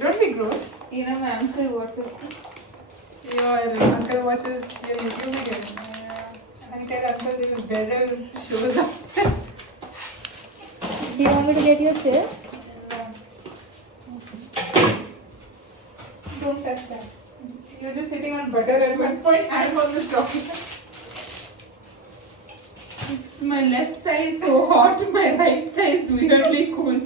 Don't be gross. You know, my uncle watches this. Your uncle watches your YouTube videos. I tell uncle this is better shows up. Do you want me to get your chair? Don't touch that. You're just sitting on butter at one point and on the talking. My left thigh is so hot, my right thigh is weirdly cool.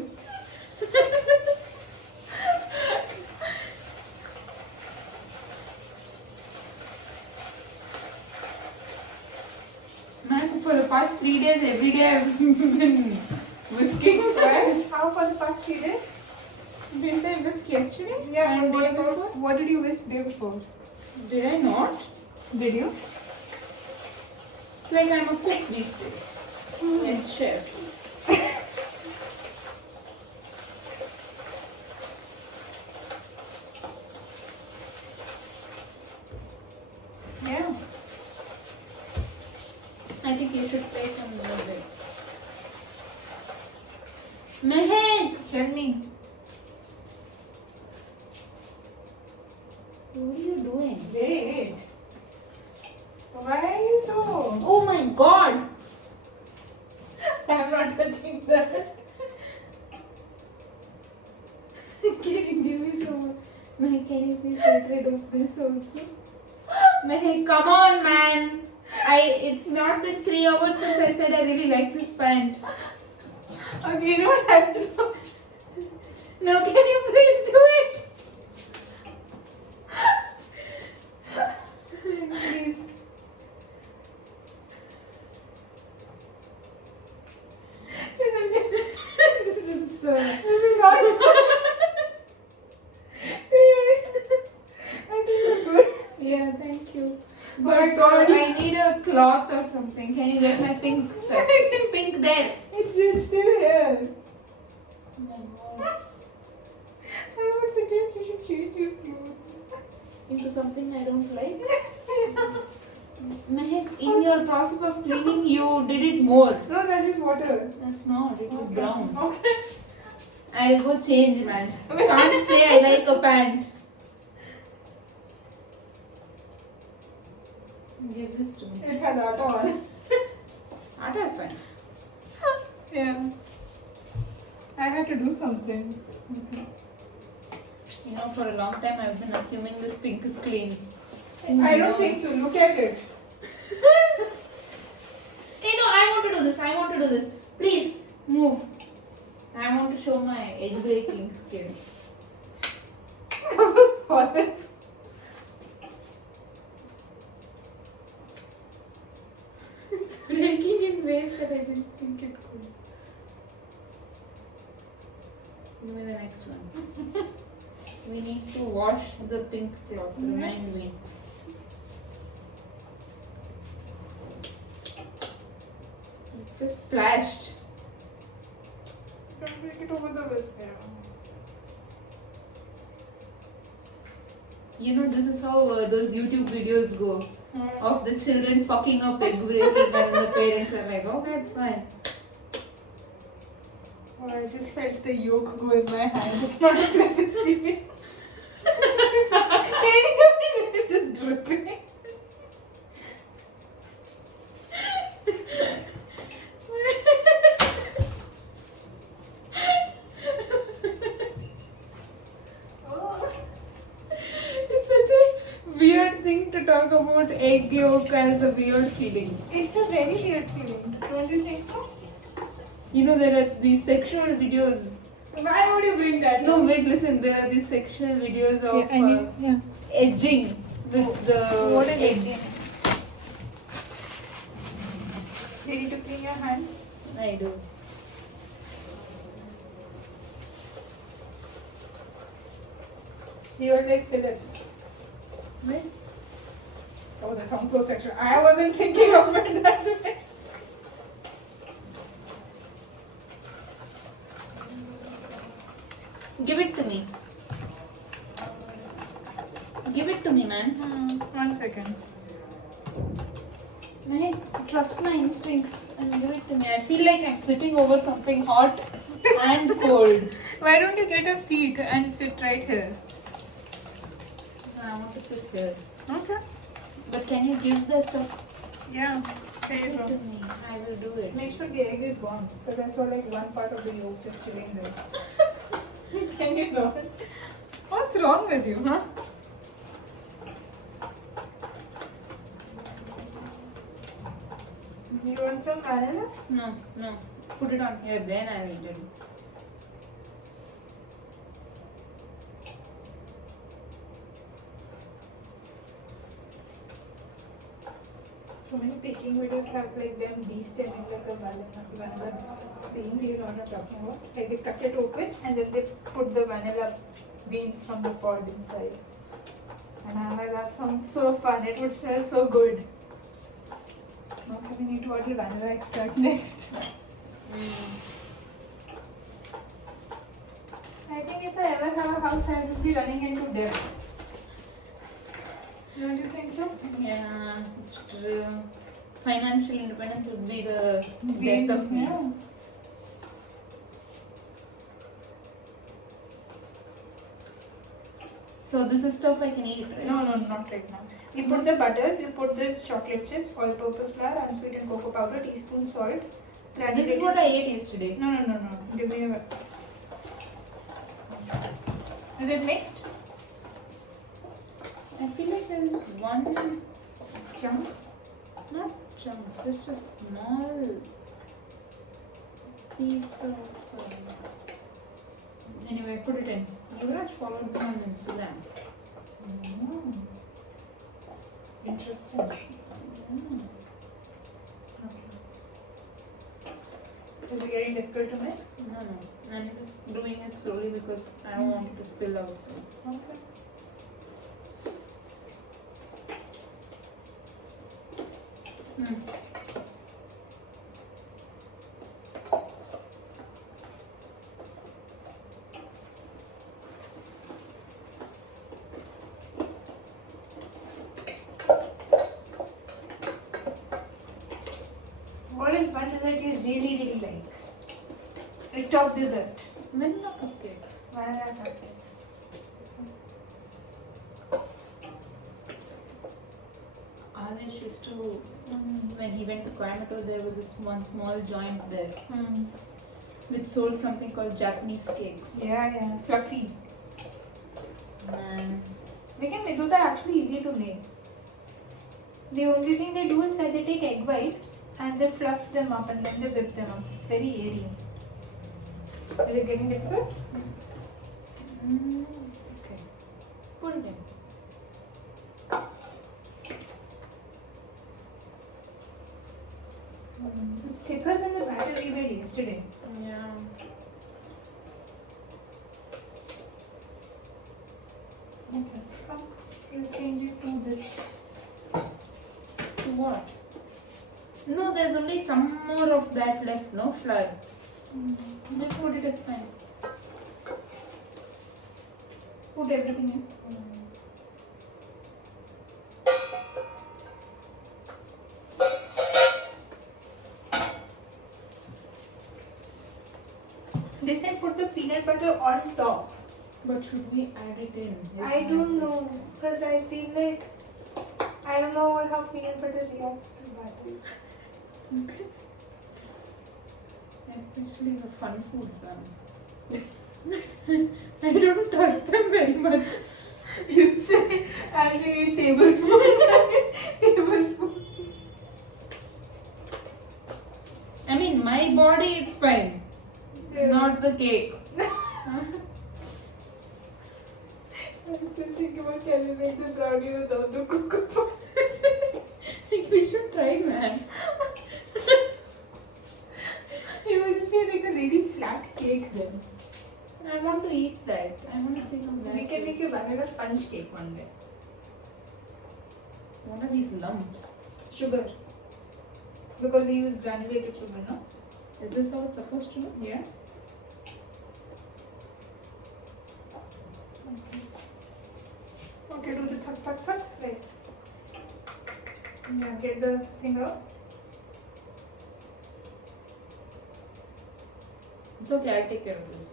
Man, for the past 3 days, every day I've been whisking. Well, how for the past 3 days? Didn't I whisk yesterday? Yeah, And what day about- before? What did you whisk day before? Did I not? Did you? It's like I'm a cook these days. Yes, chef. Yeah. I think you should play some music. Mehak! Tell me. What are you doing? Wait. Why are you so? Oh my god! I'm not touching that. Can you give me some more? Mehak, can you please get rid of this also? Mehak, come on, man! It's not been 3 hours since I said I really like this pant. Okay, you know what I have to do? No, can you please do it? Please. This is this is not. I think you're good. Yeah, thank you. Oh But my God. I need a cloth or something. Can you get my pink stuff? Pink there. It's still here. Oh my god. I would suggest you should change your clothes. Into something I don't like. Mehak, in your process of cleaning, you did it more. No, that's just water. That's not. It was brown. Okay. I'll go change, man. Can't say I like a pant. Give this to me. It has atta on it. Atta is fine. Yeah. I had to do something. You know, for a long time I've been assuming this pink is clean. I don't think so. Look at it. Hey, no, I want to do this. I want to do this. Please, move. I want to show my edge breaking skills. It's breaking in ways that I didn't think it could. Give me the next one. We need to wash the pink cloth. Remind me. It just splashed. Don't break it over the whisker. You know, this is how those YouTube videos go. Of the children fucking up, egg breaking, and then the parents are like, oh, that's fine. Oh, I just felt the yolk go in my hand. It's not a pleasant feeling. It's just dripping. It's such a weird thing to talk about egg yolk as a weird feeling. It's a very weird feeling. Don't you think so? You know, there are these sexual videos. Why would you bring that? No, wait, listen. There are these sexual videos of edging with the What is egg. edging? You need to clean your hands. I do. You're like Phillips. Wait. Oh, that sounds so sexual. I wasn't thinking of it that way. Give it to me. Give it to me, man. 1 second. Mehak, trust my instincts and give it to me. I feel like I'm sitting over something hot. and cold. Why don't you get a seat and sit right here? I want to sit here. Okay. But can you give the stuff Yeah. There you to go. me? I will do it. Make sure the egg is gone because I saw like one part of the yolk just chilling there. Can you not? What's wrong with you, huh? You want some vanilla? No, no. Put it on here, then I'll eat it. So many baking videos have like them de-stemming like a vanilla bean. Do you know what I'm talking about? Like they cut it open and then they put the vanilla beans from the pod inside. And I'm like, that sounds so fun. It would smell so good. Okay, we need to order vanilla extract next. I think if I ever have a house, I'll just be running into debt. Don't you think so? Yeah, it's true. Financial independence would be the death of me. Yeah. So this is stuff I can eat, right? No, not right now. We put the butter, we put the chocolate chips, all-purpose flour, unsweetened cocoa powder, teaspoon salt. This is what I ate yesterday. No. Give me a... Is it mixed? I feel like there is one Chunk? not chunk, just a small piece of. Anyway, put it in. Yuvraj followed me on Instagram. Interesting. Mm. Is it getting difficult to mix? No. I'm just doing it slowly because I don't want it to spill outside. Okay. Mm. What is one dessert you really like? Like top dessert. Vanilla cupcake. Vanilla cupcake. Anish used to, when he went to Coimbatore, there was this one small joint there which sold something called Japanese cakes. Yeah. Fluffy. And Those are actually easy to make. The only thing they do is that they take egg whites and they fluff them up and then they whip them up. So it's very airy. Is it getting difficult? it's okay. Put it in. It's thicker than the batter we made yesterday. Yeah. Okay. Come, we'll change it to this. To what? No, there's only some more of that left, no flour. Just put it, it's fine. Put everything in. They said put the peanut butter on top. But should we add it in? I don't know because I feel like I don't know how peanut butter reacts to butter. Okay. Especially the fun foods. I don't trust them very much. You say as you eat tablespoon. Tablespoon. I mean, my body, it's fine. Not the cake. I'm still thinking about can we make the brownie without the cocoa. We should try, man. It will just be like a really flat cake then. I want to eat that. I want to see how that We can make a is. vanilla sponge cake one day. What are these lumps? Sugar. Because we use granulated sugar, no? Is this how it's supposed to look? Yeah. Okay, do the thak thak thak. Right. Yeah, get the thing out. It's okay, I'll take care of this.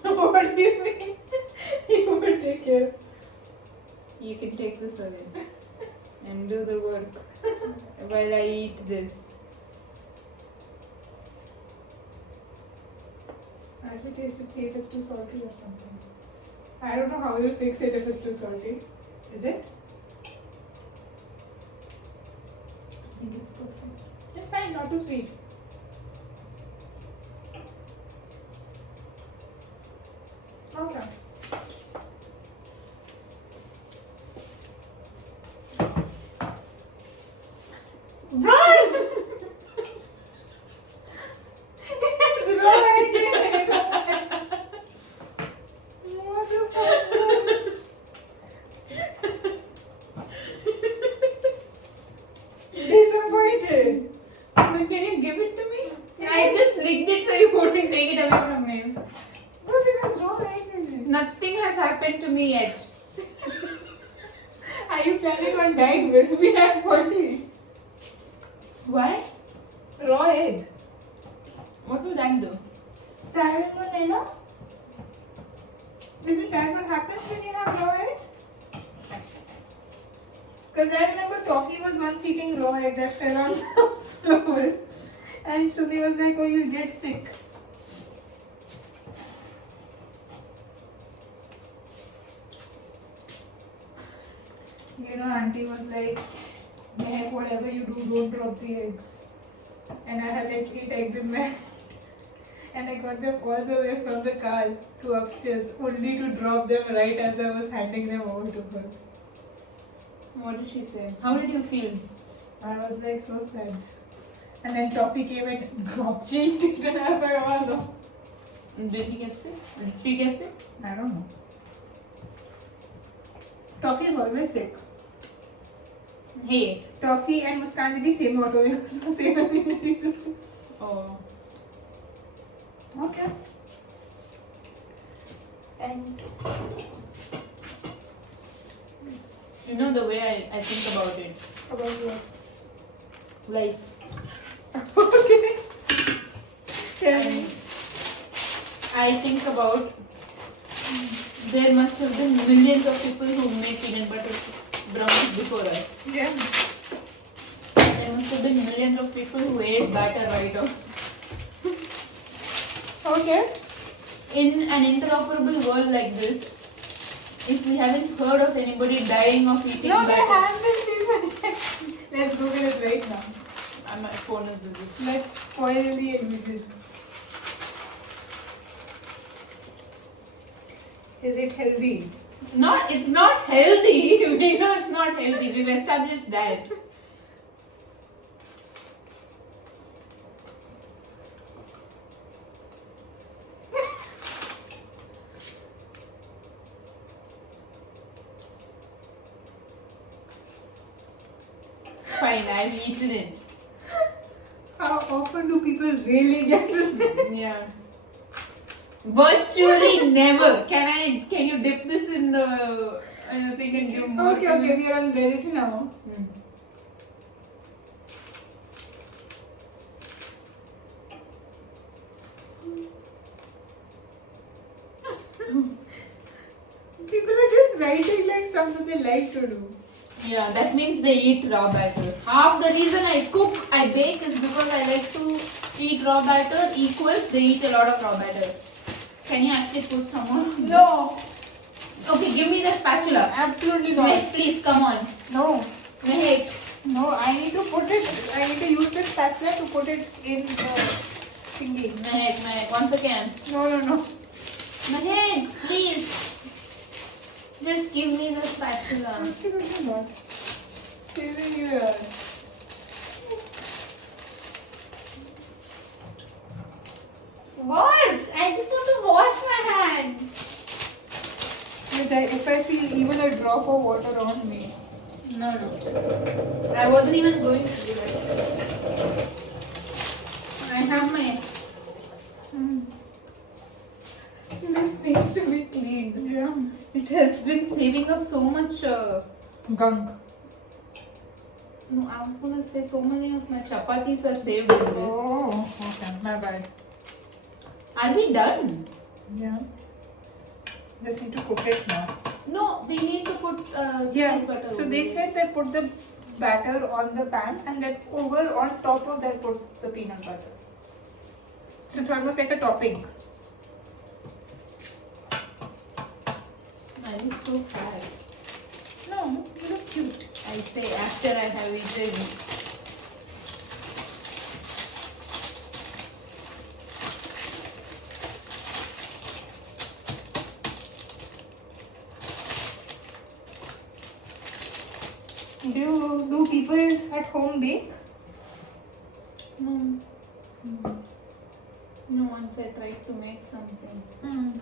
What do you mean? You will take care. You can take this away and do the work while I eat this. Actually, taste it, see if it's too salty or something. I don't know how you'll fix it if it's too salty. Is it? I think it's perfect. It's fine, not too sweet. Okay. Buzz! It's right! What the fuck? Disappointed. But can you give it to me? I just licked it so you wouldn't take it away from me. What is wrong with it? Nothing has happened to me yet. Are you planning on dying with me at 40? Why? Raw egg. What will that do? Salmonella? Isn't that what happens when you have raw egg? Because I remember Toffee was once eating raw egg that fell on the floor. And so he was like, oh, you'll get sick. You know, auntie was like, Mehak, whatever you do, don't drop the eggs. And I had like 8 eggs in my hand. And I got them all the way from the car to upstairs, only to drop them right as I was handing them over to her. What did she say? How did you feel? I was like so sad. And then Toffee came and drop cheeked it, and I was like, oh no. Did he get sick? Did she get sick? I don't know. Toffee is always sick. Hey. Toffee and Muskan did the same auto, same immunity system. Oh. Okay. And You know the way I think about it. about what? Life. Okay. Tell me. I think about there must have been millions of people who made peanut butter brownies before us. Yeah. There must have been millions of people who ate batter right off. Okay. In an interoperable world like this, if we haven't heard of anybody dying of eating No, batter, there have been people. Let's Google it right now. my phone is busy. Let's spoil the illusion. Is it healthy? It's not healthy. We know it's not healthy. We've established that. Fine, I've eaten it. How often do people really get this? Yeah. Virtually never. Can you dip this in the thing and give more? Okay, we are on Reddit now. People are just writing like stuff that they like to do. Yeah, that means they eat raw batter. Half the reason I bake is because I like to eat raw batter equals they eat a lot of raw batter. Can you actually put some more? No. Okay, give me the spatula. Absolutely not. Mehak, please, come on. No. Mehak. No, I need to use this spatula to put it in the thingy. Mehak, once again. No. Mehak, please. Just give me the spatula. Absolutely not. Stay here. What? I just want to wash my hands. If I feel even a drop of water on me. No. I wasn't even going to do that. I have my... This needs to be cleaned. Yeah. It has been saving up so much... Gunk. No, I was gonna say so many of my chapatis are saved in this. Oh, okay. My bad. Are we done? Yeah. Just need to cook it now. No, we need to put Yeah. peanut butter. So over they it. said that put the batter on the pan and then over on top of that put the peanut butter. So it's almost like a topping. I look so fat. No, you look cute. I say after I have eaten. Do people at home bake? No. No, once I tried to make something and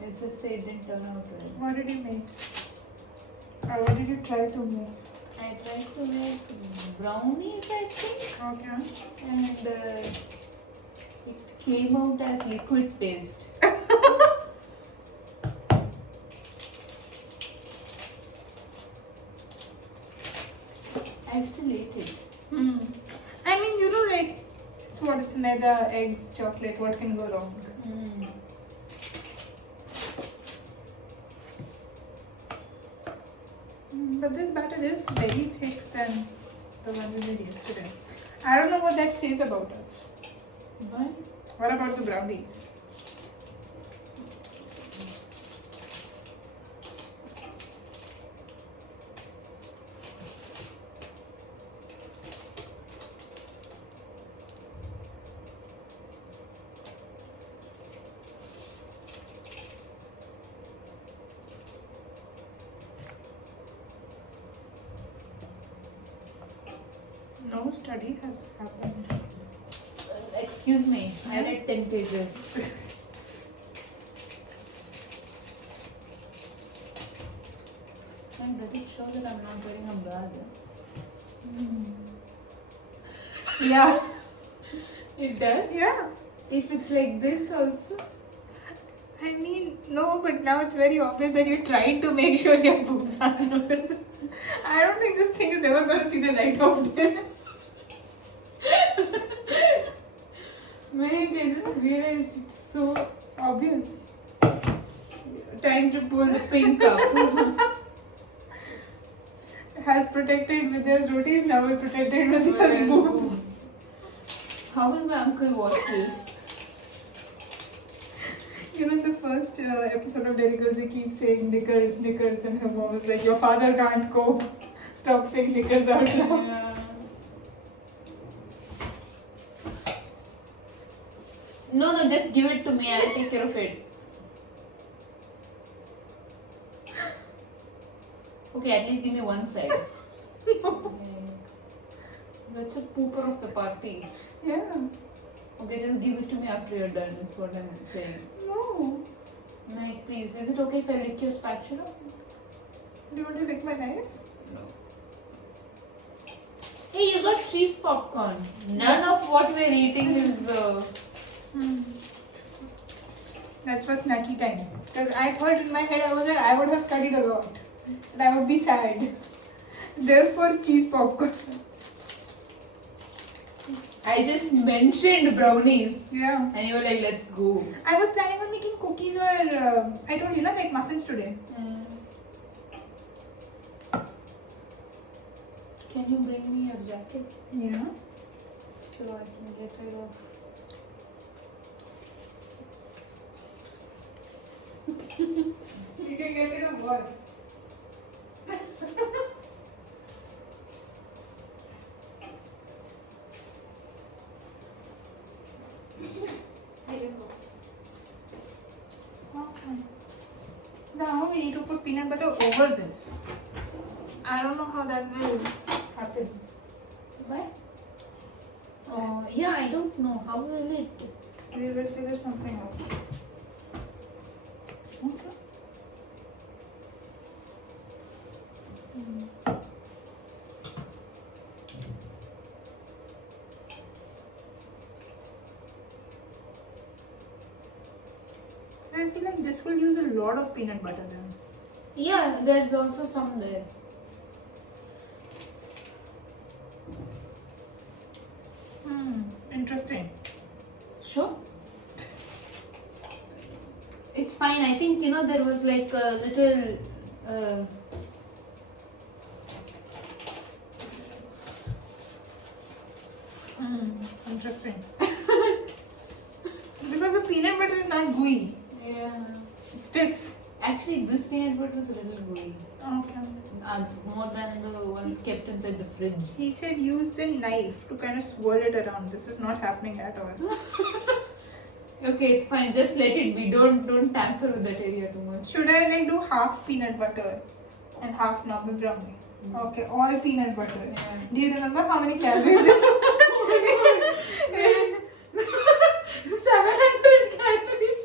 let's just say it didn't turn out well. What did you make? Or what did you try to make? I tried to make brownies, I think, Okay. and it came out as liquid paste. I still ate it. I mean, you know, like, it's maida, eggs, chocolate, what can go wrong? But this batter is very thick than the one we made yesterday. I don't know what that says about us. What? What about the brownies? No study has happened. Excuse me, I read 10 pages. And does it show that I'm not wearing a bra there? Yeah. It does? Yeah. If it's like this also? I mean, no, but now it's very obvious that you're trying to make sure your boobs are noticed. I don't think this thing is ever going to see the light of day. Maybe I just realized it's so Obvious. time to pull the pink up. Has protected with his rotis, now we're protected with his boobs. How will my uncle watch this? You know, in the first episode of Derry Girls, we keep saying knickers, knickers, and her mom was like, your father can't cope. Stop saying knickers out loud. Yeah. No, just give it to me. I'll take care of it. Okay, at least give me one side. That's a pooper of the party. Yeah. Okay, just give it to me after you're done, is what I'm saying. No. Mike, please. Is it okay if I lick your spatula? Do you want to lick my knife? No. Hey, you got cheese popcorn. None of what we're eating is. That's for snacky time. Because I thought in my head, I was like, I would have studied a lot. And I would be sad. Therefore, cheese popcorn. I just mentioned brownies. Yeah. And you were like, let's go. I was planning on making cookies or, I told you, like muffins today. Can you bring me your jacket Yeah. so I can get rid of? You can get rid of what? Okay. Now we need to put peanut butter over this. I don't know how that will happen. Why? Yeah, I don't know. How will it? We will figure something out. Okay. I feel like this will use a lot of peanut butter then. Yeah, there's also some there. It's fine. I think there was like a little. Interesting. Because the peanut butter is not gooey. Yeah. It's stiff. Actually, this peanut butter was a little gooey. Okay. More than the ones kept inside the fridge. He said use the knife to kind of swirl it around. This is not happening at all. Okay, it's fine. Just let it be. Don't tamper with that area too much. Should I like do half peanut butter and half normal brownie? Okay, all peanut butter. Yeah. Do you remember how many calories there were? 700 calories.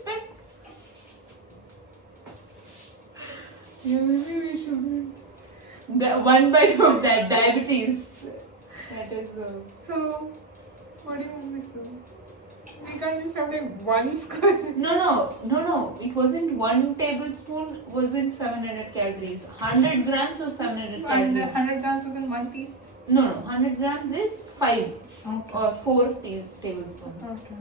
Yeah, maybe we should. The one bite of that diabetes. That is So, what do you want me to do? We can't just have like one square. No. It wasn't 1 tablespoon. Wasn't 700 calories. 100 grams was 700 And the calories. 100 grams was in one piece. No. 100 grams is 5 Okay. or 4 tablespoons. Okay.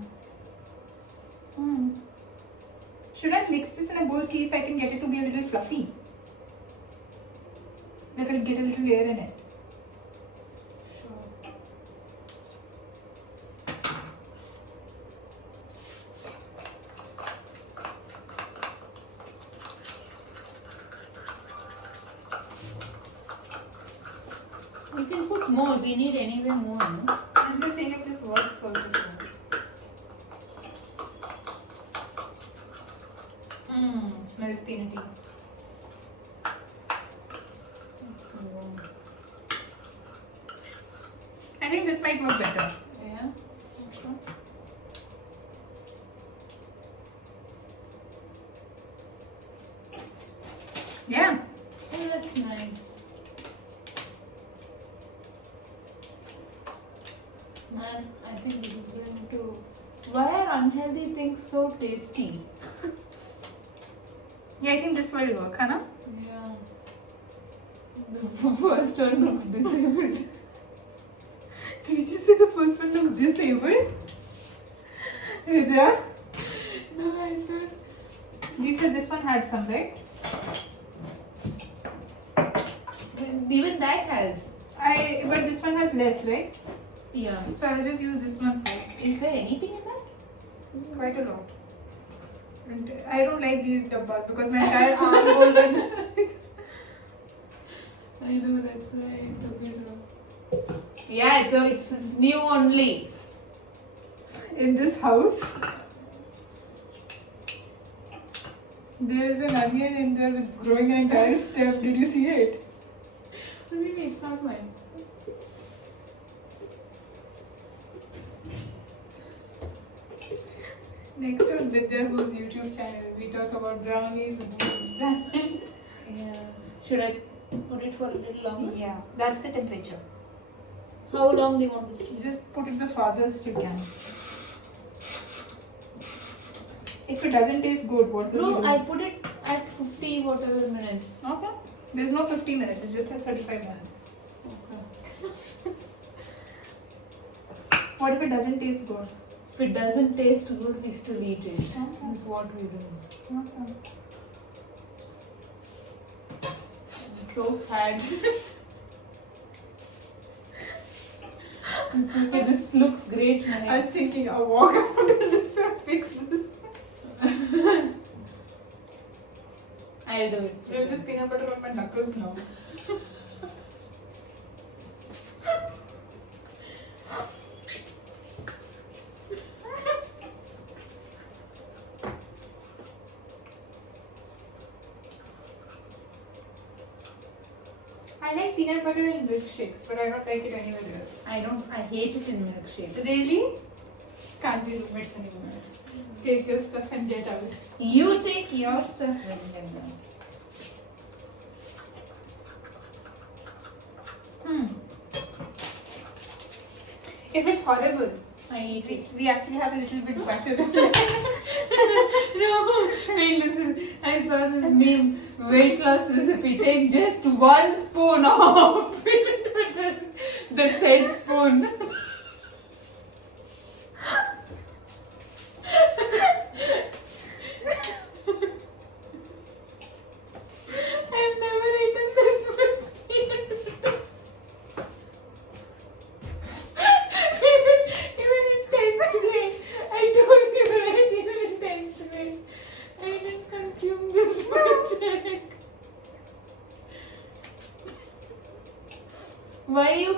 Should I mix this in a bowl, see if I can get it to be a little fluffy? Like I'll get a little air in it. Sure. We can put more. We need anyway more. No? I'm just saying if this works for the smells peanutty. I think this might work better. Yeah. Okay. Yeah. Oh, that's nice. Man, I think it is going to. Why are unhealthy things so tasty? Yeah, I think this will work, huh? Yeah. The first one looks disabled. Did you say the first one looks disabled? Vidya? No, I thought. You said this one had some, right? Even that has. But this one has less, right? Yeah. So I'll just use this one first. Is there anything in that? Quite a lot. And I don't like these dabbas because my entire arm goes in. I know, that's why I took it off. Yeah, so it's new only. In this house. There is an onion in there which is growing an entire stem. Did you see it? Really, it's not mine. Next on Vidya's YouTube channel, we talk about brownies, boobs, and Yeah. Should I put it for a little longer? yeah, that's the temperature. How long do you want this to be? Just put it the farthest you can. If it doesn't taste good, what will you No, do? I put it at 50 whatever minutes. Okay. There's no 50 minutes, it just has 35 minutes. Okay. What if it doesn't taste good? If it doesn't taste good, we still eat it. Okay. That's what we do. Okay. I'm so fat. It's okay, this looks great. I was thinking, I'll walk after this and fix this. I'll do it. There's just peanut butter on my knuckles now. I like peanut butter in milkshakes, but I don't like it anywhere else. I hate it in milkshakes. Really? Can't be roommates anymore. Take your stuff and get out. You take your stuff and get down. If it's horrible, I eat it. we actually have a little bit better. No, wait, listen. I saw this meme, weight loss recipe. Take just 1 spoon of peanut butter. The said spoon.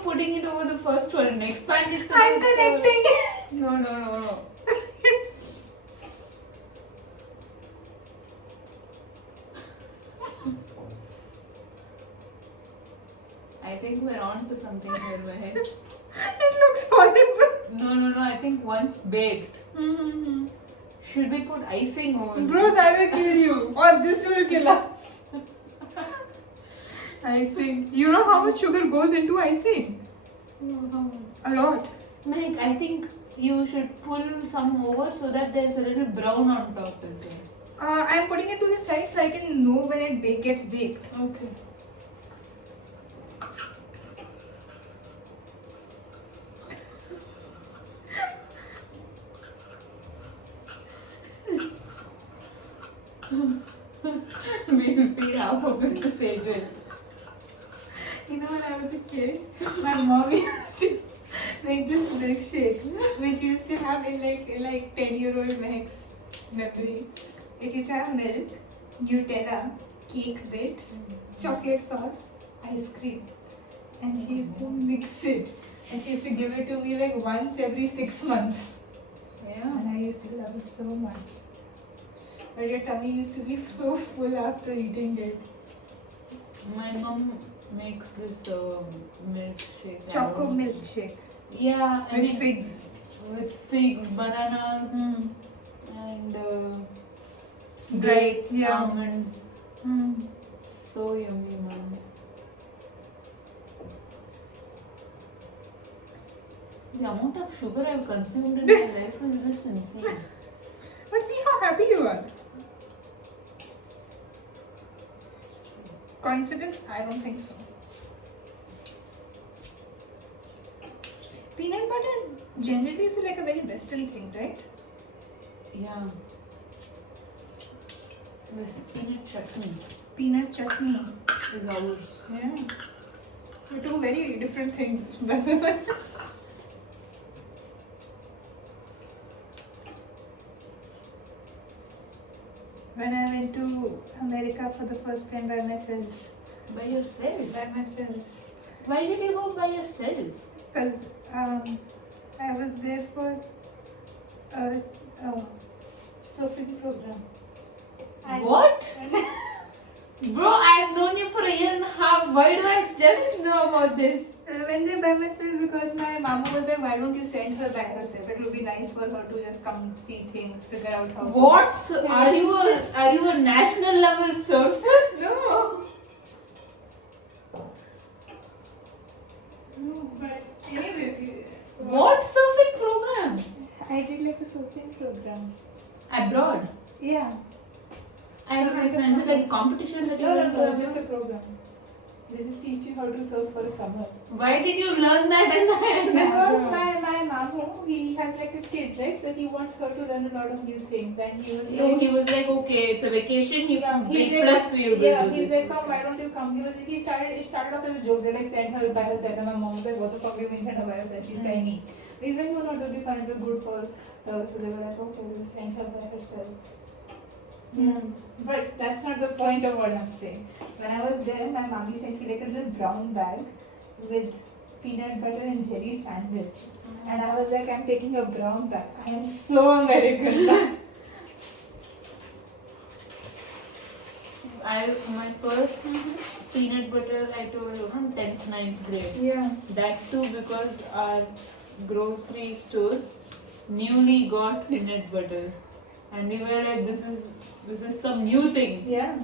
putting it over the first one and expand it to I'm the connecting. No. I think we're on to something here, Mehak. It looks horrible. No. I think once baked. Should we put icing over? Bros, I will kill you. Or this will kill us. Icing. You know how much sugar goes into icing? A lot. Mehak, I think you should pull some over so that there's a little brown on top as well. I'm putting it to the side so I can know when it gets baked. Okay. We'll feed half of it to Sejal. You know, when I was a kid, my mom used to make this milkshake, which used to have in like 10-year-old Mehak's memory. It used to have milk, Nutella, cake bits, chocolate sauce, ice cream, and she used to mix it, and she used to give it to me like once every 6 months, Yeah. and I used to love it so much. But your tummy used to be so full after eating it. My mom makes this milkshake. Choco milkshake Yeah, I with mean, figs. with figs, bananas, and Dried, dates, yeah. almonds. So yummy, man. The amount of sugar I've consumed in my life is just insane. But see how happy you are. Coincidence? I don't think so. Peanut butter generally is like a very Western thing, right? Yeah. This peanut chutney Peanut chutney. is ours. Yeah. They're two very different things, by the way. When I went to America for the first time by myself. By yourself? By myself. Why did you go by yourself? Because I was there for a surfing program. What? Bro, I've known you for a year and a half. Why do I just know about this? I went there by myself because my mama was like, why don't you send her by herself? It will be nice for her to just come see things, figure out how. What? So are you a national level surfer? No. No, but anyways. What surfing program? I did like a surfing program. Abroad? Yeah. I don't understand. Is it like a competition that you No, went no, to? just a program. They just teach you how to surf for a summer. Why did you learn that Because my mamu, he has like a kid, right? So he wants her to learn a lot of new things, and he was like, he was like, okay, it's a vacation. You yeah, big he's plus like, you will yeah, do he's this. like, come, why don't you come? It started off as a joke. They like sent her by herself, and my mom was like, what the fuck do you mean send her by herself? She's tiny. He's like, no, it'll be fun, it'll be good for her. So they were like, okay, we'll send her by herself. But that's not the point of what I'm saying. When I was there, my mommy sent me like a little brown bag with peanut butter and jelly sandwich. And I was like, I'm taking a brown bag. I am so American. My first peanut butter I told you on 10th, 9th grade. Yeah. That too because our grocery store newly got peanut butter. And we were like, this is some new thing. Yeah.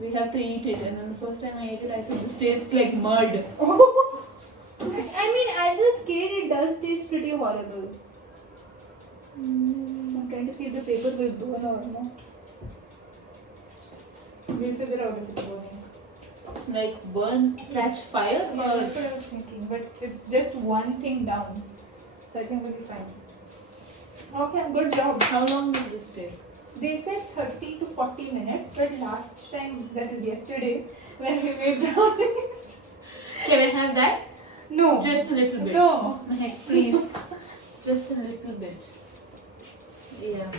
We have to eat it. And then the first time I ate it, I said, this tastes like mud. I mean, as a kid, it does taste pretty horrible. I'm trying to see if the paper will burn or not. We'll figure out if it's burning. Like burn, catch fire? Yeah, Or that's what I was thinking. But it's just one thing down. So I think we'll be fine. Okay, good job. how long will this take? They said 30 to 40 minutes, but last time, that is yesterday, when we made brownies. Can I have that? No. Just a little bit. No. Heck, please. Just a little bit. Yeah.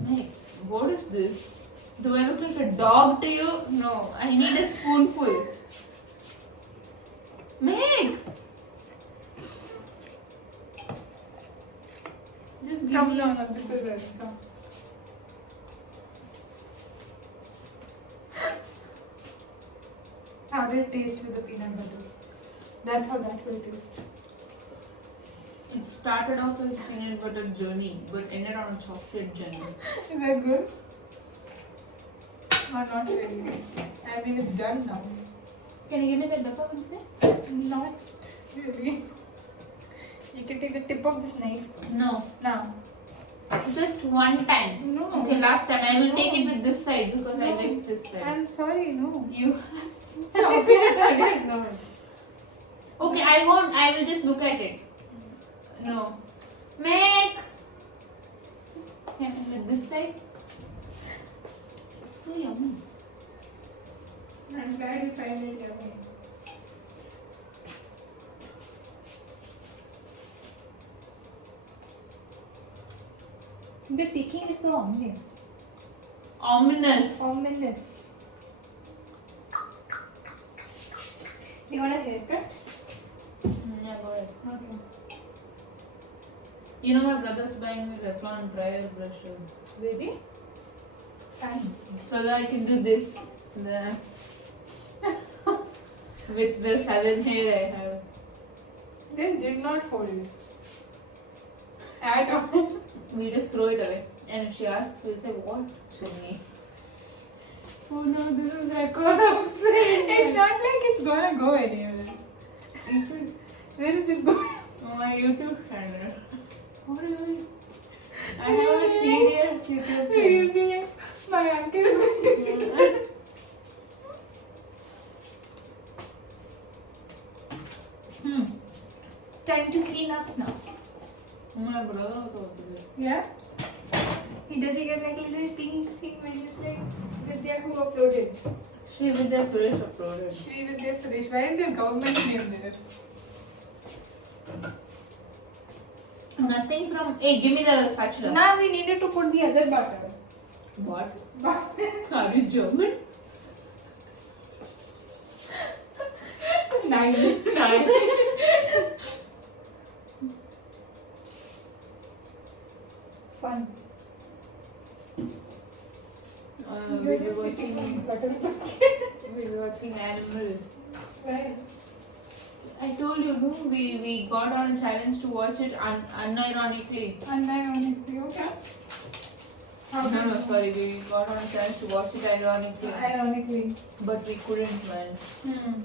Meg, what is this? Do I look like a dog to you? No, I need a spoonful. Just give Come, me. no, no, this is it. Come. How did it taste with the peanut butter? That's how that will taste. It started off as peanut butter journey, but ended on a chocolate journey. Is that good? Or not really? I mean, it's done now. Can you give me that dappa instead? Not really. You can take the tip of this knife. No. Now. Just one time. No. Okay, last time. I will take No. it with this side because I No. like this side. I'm sorry, no. You chocolate again? No. Okay, I won't. I will just look at it. No. Make. Can I with this side? It's so yummy. I'm glad you find it yummy. The ticking is so ominous. Ominous. Ominous. You want a haircut? Yeah, go ahead. Okay. You know my brother's buying me Revlon dryer brushes. Really? Fine. So that I can do this. The with the 7 hair I have. This did not hold. At all. We just throw it away. And if she asks, we'll say, what? Shani? Oh no, this is record of sin. It's not like it's gonna go anywhere. Where is it going? On my YouTube channel. What are you doing? I have a serious YouTube channel. You'll be like, my uncle is going to see that. Time to clean up now. My brother also wants to do it. Yeah? Does he get like a little pink thing when he's like, Vidya who uploaded? Shri Vidya Suresh uploaded. Shri Vidya Suresh. Why is your government name there? Nothing from. Hey, give me the spatula. Now we needed to put the other butter. What? Butter. Are you German? 9. 9. Fun. We were watching. butter. We were watching Animal. Right. I told you, no, we got on a challenge to watch it unironically. Unironically, okay. No, sorry, we got on a challenge to watch it ironically. Ironically. But we couldn't, man. Hmm.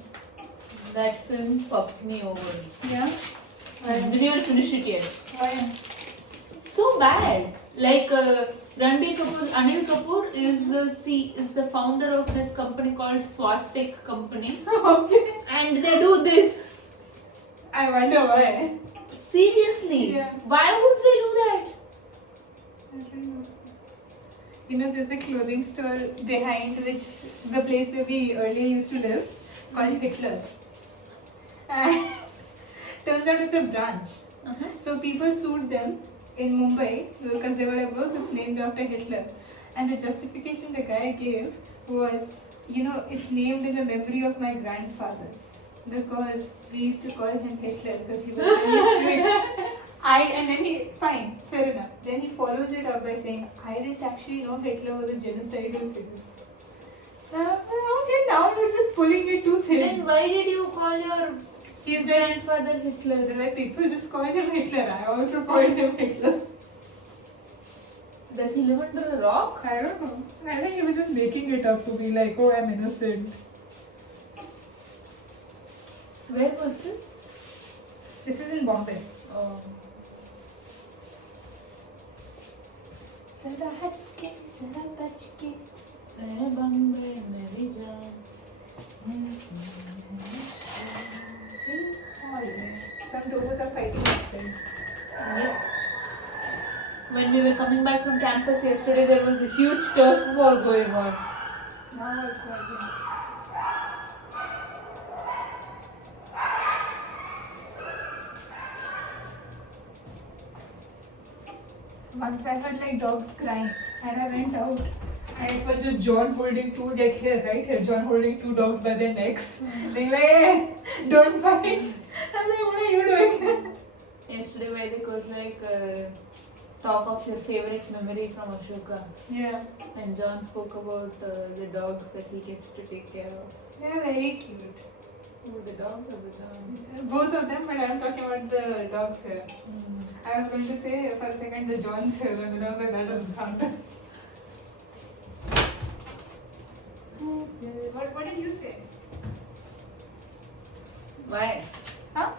That film fucked me over. Yeah? I didn't even finish it yet. Why? It's so bad. Like Ranbir Kapoor, Anil Kapoor is the founder of this company called Swastik Company, Okay. and they do this. I wonder why. Seriously, Yeah. why would they do that? I don't know. You know, there's a clothing store behind which the place where we earlier used to live called Hitler. And turns out it's a branch. So people sued them in Mumbai because they were like, "Bros, it's named after Hitler." And the justification the guy gave was, you know, it's named in the memory of my grandfather because we used to call him Hitler because he was really strict. And then fine, fair enough. Then he follows it up by saying, I didn't actually know Hitler was a genocidal figure. Okay, now you're just pulling it too thin. Then why did you call your He's the grandfather Hitler? like people just call him Hitler. I also called him Hitler. Does he live under a rock? I don't know. I think he was just making it up to be like, oh, I'm innocent. Where was this? This is in Bombay. Oh. Zara hatke, zara bachke. Bombay, Mary Jaan. Some dogs are fighting outside. Yep. When we were coming back from campus yesterday, there was a huge turf war going on. Now what's happening? Once I heard like dogs crying and I went out and it was just John holding two, like here, right here, John holding two dogs by their necks. Being like, hey, don't fight. I'm like, what are you doing? Yesterday, Vaidik was like, talk of your favorite memory from Ashoka. Yeah. And John spoke about the dogs that he gets to take care of. They're very cute. Oh, the dogs or the John? Both of them, but I'm talking about the dogs here. Mm. I was going to say for a second the Johns here, and then I was like, that doesn't sound good. What did you say? Why? Huh?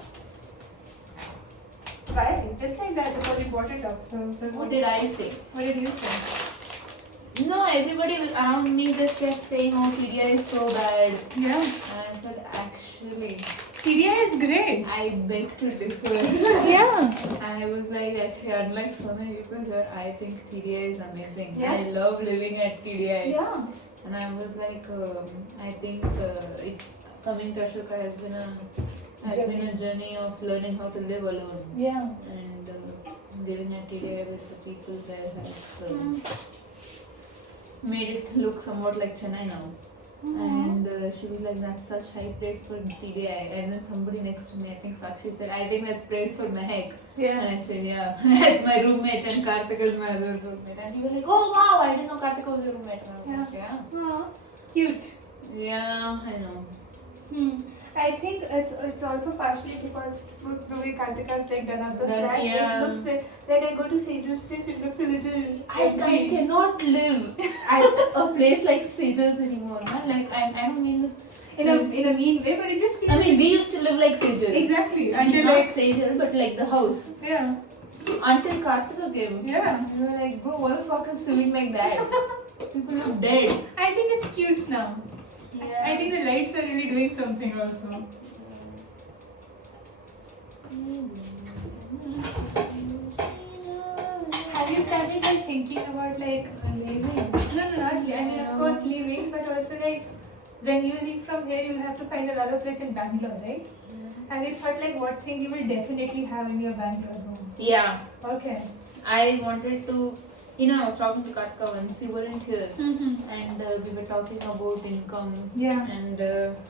Why? Just like that because you brought it up. So What did I say? What did you say? No, everybody around me just kept saying, oh, TDI is so bad. Yeah. And I said, actually, TDI is great. I beg to differ. Yeah. And I was like, actually, unlike so many people here, I think TDI is amazing. Yeah. I love living at TDI. Yeah. And I was like, I think coming to Ashoka has been a journey of learning how to live alone. Yeah. And living at TDI with the people there has made it look somewhat like Chennai now. And she was like, that's such high praise for TDI. And then somebody next to me, I think Sakshi said, I think that's praise for Mehak. Yeah. And I said, yeah, that's my roommate and Karthika is my other roommate. And he was like, oh wow, I didn't know Karthika was your roommate. And I was like, yeah. Aw, cute. Yeah, I know. I think it's also partially because the way Karthika has like done up the flat, Yeah. it looks when I go to Sejal's place, it looks a little I empty. cannot live at a place like Sejal's anymore. Man. Like, I don't mean this in a mean way, but it just feels I mean, we used to live like Sejal. exactly Until until not like Sejal, but like the house. yeah. Until Karthika came. Yeah. We were like, bro, what the fuck is swimming like that? People look dead. I think it's cute now. Yeah. I think the lights are really doing something also. Have you started like thinking about like leaving? no, not I mean of course leaving, but also like when you leave from here, you have to find another place in Bangalore, right? Have you thought like what things you will definitely have in your Bangalore home? Yeah. Okay. I wanted to, I was talking to Karthika once, you weren't here. Mm-hmm. And we were talking about income. Yeah. And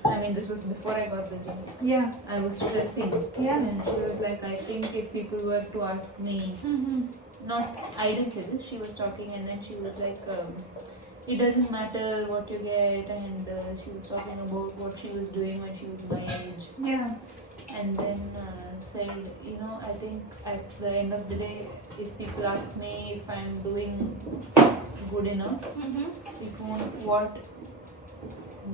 I mean, this was before I got the job. Yeah. I was stressing. Yeah. And she was like, I think if people were to ask me, I didn't say this, she was talking and then she was like, it doesn't matter what you get. And she was talking about what she was doing when she was my age. Yeah. And then said, I think at the end of the day, if people ask me if I'm doing good enough, what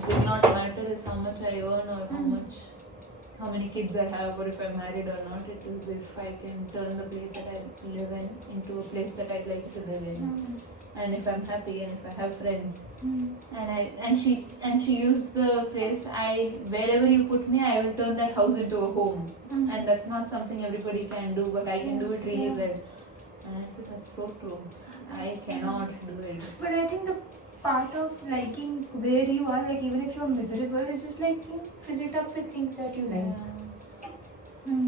will not matter is how much I earn or how many kids I have or if I'm married or not. It is if I can turn the place that I live in into a place that I'd like to live in. And if I'm happy and if I have friends. And she used the phrase, wherever you put me, I will turn that house into a home. And that's not something everybody can do, but I can do it really well. And I said, that's so true. I cannot do it. But I think the part of liking where you are, like even if you're miserable, is just like fill it up with things that you like.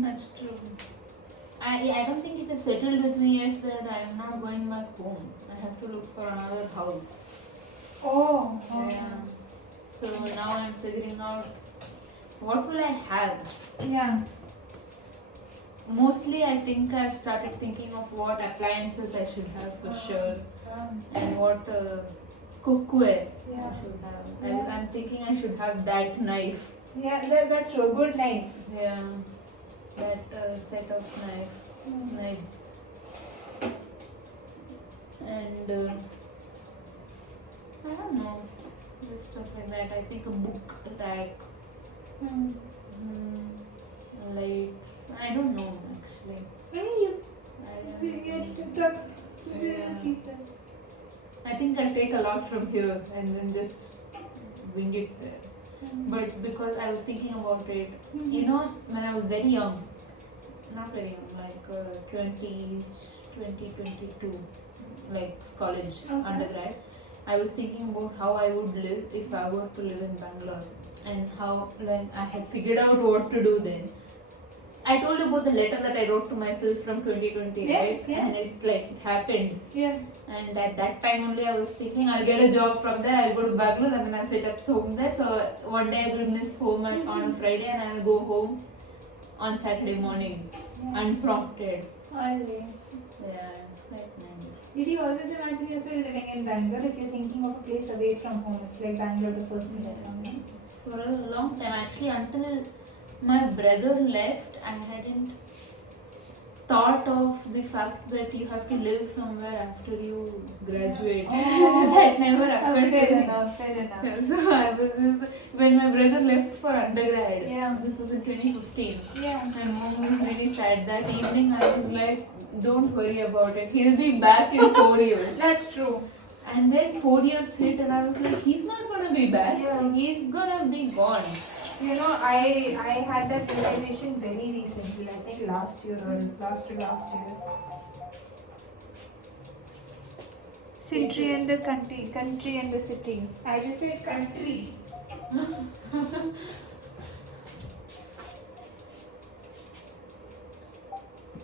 That's true. I don't think it is settled with me yet that I am not going back home. I have to look for another house. Oh. Yeah. So now I'm figuring out what will I have. Yeah. Mostly I think I've started thinking of what appliances I should have for sure. And what cookware I should have. Yeah. I'm thinking I should have that knife. Yeah, that's true. A good knife. Yeah. That set of knives. And I don't know, just stuff like that. I think a book rack, lights. I don't know actually. I think I'll take a lot from here and then just wing it there. But because I was thinking about it, when I was very young, not very young, like 20, 22, like college, undergrad, I was thinking about how I would live if I were to live in Bangalore and how I had figured out what to do then. I told you about the letter that I wrote to myself from 2020, right? Yeah. And it happened. Yeah. And at that time only I was thinking I'll get a job from there, I'll go to Bangalore and then I'll set up home there. So one day I will miss home on a Friday and I'll go home on Saturday morning, unprompted. Really? Yeah, it's quite Did you always imagine yourself living in Bangalore if you're thinking of a place away from home? It's like Bangalore the first thing that comes in. For a long time, actually, until my brother left, I hadn't thought of the fact that you have to live somewhere after you graduate. Oh. That never occurred Fair to me. enough, fair enough. So I was just, when my brother left for undergrad, Yeah. this was in 2015. Yeah. My mom was really sad. That evening, I was like, "Don't worry about it. He'll be back in 4 years." That's true. And then 4 years hit, and I was like, "He's not gonna be back. Yeah. He's gonna be gone." You know, I had that realization very recently. I think last year or last to last year. Country and the country and the city. I just said country.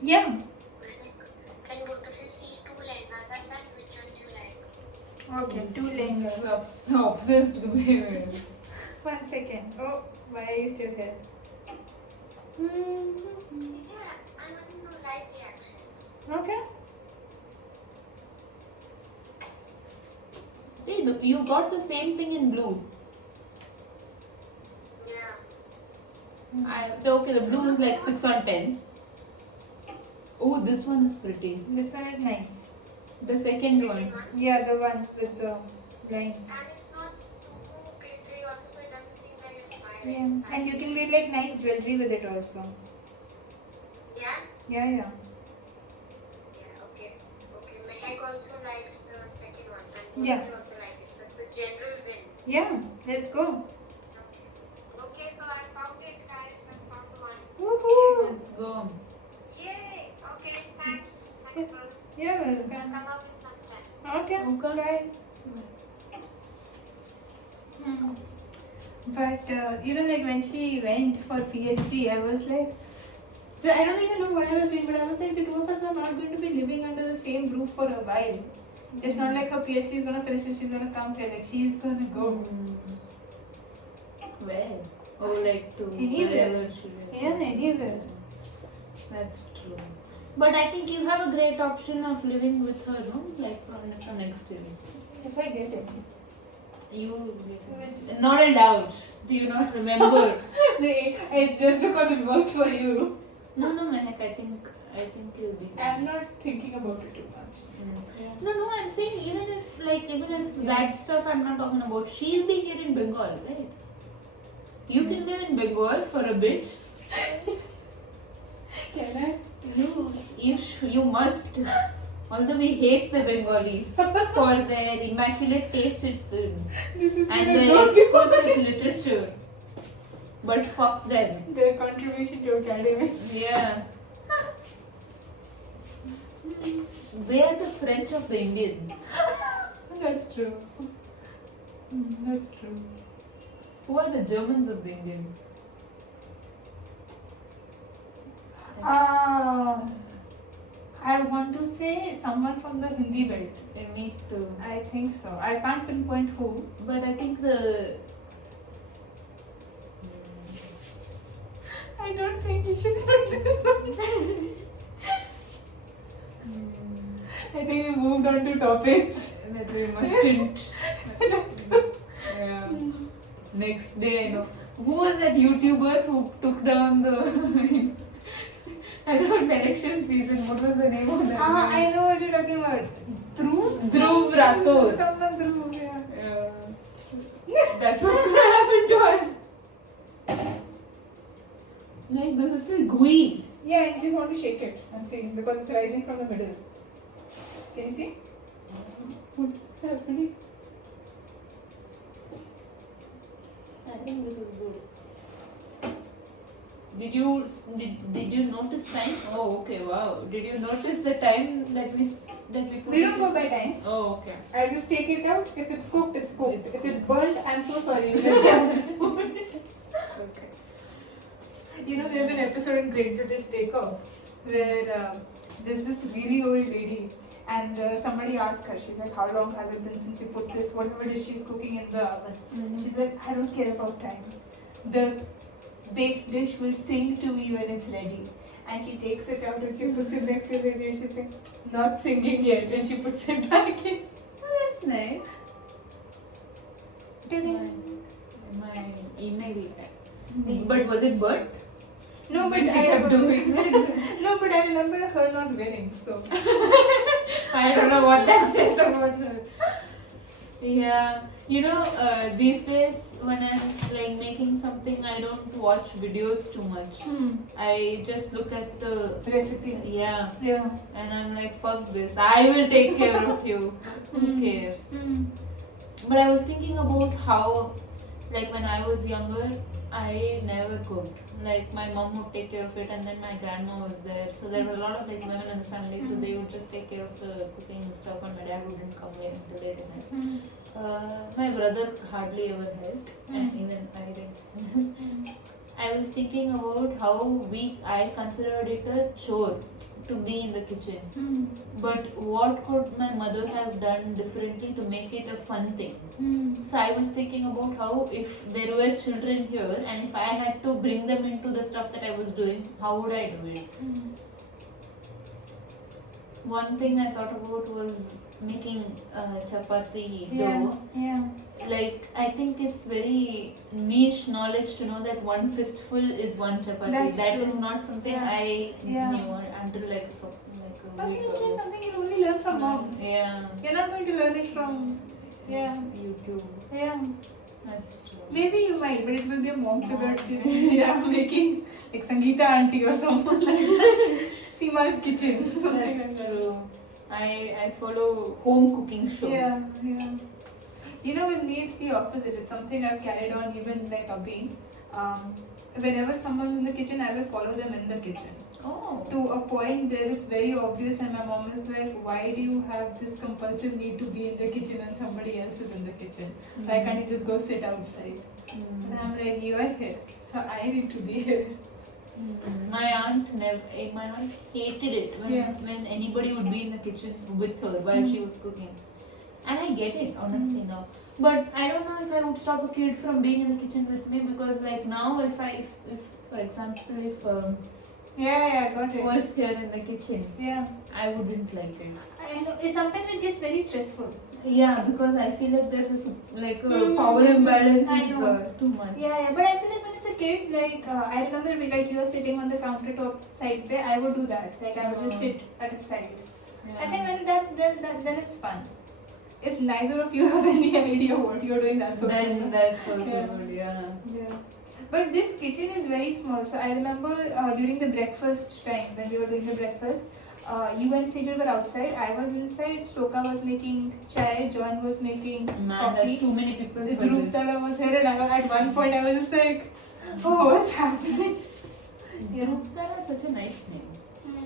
Yeah. Can both of you see two lehengas are sent? Which one do you like? Okay. Two lehengas. Obsessed behavior. 1 second. Oh, why are you still here? Yeah, I want to know live reactions. Okay. Hey, you got the same thing in blue. Yeah. Okay, the blue is like 6 on 10. Oh, this one is pretty. This one is nice. The second one. Yeah, the one with the lines. And it's not too glittery also, so it doesn't seem like it's fire. Yeah. And you can wear like nice jewelry with it also. Yeah? Yeah, yeah. Yeah, okay. Okay, Mehak also liked the second one. And both Yeah. of you also liked it. So it's a general win. Yeah, let's go. Okay. Okay, so I found it, guys. I found one. Woohoo! Let's go. Yay! Okay, thanks. Thanks, Bruce. Yeah, I'll welcome. come up with some time. Okay, Okay. bye. But you know, like when she went for PhD, I was like, so I don't even know what I was doing, but I was like, the two of us are not going to be living under the same roof for a while. It's not like her PhD is gonna finish and she's gonna come here. Like she's gonna go. Where? Oh, like to Anywhere. wherever she is. Yeah, anywhere. That's true. But I think you have a great option of living with her, no? Like from next year. If I get it. You not a doubt. Do you not remember? It's just because it worked for you. No, Mehak. I think you'll be. I'm not thinking about it too much. Yeah. No. I'm saying even if that stuff I'm not talking about, she'll be here in Bengal, right? You can live in Bengal for a bit. Can I? You must. Although we hate the Bengalis for their immaculate taste in films This is and their exquisite literature, but fuck them. Their contribution to academic. Yeah. They are the French of the Indians. That's true. That's true. Who are the Germans of the Indians? I want to say someone from the Hindi belt. They need to. I think so. I can't pinpoint who. But I think the. I don't think you should put this on. I think we moved on to topics. That we mustn't. Yeah. Next day, I know. Who was that YouTuber who took down the. I don't know, election season. What was the name of that? I know what you're talking about. Dhruv Rathod. Someone Dhruv, yeah. That's what's gonna happen to us. Like, this is still gooey. Yeah, I just want to shake it. I'm seeing because it's rising from the middle. Can you see? What is happening? I think this is good. Did you notice time? Oh, okay, wow. Did you notice the time that we put? We don't go by time. Oh, okay. I just take it out. If it's cooked, it's cooked. It's if it's cooked. burnt, I'm so sorry. Okay. You know, there's an episode in Great British Bake Off where there's this really old lady and somebody asked her, she's like, how long has it been since you put this, whatever dish she's cooking in the oven? Mhm. She's like, I don't care about time. The baked dish will sing to me when it's ready. and she takes it out and she puts it next to the radio and she's like, not singing yet, and she puts it back in. Oh, that's nice. My email. But was it burnt? No, but She kept doing it. No, but I remember her not winning, so. I don't know what that says about her. Yeah, you know, these days when I'm like making something, I don't watch videos too much. I just look at the Recipe. yeah, Yeah. and I'm like, fuck this. I will take care of you. Who cares? But I was thinking about how, like when I was younger, I never cooked. Like my mom would take care of it, and then my grandma was there. So there were a lot of like women in the family, so they would just take care of the cooking and stuff. And my dad wouldn't come in until late at night. My brother hardly ever helped, and even I didn't. I was thinking about how I considered it a chore to be in the kitchen. But what could my mother have done differently to make it a fun thing? So I was thinking about how if there were children here and if I had to bring them into the stuff that I was doing, how would I do it? One thing I thought about was making chapati dough. Yeah. Like I think it's very niche knowledge to know that one fistful is one chapati. That's That true. is not something Yeah. I Yeah. knew until like a But week it's ago. something you'll only learn from moms. Yeah. You're not going to learn it from. Yeah. YouTube. Yeah. That's true. Maybe you might, but it will be a mom figure. Yeah, making like Sangeeta auntie or someone like that. Seema's kitchen. Something That's like that. true. I follow home cooking show. Yeah, yeah. You know, with me it's the opposite. It's something I've carried on even like Abhi. Whenever someone's in the kitchen, I will follow them in the kitchen. Oh. To a point there it's very obvious, and my mom is like, why do you have this compulsive need to be in the kitchen and somebody else is in the kitchen? Why can't you just go sit outside? And I'm like, you are here, so I need to be here. My aunt hated it when anybody would be in the kitchen with her while she was cooking. And I get it, honestly, now. But I don't know if I would stop a kid from being in the kitchen with me, because like now if for example, if Yeah, got it. was here in the kitchen, Yeah. I wouldn't like it. I know. Sometimes it gets very stressful. Yeah, because I feel like there's a power imbalance I is know. too much. Yeah, but I feel like when it's a kid, like I remember like you were sitting on the countertop side there, I would do that. Like I would just sit at its side. I think when then it's fun. If neither of you have any idea what you're doing, that's also Then that's also Yeah. good, yeah. Yeah. But this kitchen is very small. So I remember during the breakfast time when we were doing the breakfast, you and Sejal were outside. I was inside. Shloka was making chai. John was making Man, coffee. that's too many people for Dhruv this. Tara was here, and at one point I was just like, oh, what's happening? Yeah. Druptara is such a nice name.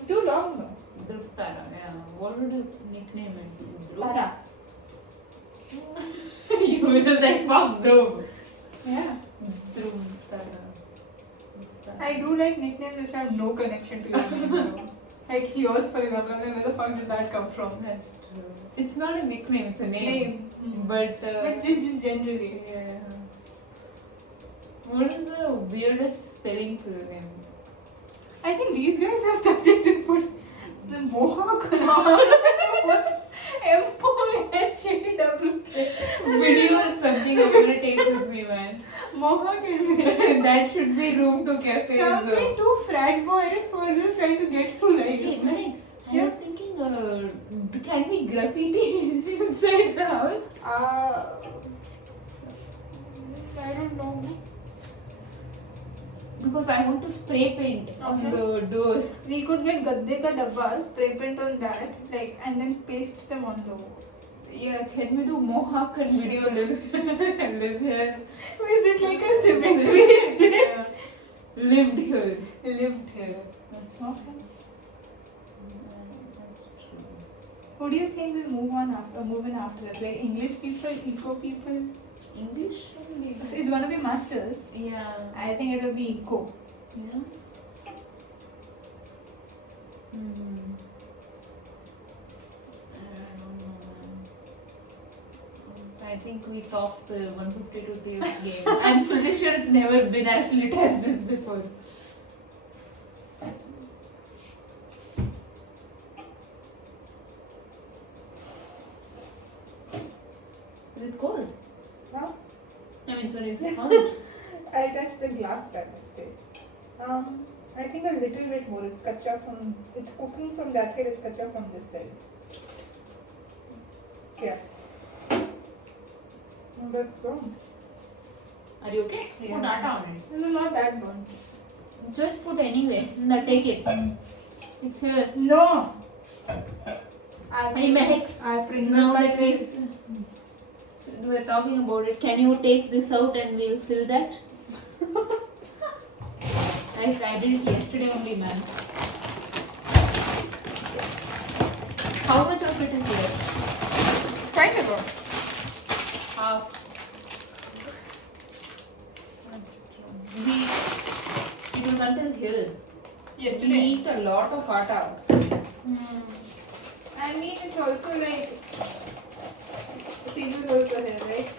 Too long though. Druptara, yeah. What would you nickname it? Tara. You were just like, fuck Dhruv. Yeah. Druptara. I do like nicknames which have no connection to your name. though. Like yours, for example, I'm like, where the fuck did that come from? That's true. It's not a nickname, it's a name. But, But just generally. yeah. What is the weirdest spelling for your name? I think these guys have started to put the Mohawk on. What's M-O-H-A-W-K? Video is something I'm gonna take with me, man. Mohawk and That should be room to cafes. sounds like two frat boys who are just trying to get through life. Hey, Mehak, I Yeah. was thinking, can we graffiti inside the house? I don't know. Because I want to spray paint on Okay. the door. We could get gadde ka dabba, spray paint on that, like, and then paste them on the wall. Yeah, can we do Mohawk and video live here? Is it like a symmetry? Yeah. Lived here. Lived here. That's not him. That's true. Who do you think will move in after this? Like English people, eco people? English only. It's gonna be masters. Yeah. I think it will be eco. Yeah. Hmm. I don't know, man. I think we topped the 152 theory game. I'm pretty sure it's never been as lit as this before. Is it cold? Now I mean, sorry, is it hot? I touched the glass by mistake. I think a little bit more. It's kacha from. It's cooking from that side. It's kacha from this side. Yeah. Let's go. Are you okay? Yeah. Put atta on it. No, not that one. Just put anyway. Now take it. It's here. No. Hey, Mehak. I bring Now my that we're talking about it, can you take this out and we'll fill that? I did it yesterday only, man. How much of it is here? Quite a bit. Half. That's true. It was until here. Yesterday. We eat a lot of atta. I mean, it's also like Sejal's also here, right?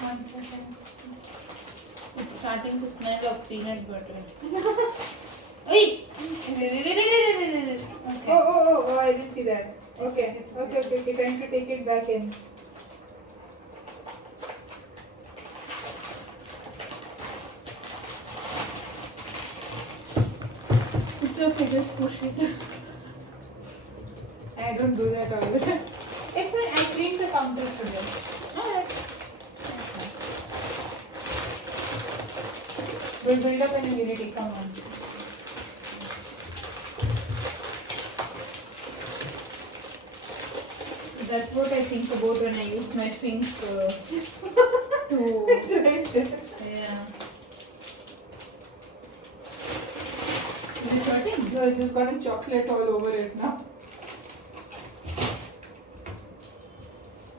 One second. It's starting to smell of peanut butter. Hey! Okay. Oh, I didn't see that. Okay. Okay. Trying to take it back in. It's okay, just push it. I don't do that all the time. It's when I cleaned the counters today. We'll build up an immunity, come on. That's what I think about when I use my pink to. It's right there. Yeah. Is it hurting? No, it's just got a chocolate all over it now.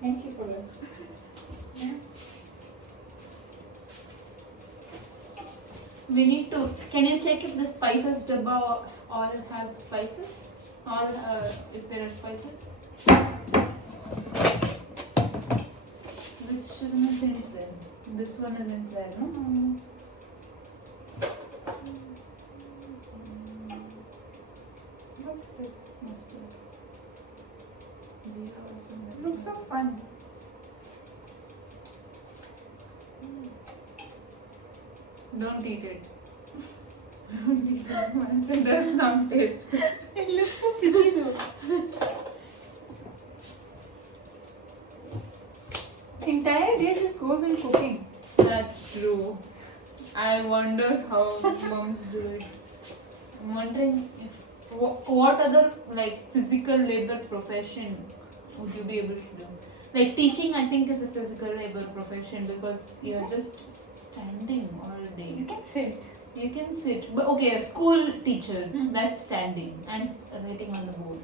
Thank you for that. Yeah. We need to. Can you check if the spices dabba all have spices? All if there are spices? Which one isn't there? This one isn't there, no? What's this? Mustard. Zero or something. Looks so fun. Don't eat it. Don't eat it. Mustard does not taste. It looks so pretty though. Entire day just goes in cooking. That's true. I wonder how moms do it. I'm wondering if what other like physical labor profession would you be able to do? Like teaching, I think is a physical labor profession because you're just standing all day. You can sit. You can sit, but okay, a school teacher that's standing and writing on the board.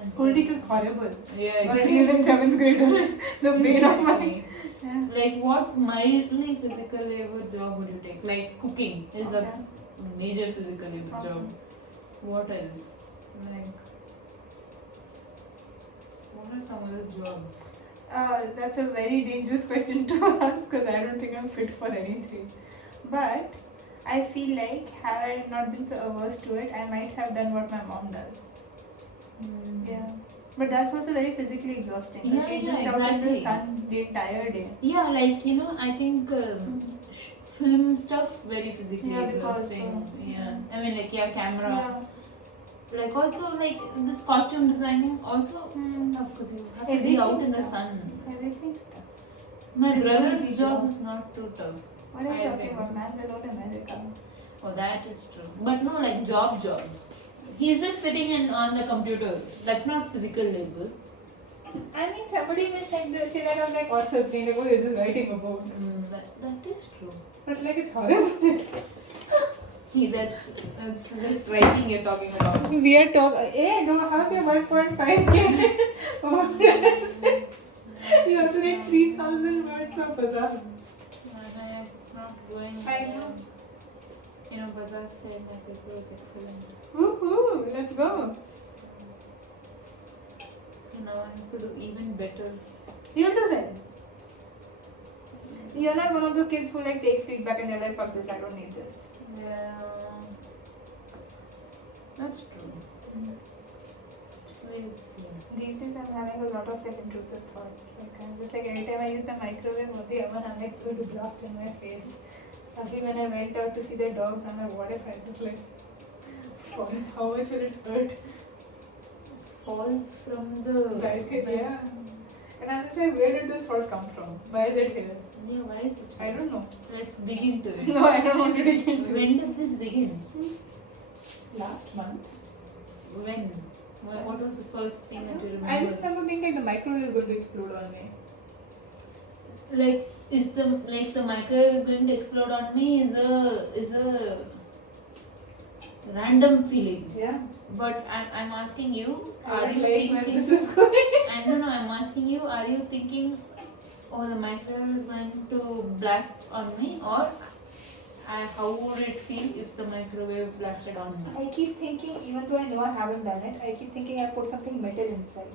And School so- teacher's horrible. Yeah, Already even 7th graders. The pain of my. Yeah. Like what mildly physical labor job would you take? Like cooking is Okay. a major physical labor Okay. job. What else? Like what are some other jobs? That's a very dangerous question to ask because I don't think I'm fit for anything. But I feel like had I not been so averse to it, I might have done what my mom does. Yeah. But that's also very physically exhausting. Yeah, She's yeah, just out in the exactly. sun the entire day. Yeah, like I think film stuff very physically Yeah, because, exhausting. Yeah, I mean like camera. Yeah. Like also like this costume designing also tough because you have to be out in the Everything's sun. Everything's tough. My It's no brother's easy job job. is not too tough. What are you I talking think. about? Man's allowed America. Oh, that is true. But no, like job. He's just sitting on the computer. That's not physical labor. I mean, somebody will say that on like author's name, like, oh, you're just writing a book. That is true. But like, it's horrible. See, that's just writing you're talking about. We are talking. Hey, no, how's your 1.5k? What is it? You have to write 3,000 words for bazaar. It's not going. I know. Bazaar said my paper was excellent. Woohoo! Let's go. So now I have to do even better. You'll do well. You're not one of the kids who like take feedback and they're like, fuck this, I don't need this. Yeah, that's true. We'll see. These days I'm having a lot of like intrusive thoughts. Like I'm just like every time I use the microwave or the oven, I'm like it's going to blast in my face. Actually, when I went out to see the dogs, I'm like, what if I just like fall? How much will it hurt? Fall from the Balcony, yeah. And I was just like, where did this thought come from? Why is it here? Yeah, why is it? I don't know. Let's dig into it. No, I don't want to dig into it. When did this begin? Last month. When? What was the first thing that you remember? I just remember being like the microwave is going to explode on me. Like, is the microwave is going to explode on me is a random feeling. Yeah. But I'm asking you, I are don't you like where thinking? this is going. I don't know. I'm asking you, are you thinking, oh, the microwave is going to blast on me, or how would it feel if the microwave blasted on me? I keep thinking, even though I know I haven't done it, I keep thinking I put something metal inside.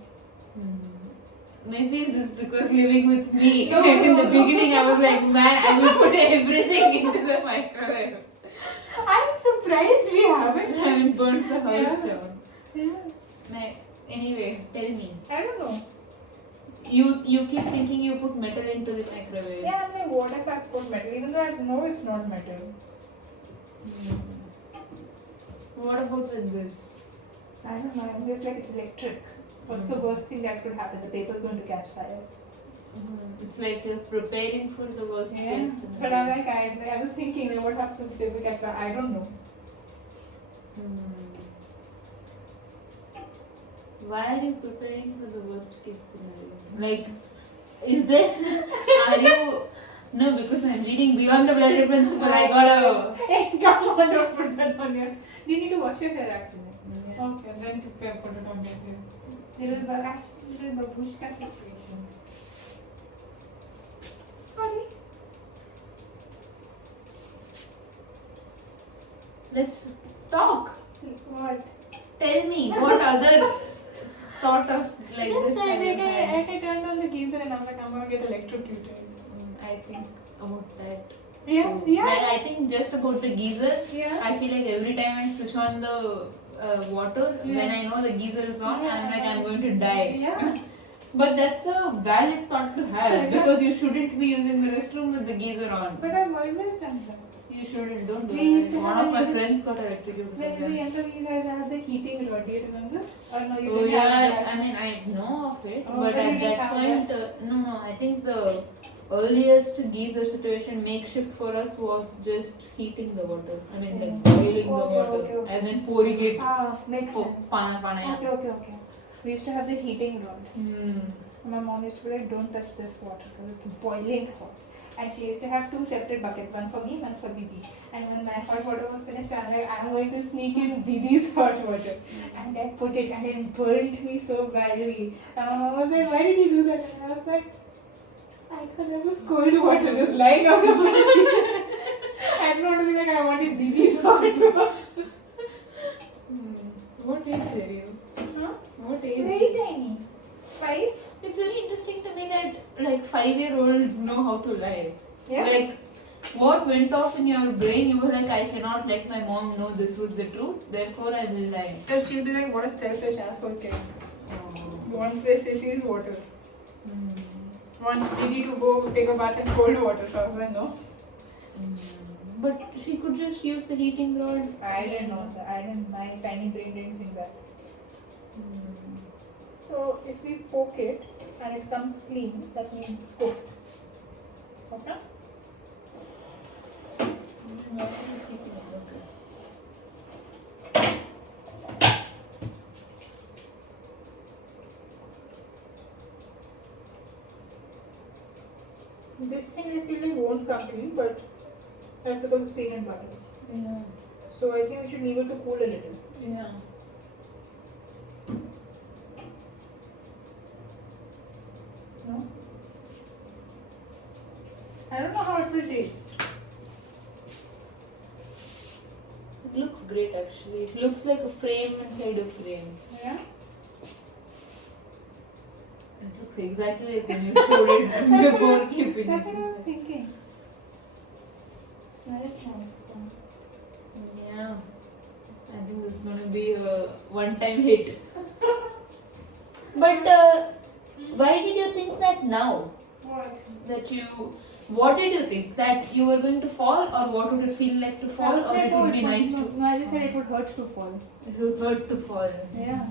Maybe it's just because living with me. No, In the no. beginning, I was like, man, I will put everything into the microwave. I'm surprised we haven't. I haven't burnt the house Yeah. down. Yeah. Anyway, tell me. I don't know. You keep thinking you put metal into the microwave. Yeah, I'm like, what if I put metal? Even though I know it's not metal. What about with this? I don't know. I'm just like, it's electric. What's the worst thing that could happen? The paper's going to catch fire. It's like you're preparing for the worst case. But I'm like, I was thinking, like, what happens if the paper catches fire? I don't know. Why are you preparing for the worst case scenario? Like, is there? Are you? No, because I'm reading Beyond the Pleasure Principle. I gotta. Hey, come on, don't put that on your. You need to wash your hair actually. Yeah. Okay, then put it on your hair. It is actually the babushka situation. Sorry. Let's talk. What? Tell me what other thought of like Just this. have you had? I turned on the geyser and I'm like, I'm gonna get electrocuted. I think about that. Yeah, too. yeah. Like, I think just about the geyser. Yeah. I feel like every time I switch on the water, Yeah. when I know the geyser is on, Yeah. I'm like I'm going to die. Yeah. But that's a valid thought to have Yeah. because you shouldn't be using the restroom with the geyser on. But I've always done that. You shouldn't. Don't do We used that. to One have of my a- friends got electrocuted. When from we that. entered, we had the heating rod. Do you remember? Or no, you Oh didn't yeah, have that. I mean I know of it, Oh, but but you at didn't that have point, no, I think the earliest geyser situation makeshift for us was just heating the water. I mean like boiling the Okay, water okay. and then pouring it. Ah, makes Oh, sense. pana yeah. Okay. We used to have the heating rod. Hmm. My mom used to be like, don't touch this water because it's boiling hot. And she used to have two separate buckets, one for me, one for Didi. And when my hot water was finished, I'm like, I'm going to sneak in Didi's hot water. And I put it and it burnt me so badly. And my mom was like, why did you do that? And I was like, I thought that was cold water just lying out of it. I'm not really like, I wanted Didi's hot water. What age are you? Huh? What age? Very tiny. 5? It's very interesting to me that like 5-year-olds know how to lie. Yeah. Like what went off in your brain? You were like, I cannot let my mom know this was the truth. Therefore, I will lie. Because she'll be like, what a selfish asshole kid. Oh. Wants to say she's water. Wants Didi to go take a bath in cold water. So I was like, no. But she could just use the heating rod. I didn't know that. My tiny brain didn't think that. So if we poke it and it comes clean, that means it's cooked. Okay? This thing I feel like won't come clean, but that's because it's peanut butter. Yeah. So I think we should leave it to cool a little. Yeah. No? I don't know how it will taste. It looks great actually. It looks like a frame inside a frame. Yeah? looks exactly like when you showed it before keeping That's it. what I was thinking. It's nice. Yeah. I think this is gonna be a one-time hit. But why did you think that now? What? What did you think? That you were going to fall, or what would it feel like to fall, I was or like, it oh, would be nice to? No, I just said it would hurt to fall. It would hurt to fall. Yeah.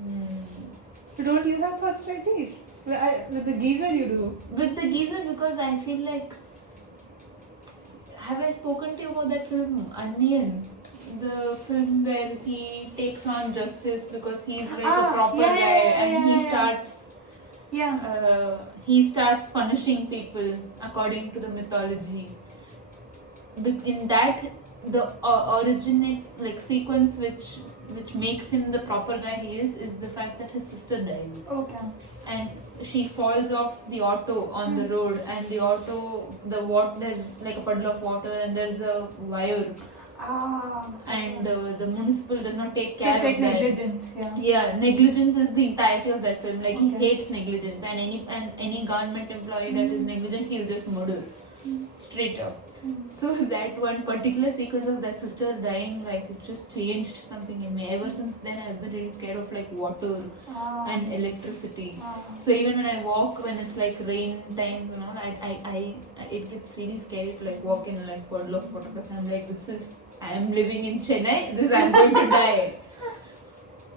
Hmm. Don't you have thoughts like these? With the geezer you do. With the geezer, because I feel like, have I spoken to you about that film Onion? The film where he takes on justice because he's like a proper guy and he starts punishing people according to the mythology. In that, the originate like sequence which makes him the proper guy he is the fact that his sister dies. Okay. And she falls off the auto on the road, and the auto, there's like a puddle of water and there's a wire, and the municipal does not take care Just like of that. negligence, Yeah, negligence is the entirety of that film. Like he Okay. hates negligence, and any government employee that is negligent, he'll just murder straight up. So that one particular sequence of that sister dying, like it just changed something in me. Ever since then, I've been really scared of like water and electricity. So even when I walk, when it's like rain times and all, it gets really scary to like walk in like puddle of water because I'm like, I am living in Chennai. I'm going to die.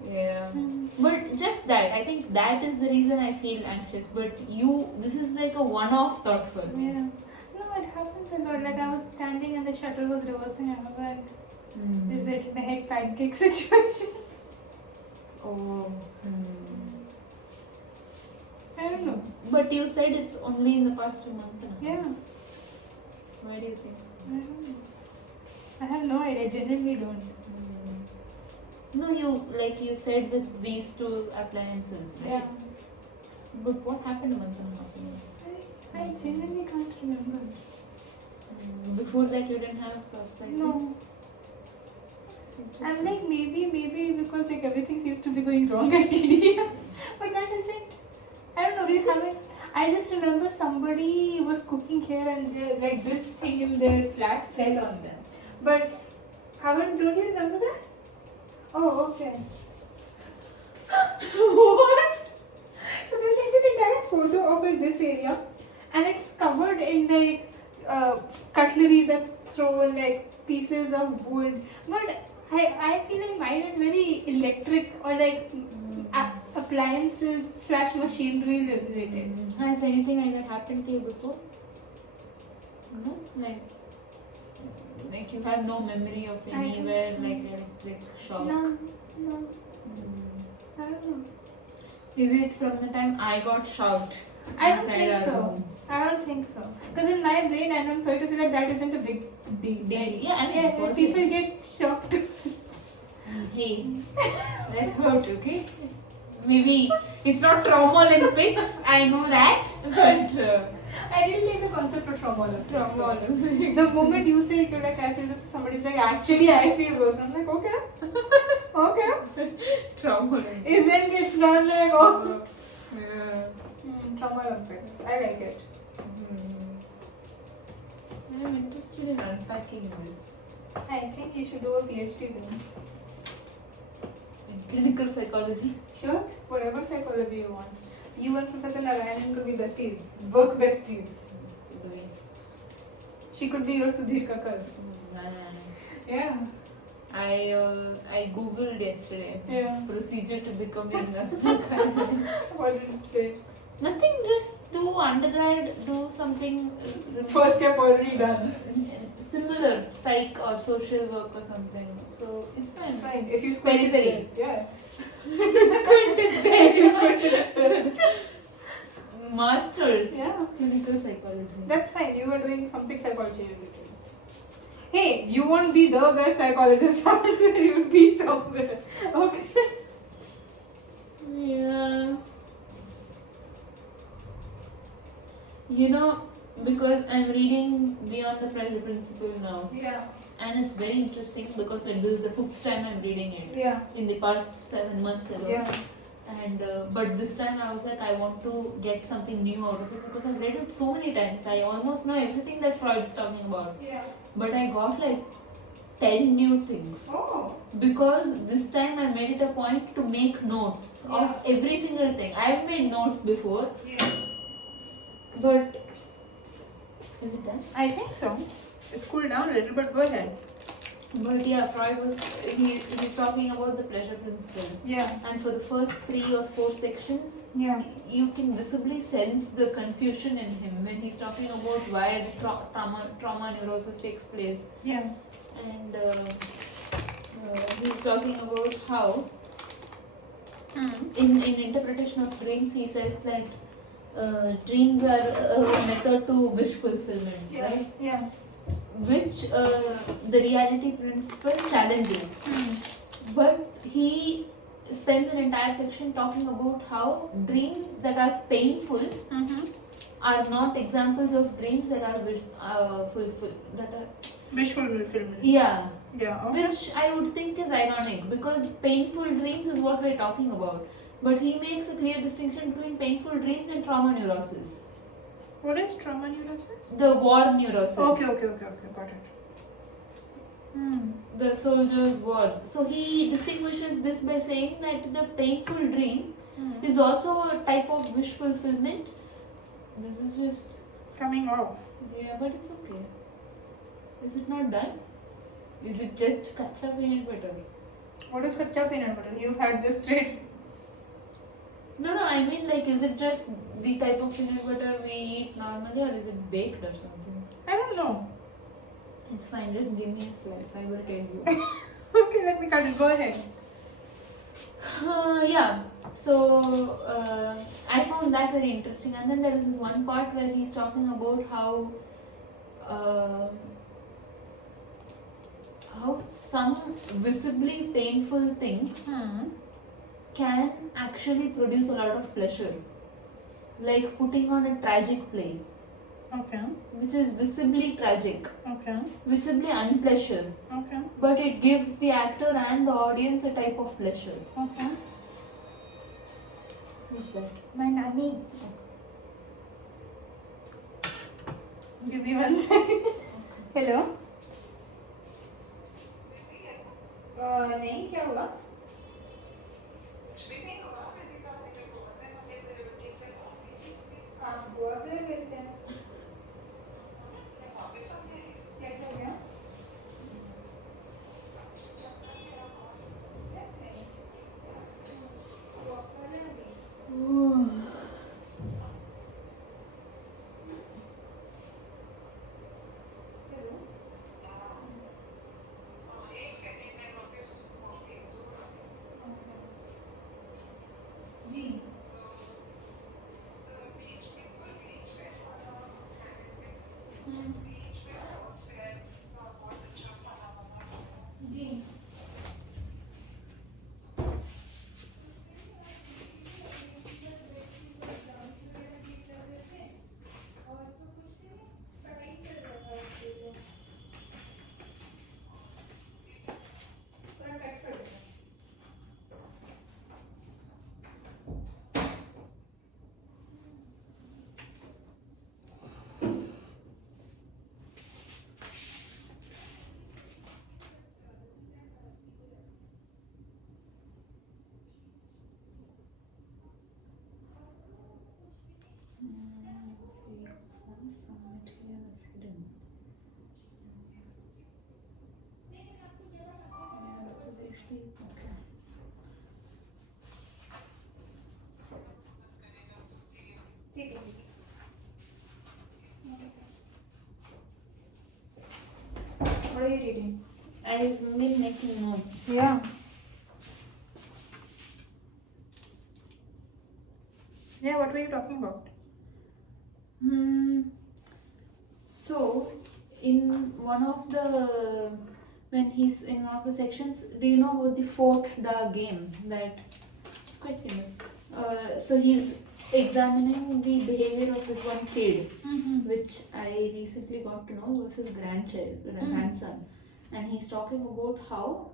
Yeah. But just that, I think that is the reason I feel anxious. But this is like a one-off thought for me. Yeah. No, it happens a lot. Like I was standing and the shuttle was reversing and I was like, is it Mehak pancake situation? Oh. I don't know. But you said it's only in the past 2 months. Yeah. Why do you think so? I don't know. I have no idea. I genuinely don't. No, you said with these two appliances, right? Yeah. But what happened a month and a half ago? I genuinely can't remember. Before that, you didn't have plus like No. this? I'm like maybe because like everything seems to be going wrong at TD. But that isn't. I don't know. We haven't. I just remember somebody was cooking here and like this thing in their flat fell on them. But don't you remember that? Oh, okay. What? So they sent an entire photo of like, this area, and it's covered in like cutlery that's thrown, like pieces of wood. But I feel like mine is very electric or like appliances / machinery related. Has anything like that happened to you before? No? Like you have no memory of anywhere like electric shock? No. I don't know. Is it from the time I got shocked? I don't inside think our so. room? I don't think so. Because in my brain, and I'm sorry to say that isn't a big deal. Yeah, I mean, Yeah, people get shocked. Hey, that hurt, okay? Maybe it's not trauma Olympics, I know that, but I didn't like the concept of trauma Olympics. trauma Olympics. The moment you say you're like, I feel this, somebody's like, actually, I feel this. I'm like, okay. Okay. Trauma Olympics. Isn't it? It's not like, oh. Yeah. Trauma Olympics. I like it. I'm interested in unpacking this. I think you should do a PhD then. In clinical psychology. Sure, whatever psychology you want. You and Professor Narayanan could be besties. Work besties. She could be your Sudhir Kakal. Yeah. I googled yesterday. Yeah. Procedure to becoming a psychiatrist. What did it say? Nothing, just do undergrad, do something. First step already done. Similar, psych or social work or something. So it's fine. Fine. If you squint it, Periphery. yeah. Masters. Yeah. Clinical psychology. That's fine. You are doing something psychology related. Hey, you won't be the best psychologist out there. You will be somewhere. Okay. Yeah. You know, because I'm reading Beyond the Pressure Principle now, Yeah. and it's very interesting because like this is the 5th time I'm reading it Yeah. in the past 7 months ago. Yeah. And but this time I was like, I want to get something new out of it because I've read it so many times. I almost know everything that Freud is talking about. Yeah. But I got like 10 new things. Oh. Because this time I made it a point to make notes of every single thing. I've made notes before. Yeah. But is it done? I think so. It's cooled down a little, but go ahead. But yeah, Freud was he's talking about the pleasure principle. Yeah. And for the first 3 or 4 sections, Yeah. you can visibly sense the confusion in him when he's talking about why the trauma neurosis takes place. Yeah. And he's talking about how in interpretation of dreams he says that dreams are a method to wish fulfillment, right? Yeah. Which the reality principle challenges. But he spends an entire section talking about how dreams that are painful are not examples of dreams that are Visual fulfillment. yeah. Yeah. Okay. Which I would think is ironic because painful dreams is what we're talking about. But he makes a clear distinction between painful dreams and trauma neurosis. What is trauma neurosis? The war neurosis. Okay. Got it. The soldiers' wars. So he distinguishes this by saying that the painful dream is also a type of wish fulfillment. This is just Coming off. yeah, but it's okay. Is it not done? Is it just kacha peanut butter? What is kacha peanut butter? You've had this straight. No, I mean like, is it just the type of peanut butter we eat normally, or is it baked or something? I don't know. It's fine. Just give me a slice. I will tell you. Okay, let me cut it. Go ahead. Yeah. So I found that very interesting, and then there is this one part where he's talking about how some visibly painful things can actually produce a lot of pleasure, like putting on a tragic play, Okay. which is visibly tragic, Okay. visibly unpleasure, Okay. but it gives the actor and the audience a type of pleasure. Okay. Who's that? My nanny. Give me 1 second. Hello. नहीं क्या हुआ? आप गोवा पे रहते हैं? कैसे हो गया? That's nice. Walk करना है? Hello. जी. जी. और तो कुछ नहीं, पढ़ाई चल रहा था उसके लिए. थोड़ा कट कर देना. ठीक है. What are you reading? I've been making notes. Yeah. Yeah, what were you talking about? So, in one of the when he's in one of the sections, do you know about the Fort Da game? That it's quite famous. So he's examining the behavior of this one kid, which I recently got to know was his grandson, and he's talking about how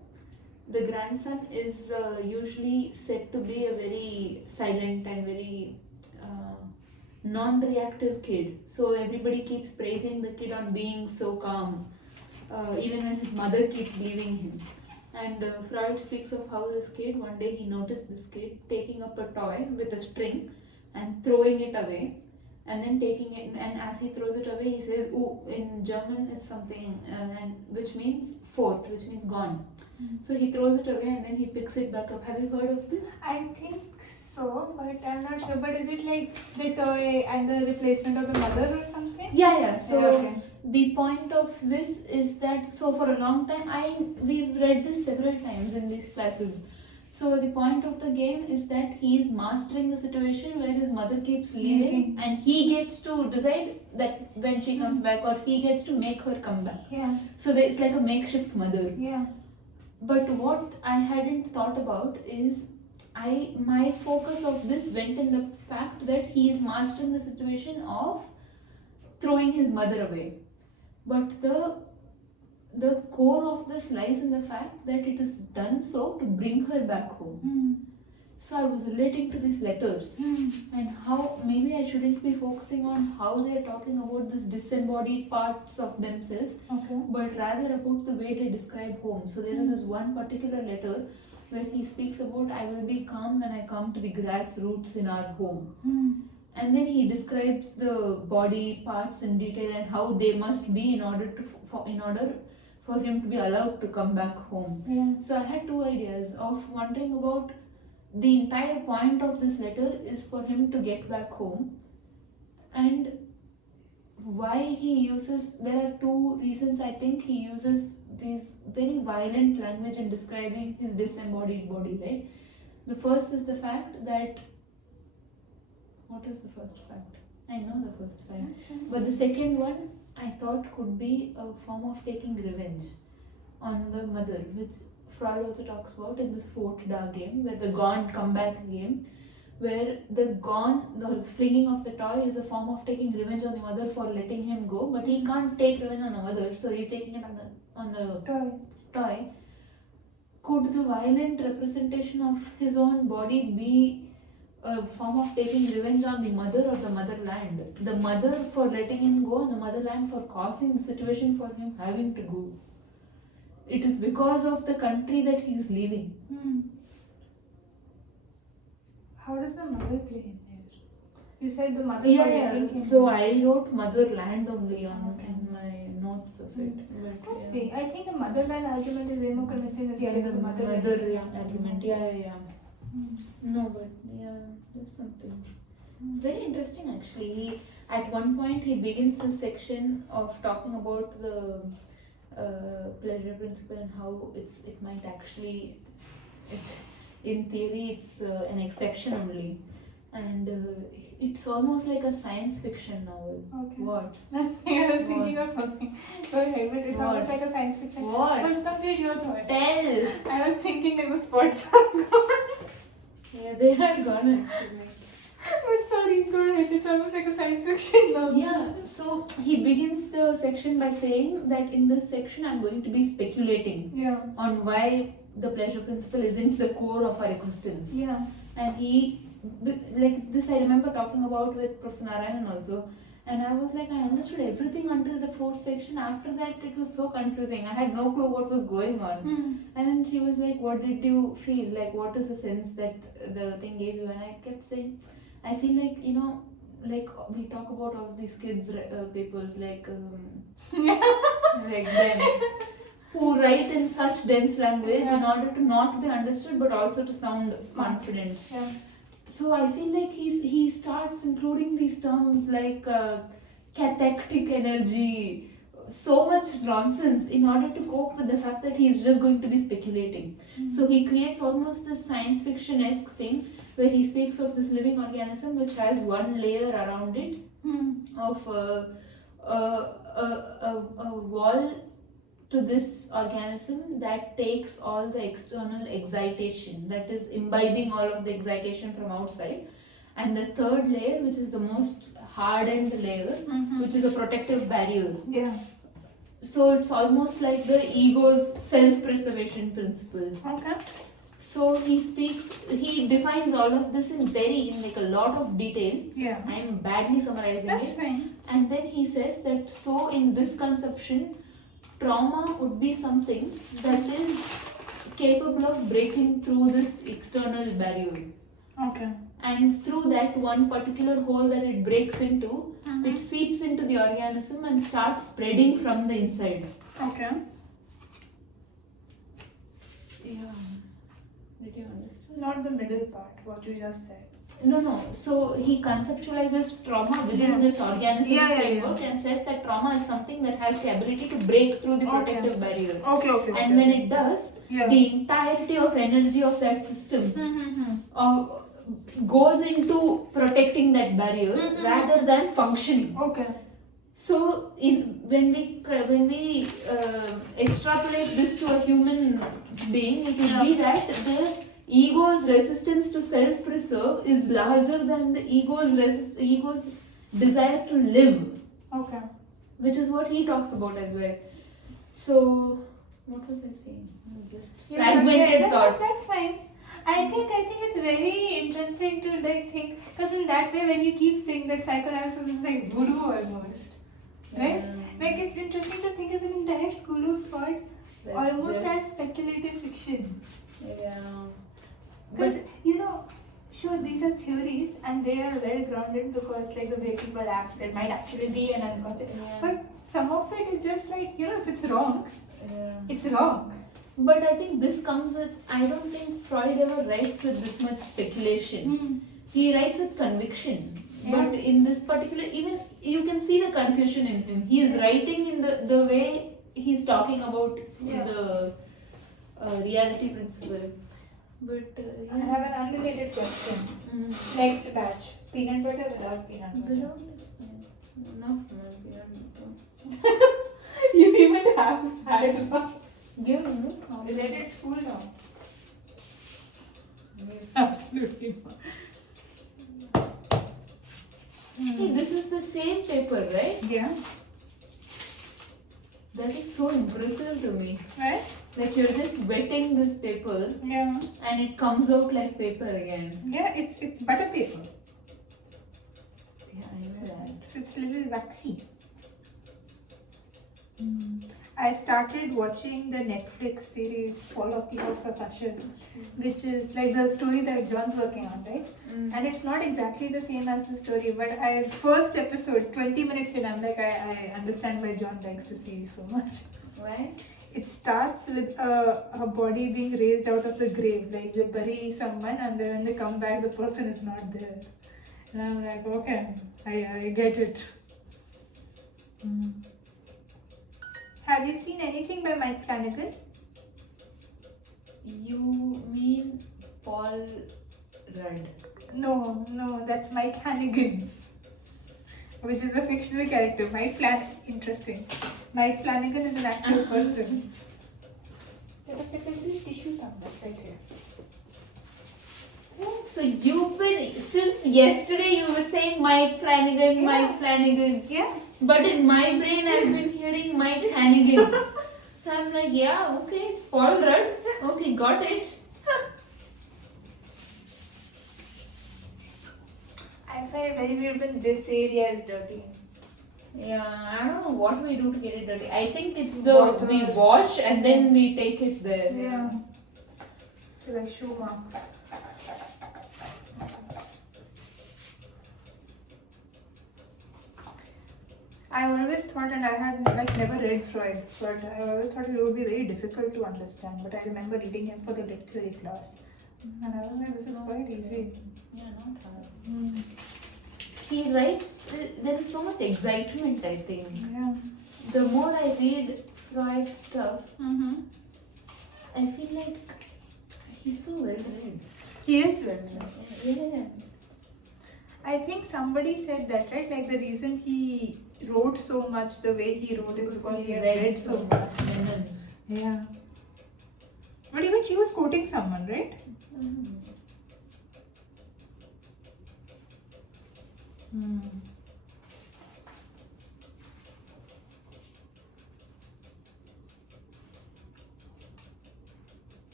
the grandson is usually said to be a very silent and very non-reactive kid. So everybody keeps praising the kid on being so calm, even when his mother keeps leaving him. And Freud speaks of how this kid, one day he noticed this kid taking up a toy with a string and throwing it away, and then taking it, and as he throws it away he says, "Ooh," in German it's something, and which means fort, which means gone. So he throws it away and then he picks it back up. Have you heard of this? I think so, but I'm not sure. But is it like the toy and the replacement of the mother or something? Yeah. So Yeah, okay. the point of this is that, so for a long time we've read this several times in these classes. So the point of the game is that he is mastering the situation where his mother keeps leaving, and he gets to decide that when she comes back, or he gets to make her come back. Yeah. So that it's like a makeshift mother. Yeah. But what I hadn't thought about is my focus of this went in the fact that he is mastering the situation of throwing his mother away. But the core of this lies in the fact that it is done so to bring her back home. So I was relating to these letters and how maybe I shouldn't be focusing on how they are talking about this disembodied parts of themselves, Okay. but rather about the way they describe home. So there is this one particular letter where he speaks about, "I will be calm when I come to the grass roots in our home." And then he describes the body parts in detail and how they must be in order for him to be allowed to come back home. Yeah. So I had two ideas of wondering about the entire point of this letter is for him to get back home, and why he uses, there are two reasons I think he uses this very violent language in describing his disembodied body, right? The first is the fact that, what is the first fact? I know the first fact. But the second one I thought could be a form of taking revenge on the mother, which Freud also talks about in this Fort Da game, where the gone comeback game, where the flinging of the toy is a form of taking revenge on the mother for letting him go, but he can't take revenge on the mother, so he's taking it on the toy. Could the violent representation of his own body be a form of taking revenge on the mother or the motherland? The mother for letting him go and the motherland for causing the situation for him having to go. It is because of the country that he is leaving. How does the mother play in there? You said the mother. Yeah. So I wrote motherland only in my notes of it. But, Okay, I think the motherland argument is way more convincing than the other the mother argument. Yeah. No, but yeah, there's something. It's very interesting actually. At one point he begins this section of talking about the pleasure principle and how it might actually, in theory it's an exception only, and it's almost like a science fiction novel. Okay. What? I was thinking of something. Go ahead, but it's What? almost like a science fiction. What? First complete your thought. Tell! I was thinking that the spots are gone. Yeah, they are gone actually. But sorry, go ahead. It's almost like a science fiction novel. Yeah, so he begins the section by saying that in this section I'm going to be speculating on why the pleasure principle isn't the core of our existence. Yeah. And he, like this I remember talking about with Professor Narayanan also, and I was like, I understood everything until the fourth section. After that it was so confusing. I had no clue what was going on. And then she was like, what did you feel? Like, what is the sense that the thing gave you? And I kept saying, I feel like, like we talk about all these kids' papers, like like them, who write in such dense language in order to not be understood but also to sound confident. Yeah. So I feel like he starts including these terms like cathectic energy, so much nonsense in order to cope with the fact that he's just going to be speculating. So he creates almost this science fiction-esque thing where he speaks of this living organism which has one layer around it of a wall to this organism that takes all the external excitation, that is imbibing all of the excitation from outside, and the third layer, which is the most hardened layer, which is a protective barrier. Yeah. So it's almost like the ego's self-preservation principle. Okay. So he defines all of this in like a lot of detail. Yeah. I am badly summarizing That's it. fine. And then he says that so in this conception, trauma would be something that is capable of breaking through this external barrier. Okay. And through that one particular hole that it breaks into, Mhm. it seeps into the organism and starts spreading from the inside. Okay. Yeah. Did you understand? Not the middle part, what you just said. No. So he conceptualizes trauma within Yeah. this organism Yeah. framework and says that trauma is something that has the ability to break through the Okay. protective barrier. Okay. And when it does, Yeah. the entirety of energy of that system goes into protecting that barrier rather than functioning. Okay. So when we extrapolate this to a human being, it will be that the ego's resistance to self-preserve is larger than the ego's desire to live, Okay. which is what he talks about as well. So what was I saying? Just fragmented thoughts. That's fine. I think it's very interesting to like think, because in that way when you keep saying that psychoanalysis is like voodoo almost, right? Like it's interesting to think as an entire school of thought, That's almost just- as speculative fiction. Yeah. Because sure, these are theories and they are well grounded because like the way people act, there might actually be an unconscious. Yeah. But some of it is just like, if it's wrong, it's wrong. But I think this comes with, I don't think Freud ever writes with this much speculation. He writes with conviction. Yeah. But in this particular, even you can see the confusion in him. He is writing in the way he's talking about the reality principle. But I have an unrelated question. Next batch. Peanut butter without peanut butter. Without this, enough, man. You even have had enough. Give him, no? Let it cool down. Absolutely not. Hey, this is the same paper, right? Yeah. That is so impressive to me. Right? Like you're just wetting this paper Yeah. and it comes out like paper again. Yeah, it's butter paper. Yeah, I know that. It's a little waxy. I started watching the Netflix series Fall of the House of Usher, which is like the story that John's working on, right? And it's not exactly the same as the story, but first episode, 20 minutes in, I'm like, I understand why John likes the series so much. Why? It starts with a body being raised out of the grave, like they bury someone and then when they come back, the person is not there. And I'm like, okay, I get it. Have you seen anything by Mike Flanagan? You mean Paul Rudd? No, that's Mike Hannigan, which is a fictional character. Interesting. Mike Flanagan is an actual person. There's a tissue somewhere, right here. So you've been, since yesterday you were saying Mike Flanagan, Yeah. Mike Flanagan. Yeah. But in my brain I've been hearing Mike Hannigan. So I'm like, yeah, okay, it's Paul Rudd. Okay, got it. I find it very weird when this area is dirty. Yeah, I don't know what we do to get it dirty. I think it's Water. we wash and then we take it there. Yeah. So like shoe marks. I always thought, and I had like never read Freud, but I always thought it would be very difficult to understand. But I remember reading him for the lit theory class, and I was like, this is quite easy. Yeah, not hard. He writes, there is so much excitement, I think. Yeah. The more I read Freud stuff, Mm-hmm. I feel like he's so well read. He is well read. Yeah. I think somebody said that, right? Like the reason he wrote so much the way he wrote is because he had read so much. Yeah. But even she was quoting someone, right?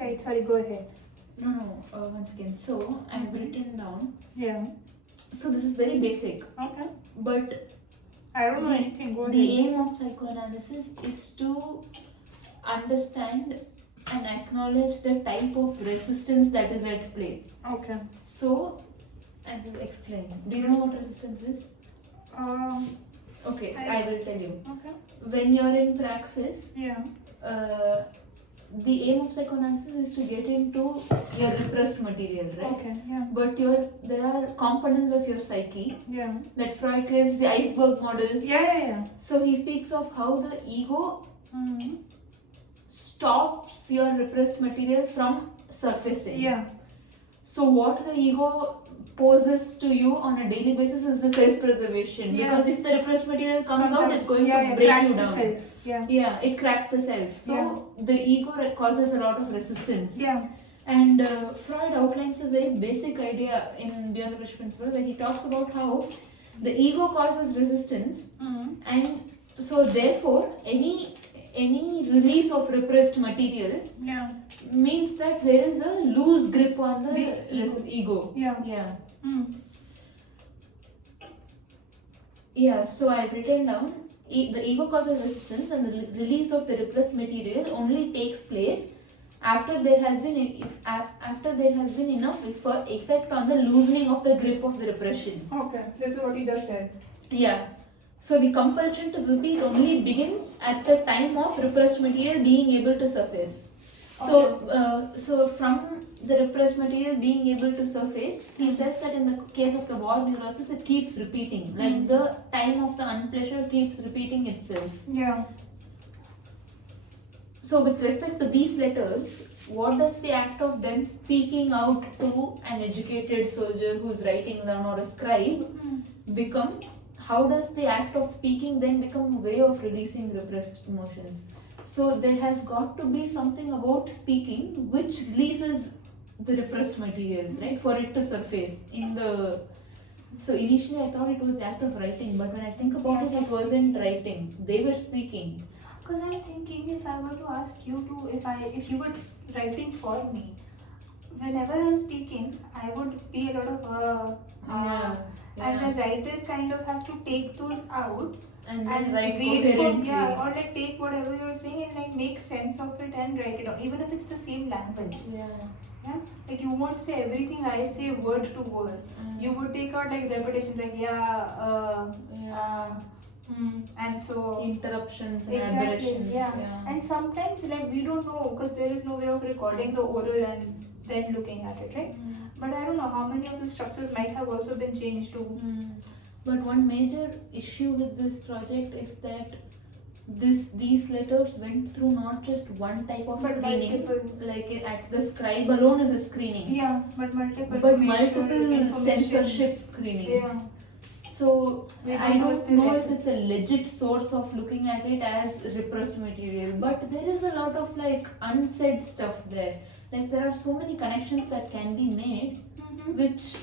Right, sorry, go ahead. No, once again. So I've written down. Yeah. So this is very basic, Okay. but I don't know anything. Go the ahead. aim of psychoanalysis is to understand and acknowledge the type of resistance that is at play. Okay. So I will explain. Do you know what resistance is? Okay, I will tell you. Okay. When you're in praxis, Yeah. the aim of psychoanalysis is to get into your repressed material, right? Okay. Yeah. But there are components of your psyche Yeah. that Freud creates the iceberg model. Yeah. So he speaks of how the ego Mm-hmm. stops your repressed material from surfacing. Yeah. So what the ego poses to you on a daily basis is the self-preservation. Yeah. Because if the repressed material comes out, it's going to yeah, break cracks you the down. self. Yeah. Yeah, it cracks the self. So the ego causes a lot of resistance. Yeah. And Freud outlines a very basic idea in Beyond the Pressure Principle where he talks about how the ego causes resistance, Mm-hmm. and so therefore any release of repressed material Yeah. means that there is a loose grip on the ego. ego. Yeah. Yeah. Mm. Yeah, so I've written down the ego causes resistance, and the release of the repressed material only takes place after there has been enough effect on the loosening of the grip of the repression. Okay. This is what you just said. Yeah. So the compulsion to repeat only begins at the time of repressed material being able to surface. So from the repressed material being able to surface, he says that in the case of the war neurosis, it keeps repeating. Like the time of the unpleasure keeps repeating itself. Yeah. So with respect to these letters, what does the act of them speaking out to an educated soldier who's writing down, or a scribe, become? How does the act of speaking then become a way of releasing repressed emotions? So there has got to be something about speaking which releases the repressed materials, right? For it to surface in the... So initially I thought it was the act of writing, but when I think about it, it wasn't writing. They were speaking. Because I'm thinking, if I were to ask you to, if you were writing for me, whenever I'm speaking, I would be a lot of and the writer kind of has to take those out And then write wait for, coherently. or like take whatever you're saying and like make sense of it and write it down, even if it's the same language. Yeah. Yeah, like you won't say everything I say word to word. You would take out like repetitions, like and so Interruptions and exactly, aberrations. yeah. And sometimes like we don't know because there is no way of recording the oral and then looking at it, right? But I don't know how many of the structures might have also been changed too. But one major issue with this project is that these letters went through not just one type of But screening, multiple. like at the scribe alone is a screening, Yeah, but multiple. but visual multiple information. censorship screenings. Yeah. So We I don't know don't if the know record- if it's a legit source of looking at it as repressed material, but there is a lot of like unsaid stuff there. Like there are so many connections that can be made, which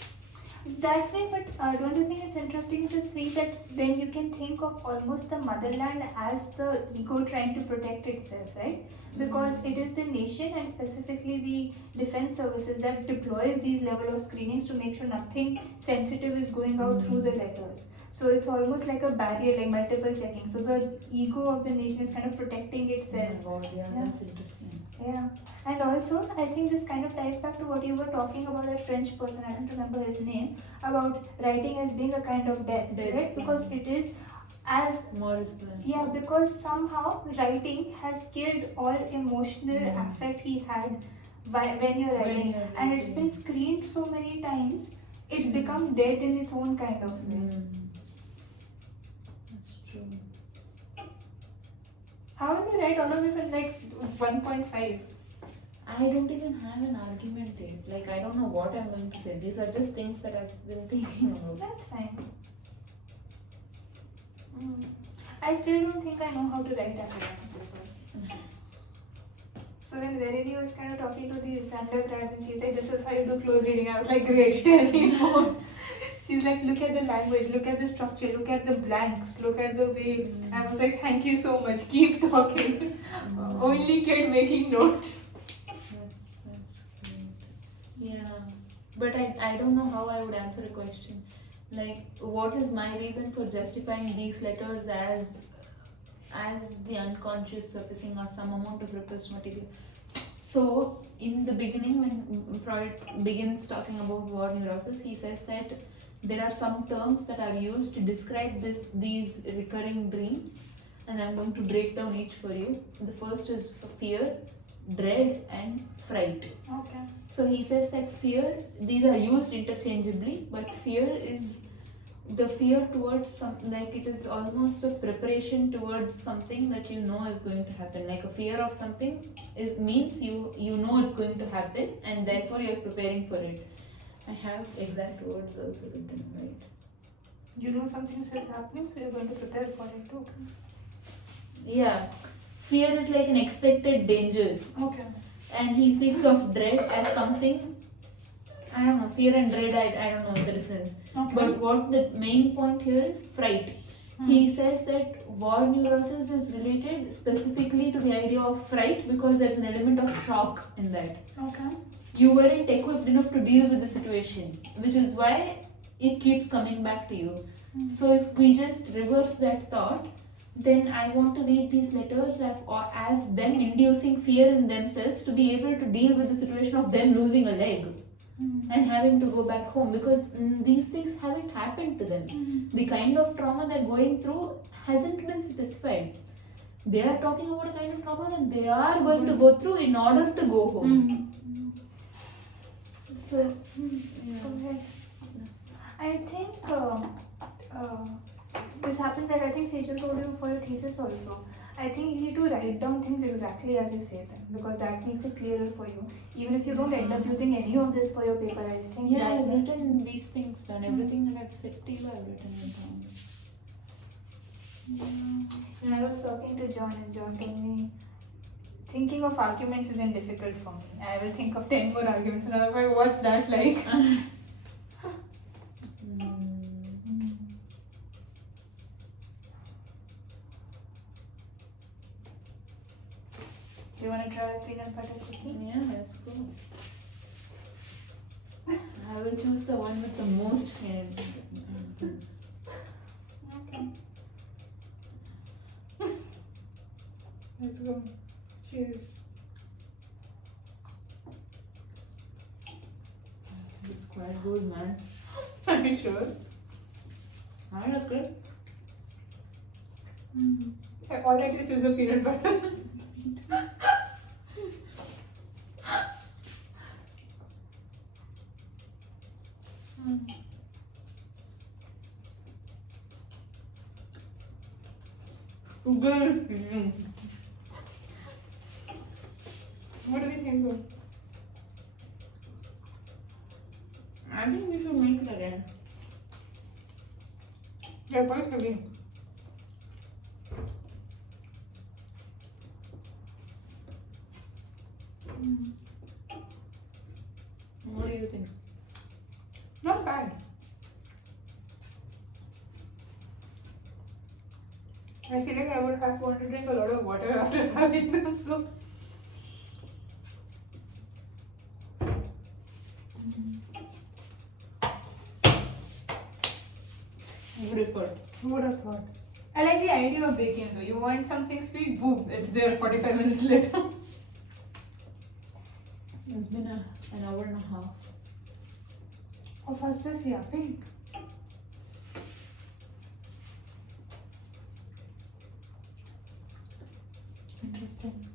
That way, but don't you think it's interesting to see that then you can think of almost the motherland as the ego trying to protect itself, right? Because it is the nation and specifically the defense services that deploys these level of screenings to make sure nothing sensitive is going out through the letters. So it's almost like a barrier, like multiple checking. So the ego of the nation is kind of protecting itself. oh my god, yeah, that's interesting. Yeah, and also I think this kind of ties back to what you were talking about, that French person, I don't remember his name, about writing as being a kind of death, right? Because it is as Morris plan. yeah, because somehow writing has killed all emotional affect he had when you're writing, and it's been screened so many times, it's become dead in its own kind of way. That's true. How will you write all of this at like 1.5? I don't even have an argument yet. Like, I don't know what I'm going to say. These are just things that I've been thinking about. That's fine. I still don't think I know how to write academic papers. So when Verity was kind of talking to these undergrads and she's like, this is how you do close reading. I was like, great, tell me more. She's like, look at the language, look at the structure, look at the blanks, look at the way. I was like, thank you so much, keep talking. Only kid making notes. Yes. Yeah, but I don't know how I would answer a question. Like, what is my reason for justifying these letters as the unconscious surfacing of some amount of repressed material? So, in the beginning, when Freud begins talking about war neurosis, he says that there are some terms that are used to describe these recurring dreams, and I'm going to break down each for you. The first is fear, dread, and fright. Okay. So he says that fear, these are used interchangeably, but fear is the fear towards like it is almost a preparation towards something that you know is going to happen. Like a fear of something means you know it's going to happen, and therefore you're preparing for it. I have exact words also written, right? You know something is happening, so you're going to prepare for it too. Yeah. Fear is like an expected danger. Okay. And he speaks of dread as something, I don't know, fear and dread, I don't know the difference. Okay. But what the main point here is fright. He says that war neurosis is related specifically to the idea of fright because there's an element of shock in that. Okay. You weren't equipped enough to deal with the situation, which is why it keeps coming back to you. So if we just reverse that thought, then I want to read these letters as them inducing fear in themselves to be able to deal with the situation of them losing a leg and having to go back home, because these things haven't happened to them. The kind of trauma they're going through hasn't been specified. They are talking about a kind of trauma that they are going to go through in order to go home. So, Okay. I think this happens, like I think Sejal told you for your thesis also. I think you need to write down things exactly as you say them, because that makes it clearer for you. Even if you don't end up using any of this for your paper, I think yeah, I've written these things down. Everything that I've said to you, I've written it down. And I was talking to John, and John told me, thinking of arguments isn't difficult for me. I will think of 10 more arguments, and I was like, what's that like? Do you want to try peanut butter cookie? Yeah, that's cool. I will choose the one with the most hair. Okay. Let's go. Cheers. It's quite good, man. Are you sure? I like it. All I taste is the peanut butter. Good. What do we think of? I think we should make it again. They're quite heavy. What do you think? Not bad. I feel like I would have want to drink a lot of water after having them. So. Who would have thought? I like the idea of baking though. You want something sweet, boom, it's there 45 minutes later. It's been an hour and a half. How fast is yapping? Interesting.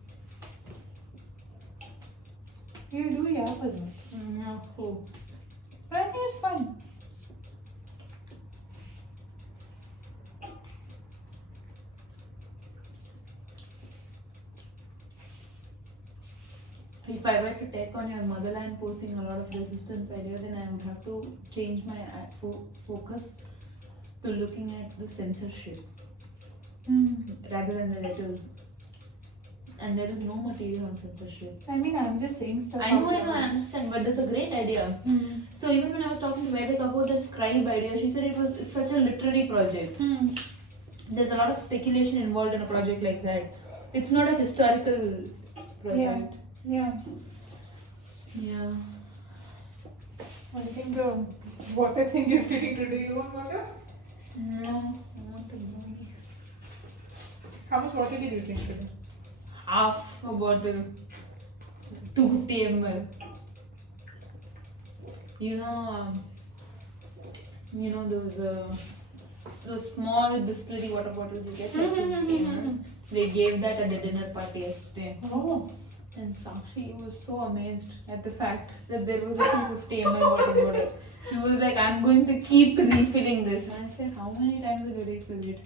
You do yap a lot. Yeah, cool. But I think it's fun. If I were to take on your motherland posing a lot of resistance idea, then I would have to change my focus to looking at the censorship rather than the letters. And there is no material on censorship. I mean, I'm just saying stuff. I know, I understand, but that's a great idea. So even when I was talking to Vedic about the scribe idea, she said it's such a literary project. There's a lot of speculation involved in a project like that. It's not a historical project. Yeah. Yeah. think the water thing is ready to do. You want water? No, I want to go. How much water did you drink today? Half a bottle, 250 ml. You know those small distillery water bottles you get like 250 ml. They gave that at the dinner party yesterday. Oh. And Sakshi was so amazed at the fact that there was a 250 ml water bottle. She was like, I'm going to keep refilling this. And I said, how many times will you refill it?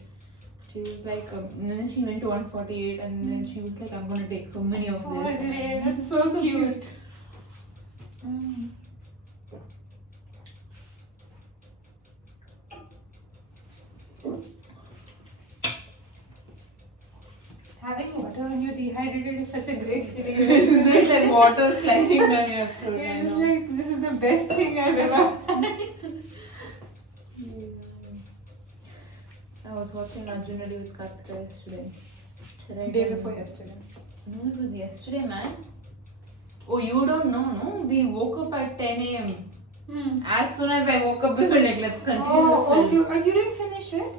She was like, and then she went to 148 and then she was like, I'm going to take so many of Oh, this. really? That's so cute. Mm. Having water when you're dehydrated is such a great feeling. Isn't it like water sliding down your throat? I It's know. like, this is the best thing I've ever had. I was watching Arjun Reddy with Karthika yesterday. Right Day when- before yesterday. No, it was yesterday, man. Oh, you don't know, no? We woke up at 10 a.m. As soon as I woke up, we were like, let's continue the film. You didn't finish it?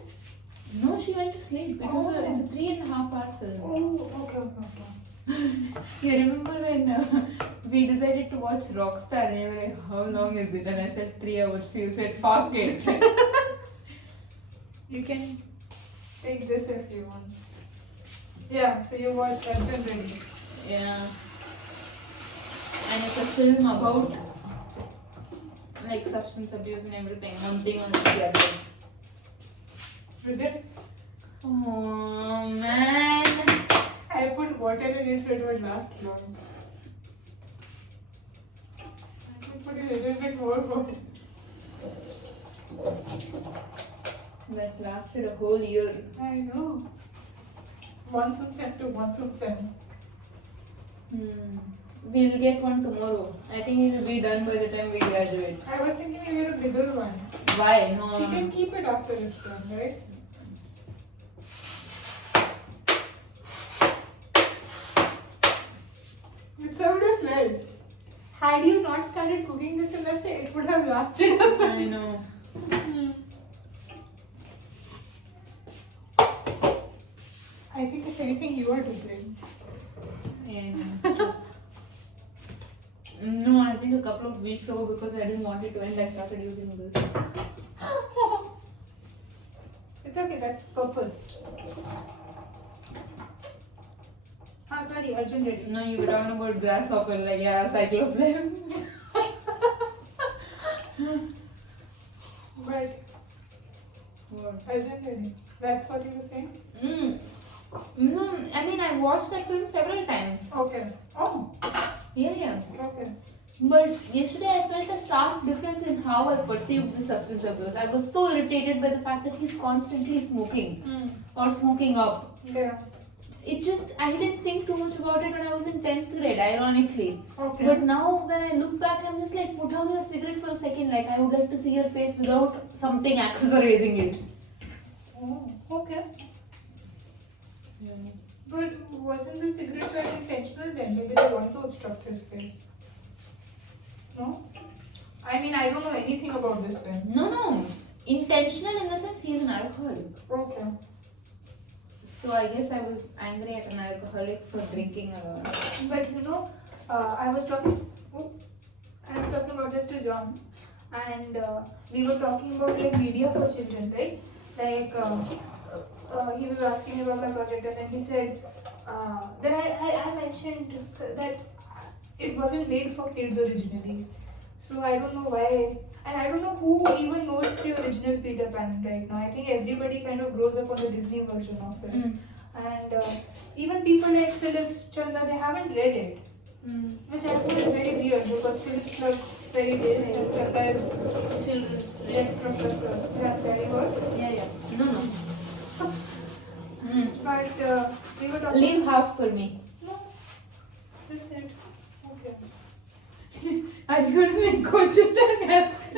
No, she went to sleep. It was Oh. it's a 3.5 hour film. Oh, okay. You remember when we decided to watch Rockstar and you were like, how long is it? And I said 3 hours. You said, fuck it. You can take this if you want. Yeah, so you watch Arjun Reddy. Yeah. And it's a film about like substance abuse and everything. One thing on the other. Did it? Oh man. I put water in it so it would last long. I can put a little bit more water. That lasted a whole year. I know. Monsoon scent to monsoon scent. We'll get one tomorrow. I think it will be done by the time we graduate. I was thinking we get a bigger one. Why? No. She can keep it after it's done, right? It served us well. Had you not started cooking this semester, it would have lasted us. I know. I think if anything, you are to blame. Yeah. No, I think a couple of weeks ago because I didn't want it to end, I started using this. It's okay, that's purpose. Ah, sorry, Arjun Reddy. No, you were talking about grasshopper, like yeah, cycloplan. But What? Arjun Reddy, that's what you were saying? No, I mean I watched that film several times. Okay. Oh, Yeah. okay. But yesterday I felt a stark difference in how I perceived the substance abuse. I was so irritated by the fact that he's constantly smoking or smoking up. Yeah. It just, I didn't think too much about it when I was in 10th grade, ironically. Okay. But now when I look back, I'm just like, put down your cigarette for a second. Like, I would like to see your face without something accessorizing it. Oh, okay. But wasn't the cigarette choice intentional then? Maybe they want to obstruct his face. No? I mean, I don't know anything about this film. No. Intentional in the sense he's an alcoholic. Okay. So I guess I was angry at an alcoholic for drinking a lot. But you know, I was talking about this to John, and we were talking about like media for children, right? Like he was asking about my project, and then he said, then I mentioned that it wasn't made for kids originally. So I don't know why, and I don't know who even knows the original Peter Pan right now. I think everybody kind of grows up on the Disney version of it. And even people like Phillips Chanda, they haven't read it. Which I think is very weird because Phillips loves fairy tales and Chanda is children's left professor. That's very good. Yeah. No. But we were talking. Leave half for me. No. That's it. Okay. Are you going to make gochujang happen?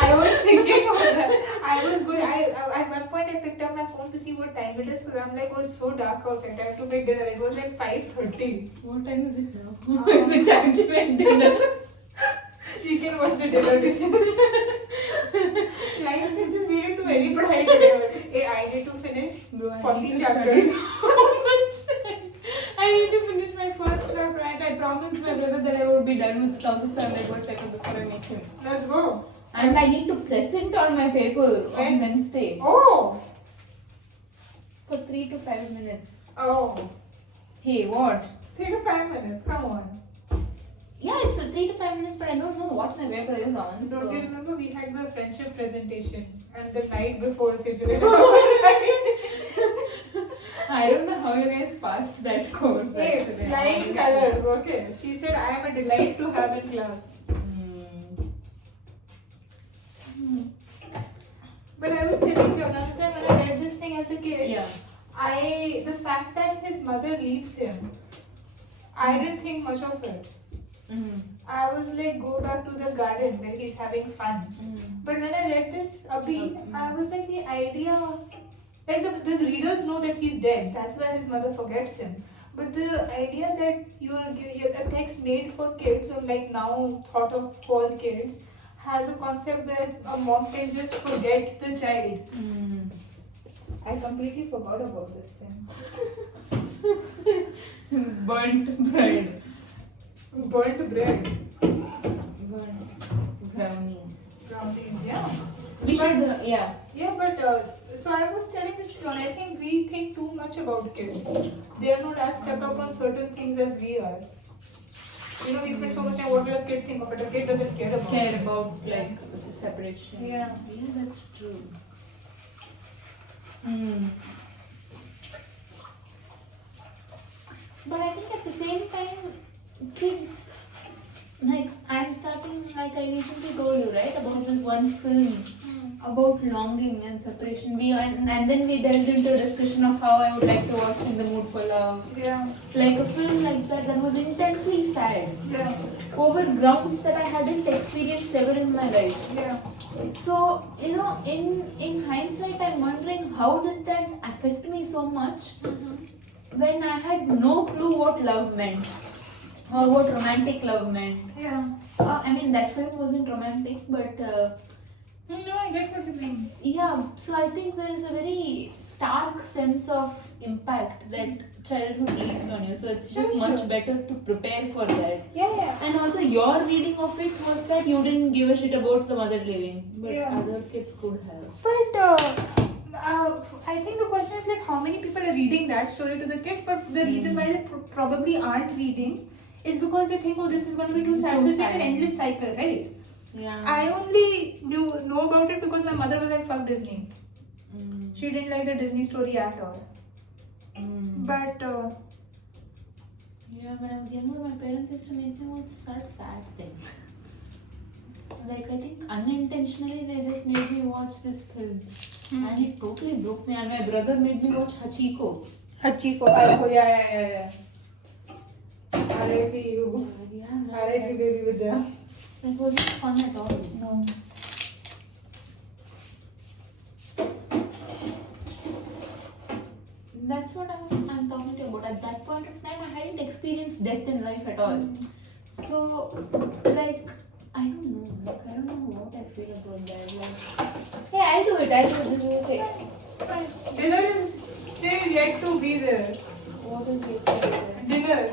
I was thinking about that. I was going. At one point I picked up my phone to see what time it is because I'm like, oh, it's so dark outside. I have to make dinner. It was like 5:30. What time is it now? It's a time to make dinner. You can watch the dinner dishes. Life is just made into any padhai today. Hey, I need to finish Bro, I 40 need to chapters. I need to finish my first draft, right? I promised my brother that I would be done with 1,700 words before I make him. Let's go. And I need to present on my paper When? on Wednesday Oh. for 3 to 5 minutes. Oh. Hey, what? 3 to 5 minutes. Come on. Yeah, it's 3 to 5 minutes, but I don't know what my paper is on. Don't so- you remember we had the friendship presentation and the night before Sejal? I don't know how you guys passed that course. Hey, actually, flying honestly. colors. Okay. She said I am a delight to have in class. But I was telling Jonathan when I read this thing as a kid. Yeah. The fact that his mother leaves him, I didn't think much of it. I was like, go back to the garden where he's having fun. But when I read this, I was like, the idea, like the readers know that he's dead. That's why his mother forgets him. But the idea that you're a text made for kids, or like now thought of for kids, has a concept that a mom can just forget the child. I completely forgot about this thing. Burnt bread. Burnt bread. Burnt brownies. Brownies, yeah. We should, yeah. Yeah, but so I was telling this to John, I think we think too much about kids. They are not as stuck up on certain things as we are. You know, we spend so much time, what will a kid think of it? A kid doesn't care about Care it. about like separation. Yeah. Yeah, that's true. But I think at the same time, kids, like I'm starting, like I recently told you, right, about this one film about longing and separation. And then we delved into a discussion of how I would like to watch In the Mood for Love. Yeah. Like a film like that was intensely sad. Yeah. Over grounds that I hadn't experienced ever in my life. Yeah. So, you know, in hindsight, I'm wondering how did that affect me so much when I had no clue what love meant or what romantic love meant. Yeah. I mean, that film wasn't romantic, but No, I get what you mean. yeah, so I think there is a very stark sense of impact that childhood leaves on you. So it's just Sure, much sure. better to prepare for that. Yeah. And also, your reading of it was that you didn't give a shit about the mother living, but Yeah. other kids could have. But I think the question is like how many people are reading that story to the kids, but the reason why they probably aren't reading is because they think, oh, this is going to be too sad. Too So it's like sad. an endless cycle, right? Yeah. I only know about it because my mother was like, fuck Disney. She didn't like the Disney story at all. But Yeah, when I was younger, my parents used to make me watch sad things. Like, I think unintentionally they just made me watch this film. And it totally broke me. And my brother made me watch Hachiko. Hachiko, yeah. R.I.P. you. Yeah, man. R.I.P. baby with them. It wasn't fun at all. No. That's what I'm talking to you about. At that point of time, I hadn't experienced death in life at all. So, like, I don't know. Like, I don't know what I feel about that. Like, hey, I'll do it. This is okay. Dinner is still yet to be there. What is it? Dinner.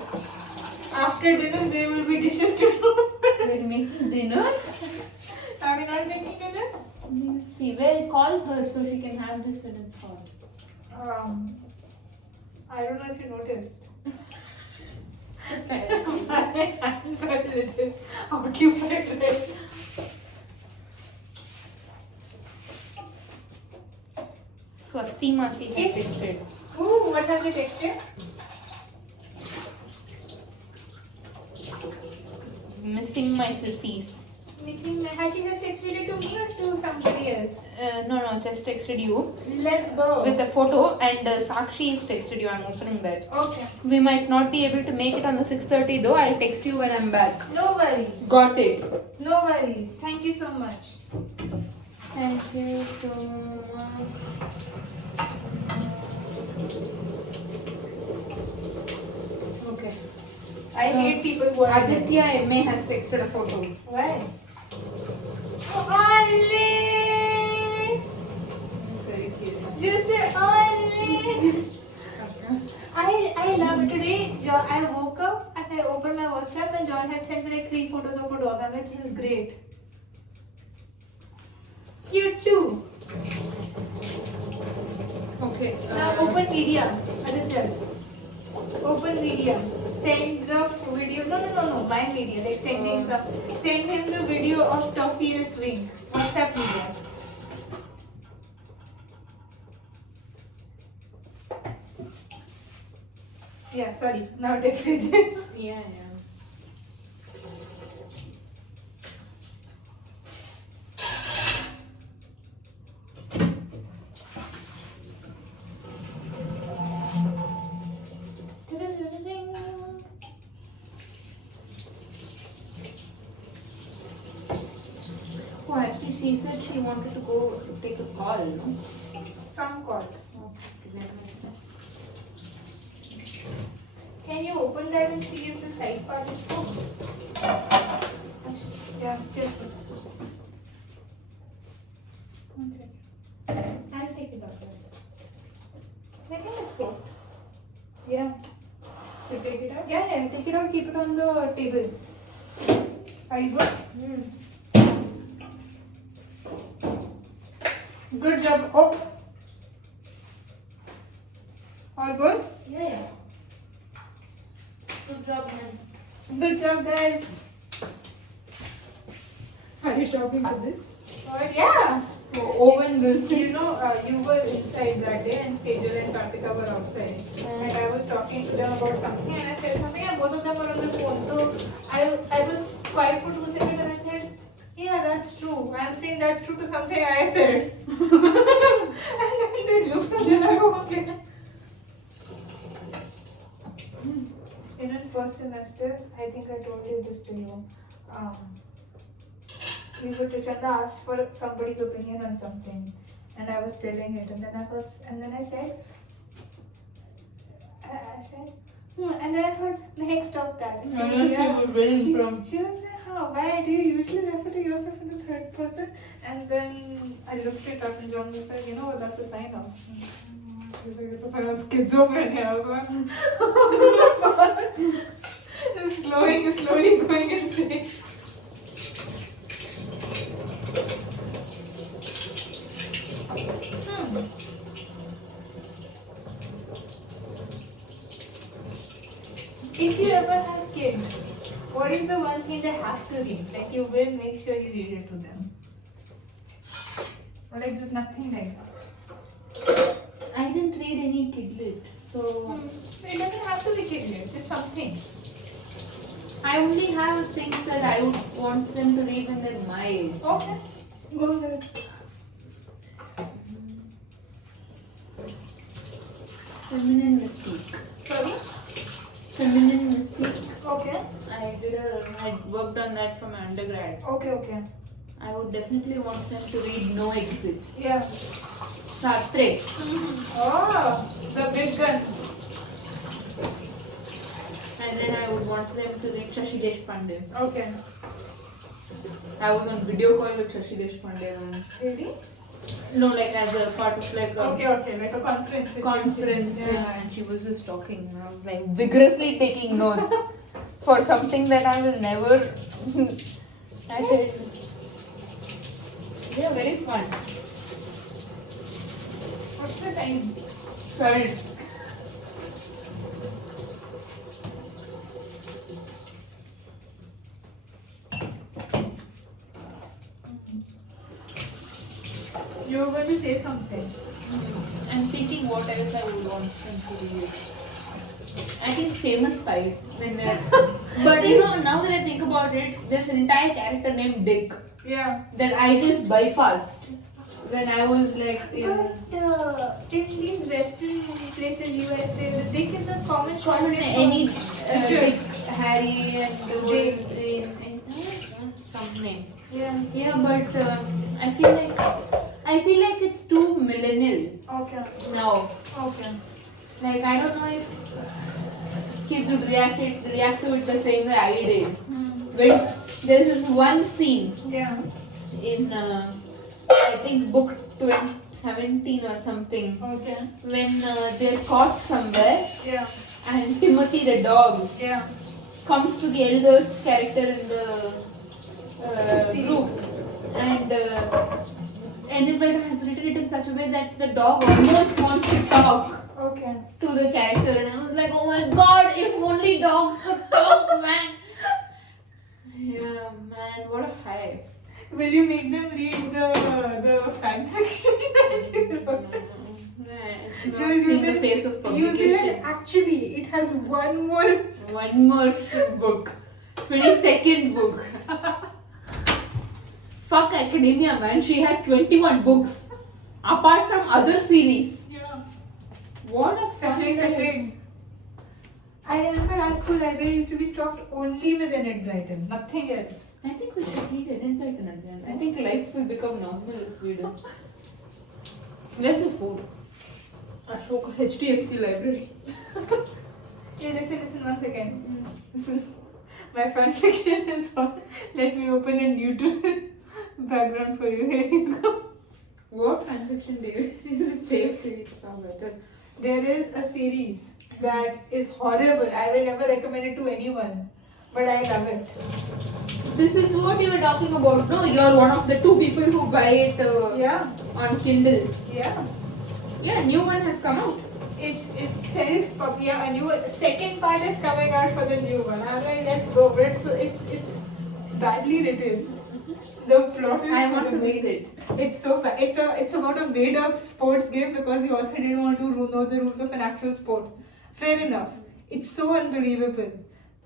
After dinner, there will be dishes to do. We're making dinner? Are we not making dinner? We'll see. Well, call her so she can have this when it's hot. I don't know if you noticed. Fair. My hands are a little occupied, right? Swasti Masi has texted. Ooh, what have they texted? Missing my sissies. Missing. Has she just texted it to me or to somebody else? No, just texted you Let's go. with a photo, and Sakshi has texted you. I'm opening that. Okay. We might not be able to make it on the 6:30 though. I'll text you when I'm back. No worries. Got it. No worries. Thank you so much. Thank you so much. Okay. I hate people who are Aditya MA has texted a photo. Why? Only. Very cute. Just say only. I love it. Today. I woke up and I opened my WhatsApp and John had sent me like 3 photos of a dog. I'm like, this is great. Cute too. Okay. Now open media. Aditya. Open media. Send the video. No. My media. Like sending some. Send him the video of top penis link. WhatsApp media. Yeah, sorry. Now text Sejal. Yeah. Oh, actually, she said she wanted to go take a call, no? Some calls. Okay, then that's fine. Can you open that and see if the side part is full? Yeah, careful. 1 second. I'll take it out. I think it's full. Yeah. You take it out? Yeah, take it out, keep it on the table. Are you good? Good job. Oh. All good? Yeah. Good job, man. Good job, guys. Are you talking to this? Oh, yeah. Owen Wilson. You know, you were inside that day and Sejal and Kartika were outside. And I was talking to them about something and I said something and both of them were on the phone. So I was quiet for 2 seconds and I said, yeah, that's true. I'm saying that's true to something I said. And then they looked and then I go, okay. In first semester, I think I told you this to you. We were Chanda asked for somebody's opinion on something, and I was telling it, and then I said, and then I thought, Mehak, stop that. And she was like, how? Why do you usually refer to yourself in the third person? And then I looked it up, and John was like, you know what? That's a sign of. It's a sign of schizophrenia. Slowly going insane. If you ever have kids, what is the one thing they have to read? Like you will make sure you read it to them. Or like there's nothing like that. I didn't read any kidlit, so It doesn't have to be kidlit, just something. I only have things that I would want them to read when they're my age. Okay, go ahead. Feminine Mystique. Sorry? Feminine Mystique. Okay. I worked on that for my undergrad. Okay. I would definitely want them to read No Exit. Yeah. Star Trek. Oh, the big guns. And then I would want them to read Shashi Deshpande. Okay. I was on video call with Shashi Deshpande once. Really? No, like as a part of like a Okay, like a conference. conference. Yeah, and she was just talking. And I was like vigorously taking notes for something that I will never. I said, yeah, very fun. What's the time? Sorry. You were going to say something. I'm thinking what else I would want them to read. I think Famous Five. When but you know, now that I think about it, there's an entire character named Dick Yeah. that I just bypassed when I was like in But in these western places, USA, the dick is a common short common name any for- Dick, Harry, and Jane. some name. Yeah. Yeah, but I feel like it's too millennial Okay. now. Okay. Like I don't know if kids would react to it the same way I did. But there's this one scene Yeah. in I think book 17 or something Okay. when they're caught somewhere Yeah. and Timothy the dog Yeah. comes to the eldest character in the group Series. and Enid has written it in such a way that the dog almost wants to talk Okay. to the character, and I was like, oh my god, if only dogs could talk, man. Yeah, man, what a high. Will you make them read the fan fiction that you wrote? It's not seeing the face of You did. publication. Actually, it has one more. One more book. 22nd book. Fuck academia, man. She has 21 books. Apart from other series. Yeah. What a fun life. Kaching. I remember our school library used to be stocked only with Enid Blyton, nothing else. I think we should read Enid Blyton again. I think life will become normal if we do. Where's the food? Ashoka HDFC library. Yeah, listen, 1 second. Listen. My fan fiction is on. Let me open a neutral background for you. Here you go. What fanfiction do you? Is it safe to talk better? There is a series that is horrible. I will never recommend it to anyone. But I love it. This is what you were talking about, no? You're one of the 2 people who buy it Yeah. on Kindle. Yeah. Yeah, new one has come out. It's self-pub. Yeah, a new second part is coming out for the new one. I'm like, let's go. But it's badly written. The plot is. I want to read it. It's so bad. It's about a made-up sports game because the author didn't want to know the rules of an actual sport. Fair enough. It's so unbelievable.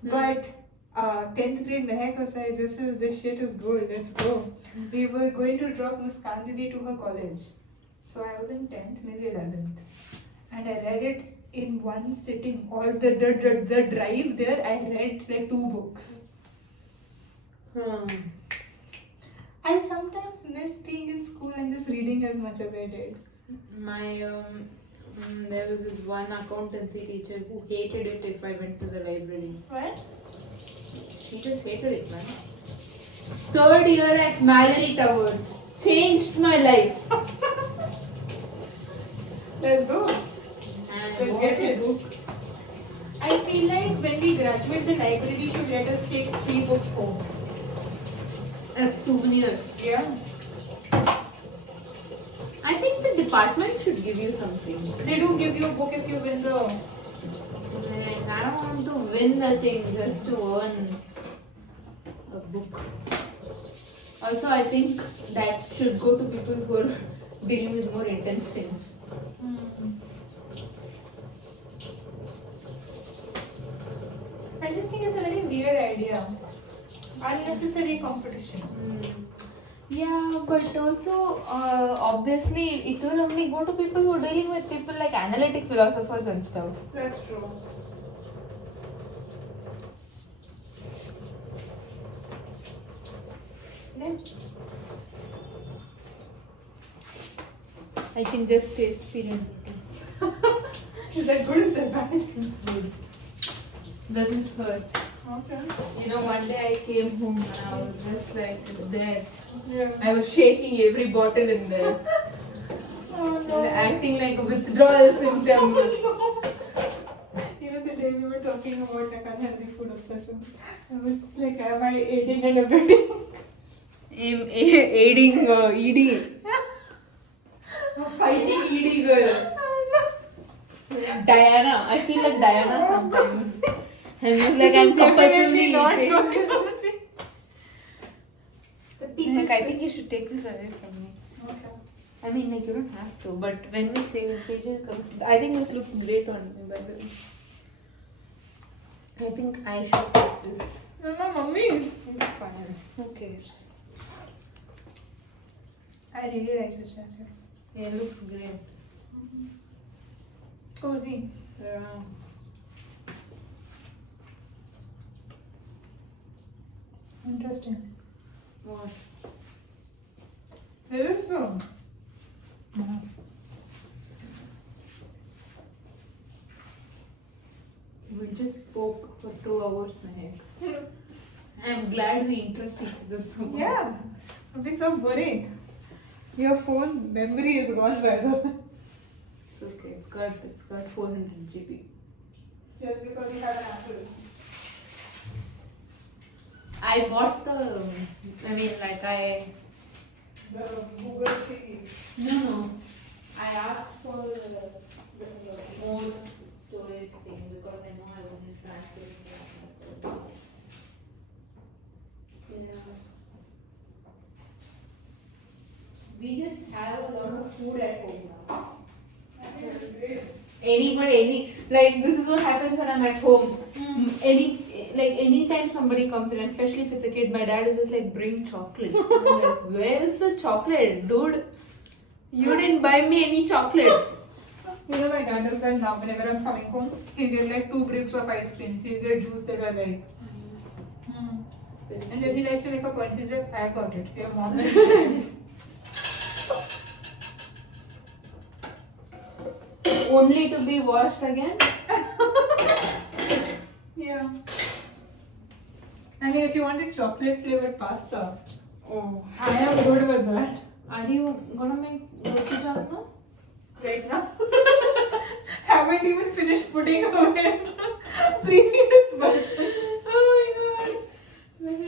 But 10th grade Mehak was like, this shit is good. Let's go. We were going to drop Muskan Didi to her college. So I was in 10th, maybe 11th. And I read it in one sitting. All the drive there, I read like 2 books. I sometimes miss being in school and just reading as much as I did. There was this one accountancy teacher who hated it if I went to the library. What? She just hated it, man. 3rd year at Mallory Towers changed my life. Let's go. And Let's what get a it. book. I feel like when we graduate, the library should let us take 3 books home. As souvenirs. Yeah. I think the department should give you something. They do give you a book if you win the. Like, I don't want to win the thing just to earn a book. Also, I think that should go to people who are dealing with more intense things. I just think it's a very weird idea. Unnecessary competition. Yeah, but also, obviously, it will only go to people who are dealing with people like analytic philosophers and stuff. That's true. I can just taste peanut butter. Is that good or is that bad? Doesn't hurt. Okay. You know, one day I came home and I was just like, it's there. Yeah. I was shaking every bottle in there. Oh no. And acting like a withdrawal symptom. You know, the day we were talking about like unhealthy food obsessions, I was just like, am I aiding and abetting? Aiding ED. Fighting ED girl. Diana. I feel like Diana sometimes. I'm just like, I'm compulsively eating. Like, I think you should take this away from me. Okay. I mean, like, you don't have to, but when Sejal comes, I think this looks great on me, by the way. I think I should take this. No, no, mummies. It's fine. Who cares? I really like this jacket. Yeah, it looks great. Cozy. Yeah. Interesting. What? It is so. Yeah. We'll just pour course, Mehak. I'm glad we interest each other so much. Yeah. It would be so boring. Your phone memory is gone by the way. It's okay. It's got 400 GB. Just because you have an Apple. I bought the. The Google thing. No. I asked for more storage thing because I know I wouldn't transfer it. Yeah. We just have a lot of food at home now. This is what happens when I'm at home. Anytime somebody comes in, especially if it's a kid, my dad is just like, bring chocolates. And I'm like, where is the chocolate, dude? You didn't buy me any chocolates. You know, my dad does that now. Whenever I'm coming home, he'll get like 2 bricks of ice cream. So he'll get juice that I like. And then he likes to make a point. He's like, I got it. Your mom. Only to be washed again? Yeah. I mean, if you wanted chocolate flavored pasta, Oh. I am good with that. Are you gonna make roti jal now? Right now. Haven't even finished putting away previous button. Oh my god.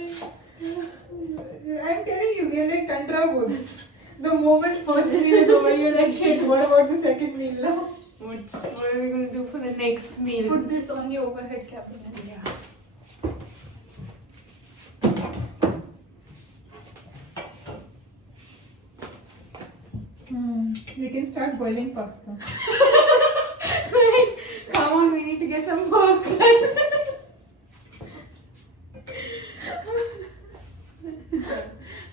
I'm telling you, we're like Tantra bulls. The moment first meal is over, you're like, shit, what about the second meal now? What are we gonna do for the next meal? Put this on the overhead cabinet. Yeah. We can start boiling pasta. Come on, we need to get some work done.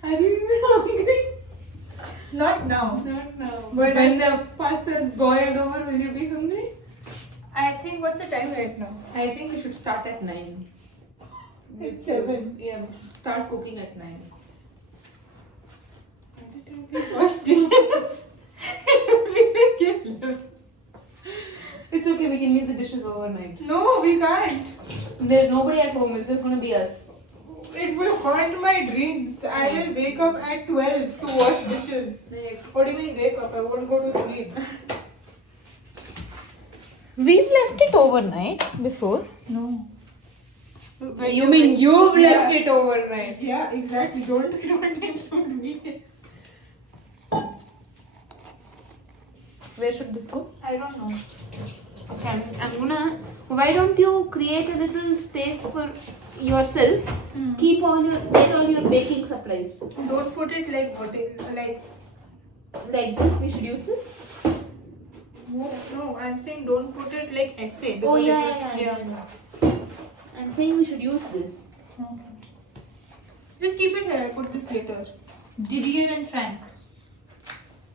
Are you even hungry? Not now. Not now. But when the pasta is boiled over, will you be hungry? I think, what's the time right now? I think we should start at 9. It's 7. Yeah, we should start cooking at 9. By the time we wash dishes, it will be like 11. It's okay, we can make the dishes overnight. No, we can't. There's nobody at home, it's just gonna be us. It will haunt my dreams. I will wake up at 12 to wash dishes. What do you mean wake up? I won't go to sleep. We've left it overnight before. No. You mean you've left it overnight? Yeah, exactly. Don't include me. Where should this go? I don't know. Okay, I'm gonna. Why don't you create a little space for yourself? Get all your baking supplies. Don't put it like Like this. We should use this. No, I'm saying don't put it like essay. Oh because yeah. it will- I'm saying we should use this. Okay. Just keep it here. I put this later. Didier and Frank.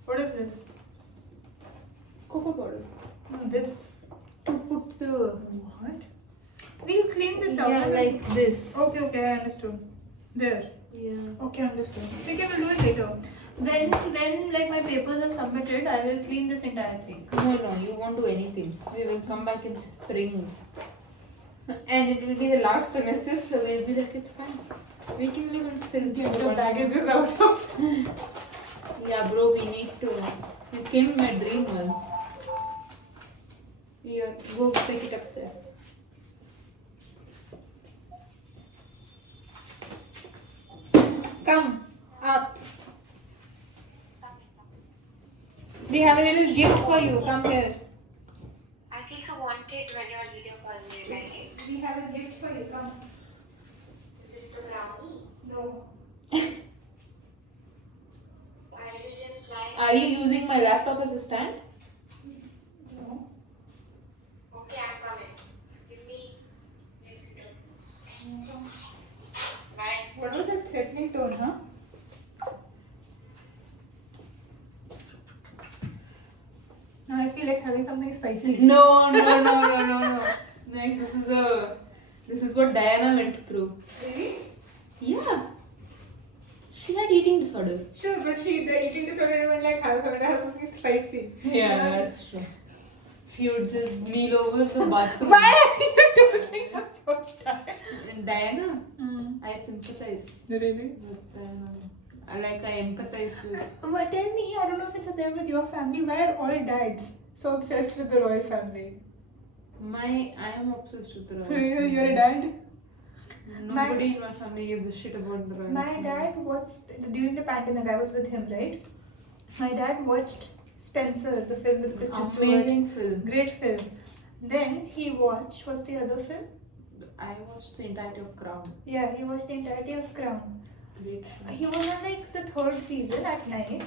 What is this? Cocoa powder. No, this. To put the What? We'll clean this out. yeah, like this. Okay, I understood. There. Yeah. Okay, understood. We can do it later. When like my papers are submitted, I will clean this entire thing. No, you won't do anything. We will come back in spring. And it will be the last semester, so we'll be like, it's fine. We can live and still Get the baggages out of. Yeah, bro, we need to. It came in my dream once. Yeah, go pick it up there. Come up. We have a little gift for you. Come here. I feel so wanted when you're video calling me, right? We have a gift for you. Come. Is it the brownie? No. Why do you just like? Are you using my laptop as a stand? No. Okay, I'm coming. Give me. Bye. What was that threatening tone, huh? Now I feel like having something spicy. No. Like, this is what Diana went through. Really? Yeah. She had eating disorder. Sure, but the eating disorder went like, have something spicy. Yeah, that's true. She would just kneel over the bathroom. Why are you talking about about that. Diana, I sympathize Really? with Diana. I empathize with. But tell me, I don't know if it's a thing with your family. Why are all dads so obsessed with the royal family? I am obsessed with the royal You're family. a dad? Nobody in my family gives a shit about the royal My family. dad watched, during the pandemic, I was with him, right? My dad watched Spencer, the film with Kristen Stewart. Amazing film. Great film. Then he watched, what's the other film? I watched the entirety of Crown. Yeah, he watched the entirety of Crown. Great film. He was on like the third season at night.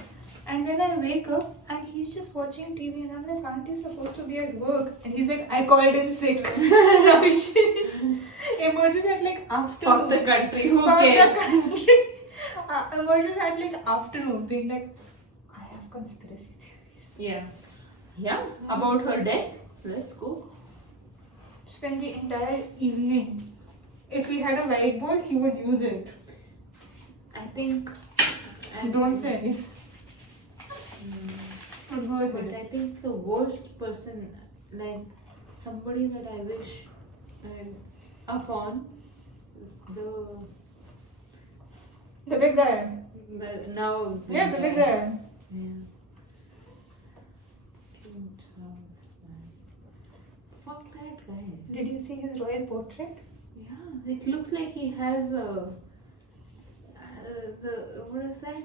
And then I wake up and he's just watching TV and I'm like, aren't you supposed to be at work? And he's like, I called in sick. Now she emerges at like afternoon. Fuck the country, who Fuck the cares? country. Emerges at like afternoon being like, I have conspiracy theories. Yeah. Yeah, about her death. Let's go. Spend the entire evening. If he had a whiteboard, he would use it. I think. Don't say anything. But go But ahead. I think the worst person, like somebody that I wish I'm upon, is The big guy. the now. Yeah, the big guy. Yeah. King Charles, man. Fuck that guy. Did you see his royal portrait? Yeah, it looks like he has a. What is that?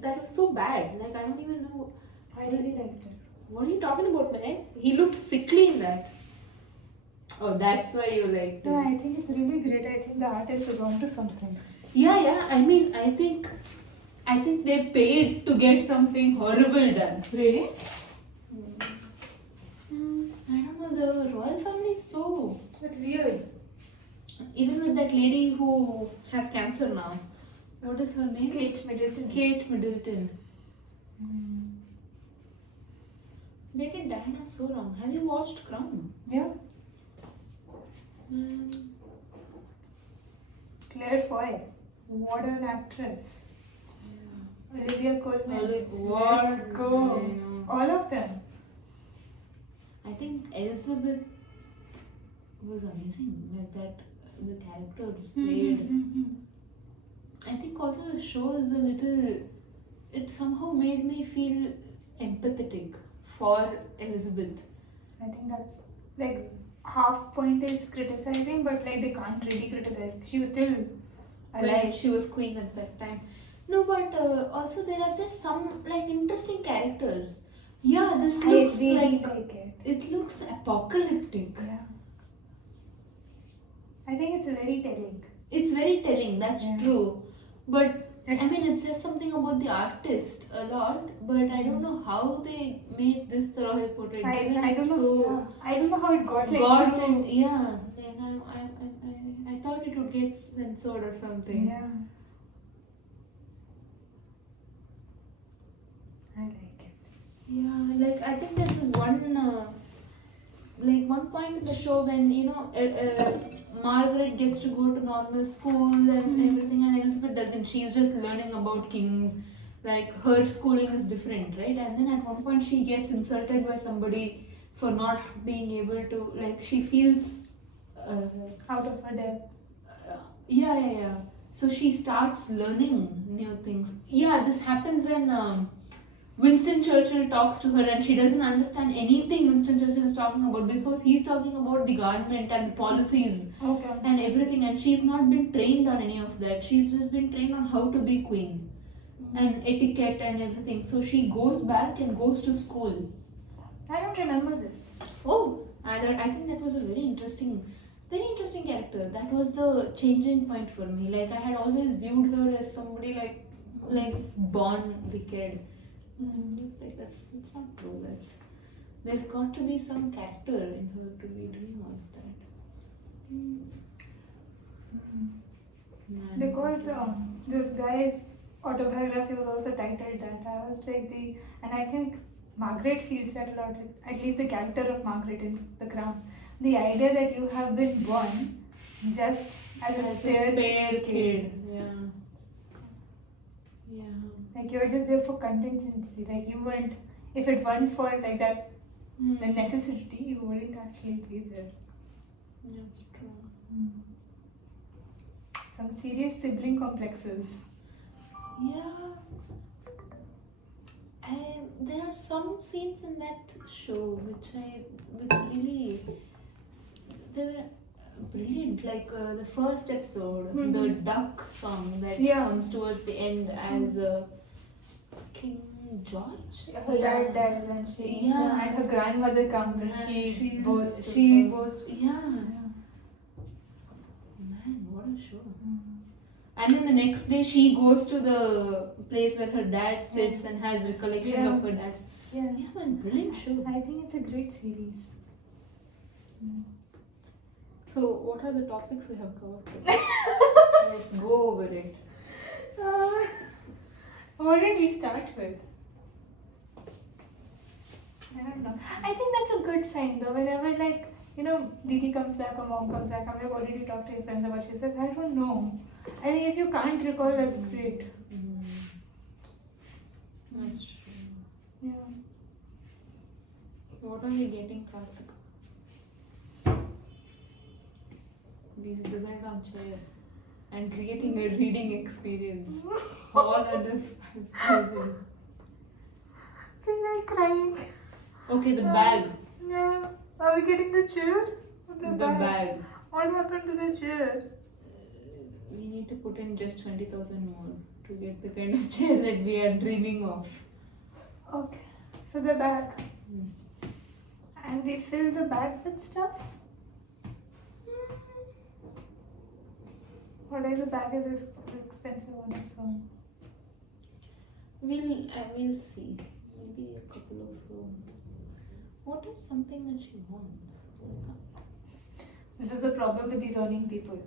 That was so bad. Like, I don't even know. I really liked it. What are you talking about, man? He looked sickly in that. Oh, that's why you liked No, it. I think it's really great. I think the artist is onto something. Yeah. I mean, I think they paid to get something horrible done. Really? I don't know. The royal family is so. It's weird. Even with that lady who has cancer now. What is her name? Kate Middleton. Kate Middleton. They did Diana so wrong. Have you watched Crown? Yeah. Claire Foy. What an actress. Olivia Colman. What? Let's go. I know. All of them. I think Elizabeth was amazing. Like that, the characters played. I think also the show is a little. It somehow made me feel empathetic for Elizabeth. I think that's like half point is criticizing, but like they can't really criticize. She was still When alive. she was queen at that time. No, but also there are just some like interesting characters. Yeah, this I looks really like like it. it looks apocalyptic. Yeah. I think it's very telling. It's very telling. That's Yeah. true. But I It's- mean, it says something about the artist a lot. But I don't know how they made this the royal portrait. given I it's don't know. so Yeah. I don't know how it got like got through. in, yeah. Like I thought it would get censored or something. Yeah. I like it. Yeah, like I think there's this one point in the show when Margaret gets to go to normal school and everything, and Elizabeth doesn't. She's just learning about kings. Like her schooling is different, right? And then at one point she gets insulted by somebody for not being able to. Like she feels. Out of her depth. Yeah. So she starts learning new things. Yeah, this happens when Winston Churchill talks to her and she doesn't understand anything Winston Churchill is talking about because he's talking about the government and the policies Okay. and everything, and she's not been trained on any of that. She's just been trained on how to be queen and etiquette and everything. So she goes back and goes to school. I don't remember this. Oh, I think that was a very interesting character. That was the changing point for me. Like I had always viewed her as somebody like born wicked. Like that's not true. There's got to be some character in her to be doing all of that. Man. Because this guy's autobiography was also titled that. I was like and I think Margaret feels that a lot. At least the character of Margaret in The Crown. The idea that you have been born just as a spare kid. Yeah. Like you're just there for contingency. Like you weren't. If it weren't for like that the necessity, you wouldn't actually be there. That's true. Some serious sibling complexes. Yeah. There are some scenes in that show which really, they were brilliant. Like the first episode, the duck song that comes towards the end as King George. Her dad dies and and her grandmother comes and she boasts. Man, what a show. And then the next day she goes to the place where her dad sits and has recollections of her dad. Yeah, Man, brilliant show. I think it's a great series. So, what are the topics we have covered today? Let's go over it. What did we start with? I don't know. I think that's a good sign though. Whenever Didi comes back or mom comes back, I'm like, what did you talk to your friends about? She's like, I don't know. I think if you can't recall, that's great. That's true. Yeah. What are we getting, Karthik? We decided on chair and creating a reading experience all under 5,000. I feel like crying. Okay, the bag. Yeah. Are we getting the chair? Or The bag. What happened to the chair? We need to put in just 20,000 more to get the kind of chair that we are dreaming of. Okay. So the bag. And we fill the bag with stuff? Or like the bag is expensive on its own? We'll see. Maybe a couple of. What is something that she wants? This is the problem with these earning people.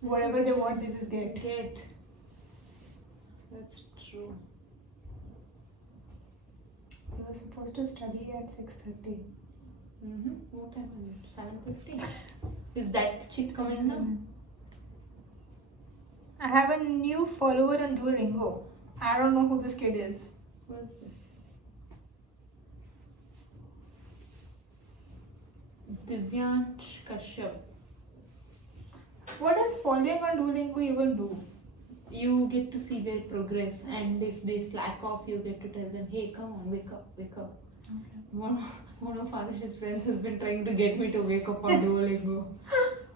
Whatever they want, they just get. That's true. You were supposed to study at 6:30. What time is it? 7:50. Is that chick coming now? I have a new follower on Duolingo. I don't know who this kid is. Who is this? Divyansh Kashyap. What does following on Duolingo even do? You get to see their progress, and if they slack off, you get to tell them, hey, come on, wake up. Okay. One of Adish's friends has been trying to get me to wake up on Duolingo.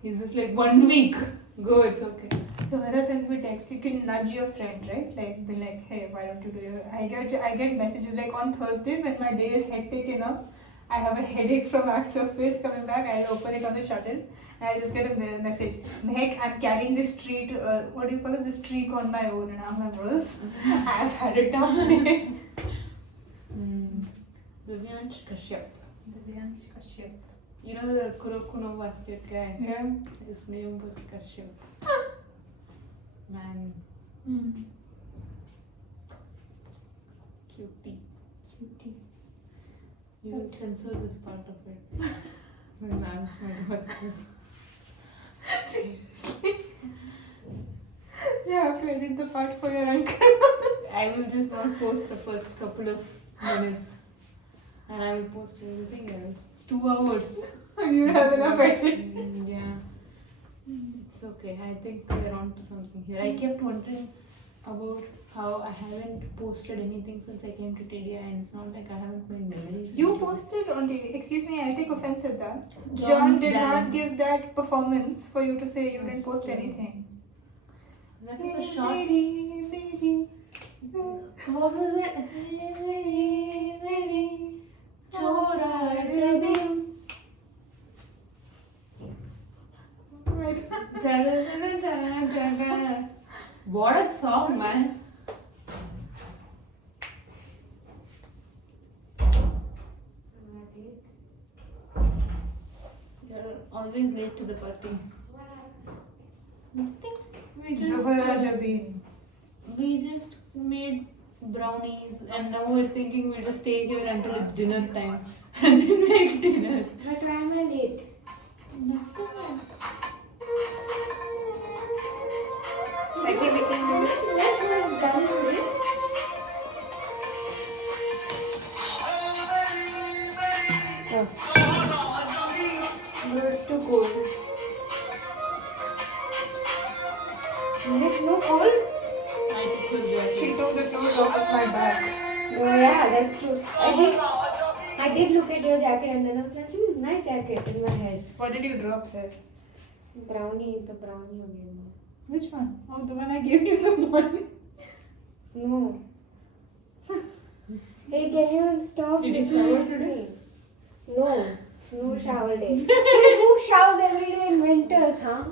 He's just like, 1 week, go, it's okay. So ever since we text, you can nudge your friend, right? Like, be like, hey, why don't you do your... I get messages like on Thursday when my day is hectic enough. I have a headache from Acts of Faith coming back. I'll open it on the shuttle and I just get a message. Mehak, I'm carrying this streak, what do you call it? This streak on my own. And I'm like, Rose, I've had it tough. Divyansh Kashyap. Divyansh Kashyap. You know the Kurokuno basket guy? Yeah. His name was Kashyap. Man. Cutie. You will censor this part of it. When management watches this. Seriously? Yeah, I have to edit the part for your uncle. I will just not post the first couple of minutes. And I will post everything else. It's 2 hours. You have enough edit. Yeah. It's okay. I think we're on to something here. I kept wondering about how I haven't posted anything since I came to TDI, and it's not like I haven't made memories. You posted on TV. Excuse me, I take offense at that. John's John did not dance. give that performance for you to say you That's didn't post true. anything. That was a short. What was it? Chora jabim. What a song, man. You're always late to the party. Nothing. We just made brownies, and now we're thinking we'll just stay here until it's dinner time and then make dinner. But why am I late? Nothing. I think we can do it. Yours to go. remove the clothes off of my back. Oh yeah, that's true. I did look at your jacket and then I was like, nice jacket in my head. What did you drop there? Brownie, the brownie again. Which one? Oh, the one I gave you in the morning. No. Hey, can you stop? Did you shower today? No, it's no shower day. Hey, who showers every day in winters, huh?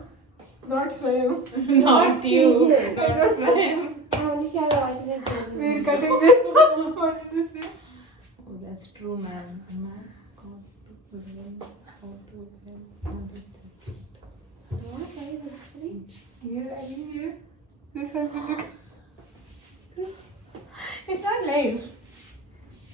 Not swim. Not you. Not swim. I only shower alternate days. We're cutting this one. What is this? Oh, that's true, man. A man's got to learn how to help others. What are you whispering? Here, I mean here. This one will look. It's not live.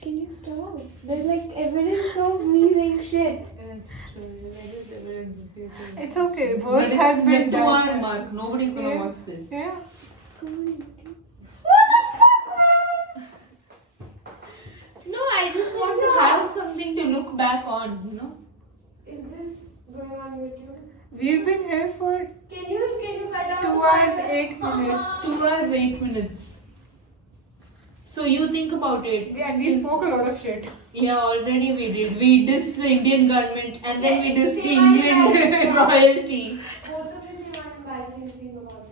Can you stop? There's like evidence of me saying shit. That's true. That is evidence of you. It's okay. But Worse it's has the been 2 done. hour mark. Nobody's gonna Yeah. watch this. Yeah. No, I just want to have something to look back on, you know? Is this going on YouTube? We've been here for Can you cut out 2 the hours, content? 8 minutes. 2 hours, 8 minutes. So you think about it. Yeah, and we spoke a lot of shit. Yeah, already we did. We dissed the Indian government and then we dissed the See, my England royalty. Both of you say one embarrassing thing about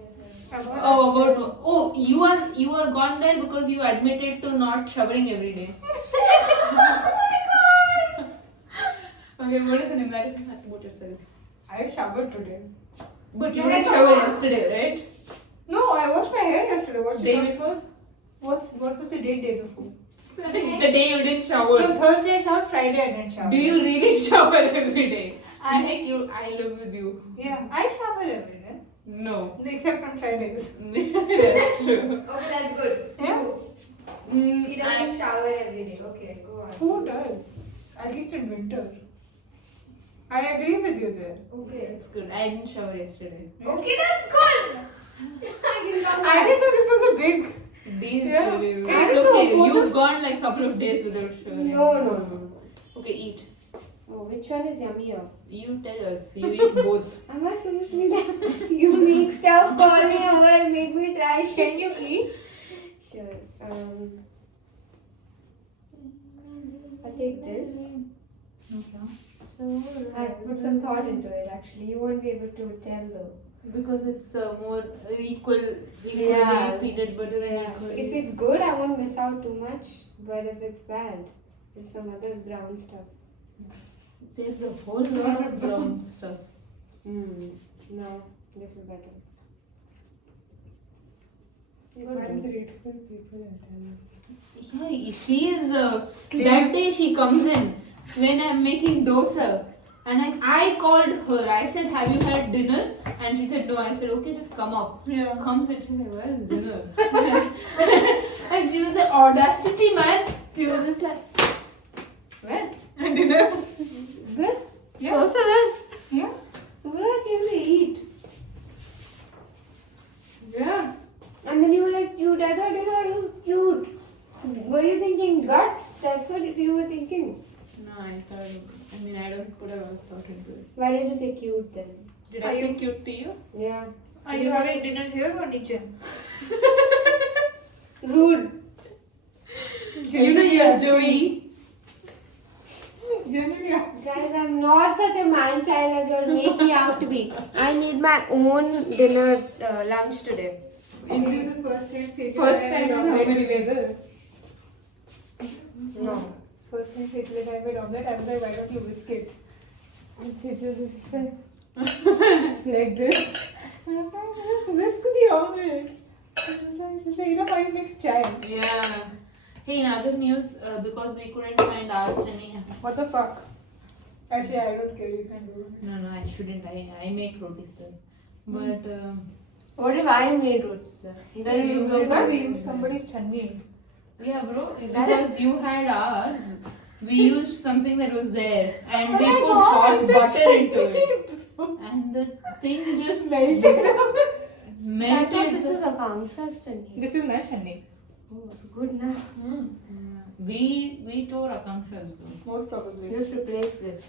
yourself. Oh, you are gone there because you admitted to not showering every day. Okay, what is an embarrassing fact about yourself? I showered today. But you No, didn't no. shower yesterday, right? No, I washed my hair yesterday. What's Day before? What was the day before? The day you didn't shower. No, Thursday I showered, Friday I didn't shower. Do you really shower every day? I hate you. I live with you. Yeah, I shower every day. No. Except on Fridays. That's true. Okay, that's good. Yeah. She doesn't shower every day. Okay, go on. Who does? At least in winter. I agree with you there. Okay. That's good. I didn't shower yesterday. Okay, that's good. I can come I back. didn't know this was a big. Days Yeah. for you. I It's don't know, okay. both You've of- gone like a couple of days without showering. No. Okay, eat. Oh, which one is yummier? You tell us. You eat both. Am I supposed to be that? You make stuff, call me over, make me try shit. Can you eat? Sure. I'll take this. I put some thought into it actually. You won't be able to tell though. Because it's more equally Yes. peanut butter and Yes. equally. If it's good, I won't miss out too much. But if it's bad, it's some other brown stuff. There's a whole lot of brown stuff. No, this is better. I'm grateful people I tell you. Yeah, she is. That day she comes in when I'm making dosa. And I called her. I said, "Have you had dinner?" And she said, "No." I said, "Okay, just come up." Yeah. Comes and she's like, "Where is dinner?" And she was the audacity, man. She was just like, "Where? And dinner? Where? Yeah. Dosa where?" Yeah. What I came to eat. Yeah. And then you were like cute. I thought it was cute. Were you thinking guts? That's what you were thinking. No, I thought. I mean, I don't put a lot of thought into it. Why did you say cute then? Did Are I say you- cute to you? Yeah. Are you having dinner here or niche? Rude. You know you're Joey. Generally, Guys, I'm not such a man child as you all make me out to be. I made my own dinner lunch today. it is the first time Sejal First and I time in made how many omelette weeks? together. No. First time Sejal and I made omelette. I was like, why don't you whisk it? And Sejal was just like this. And I was like, just whisk the omelette. And I was like, she's like, you know how you mix chai? Yeah. Hey, in other news, because we couldn't find our chutney. What the fuck? Actually, I don't care. You can do it. No, I shouldn't. I make rotis there. But What if I made it? Then you Why go don't we back? use somebody's chutney? yeah, bro, because you had ours, we used something that was there and we put hot butter into it. And the thing just Melted. I thought melted. this was Akanksha's chutney. This is my chutney. Oh, it's good now. We tore Akanksha's though. Most probably. Just replace this.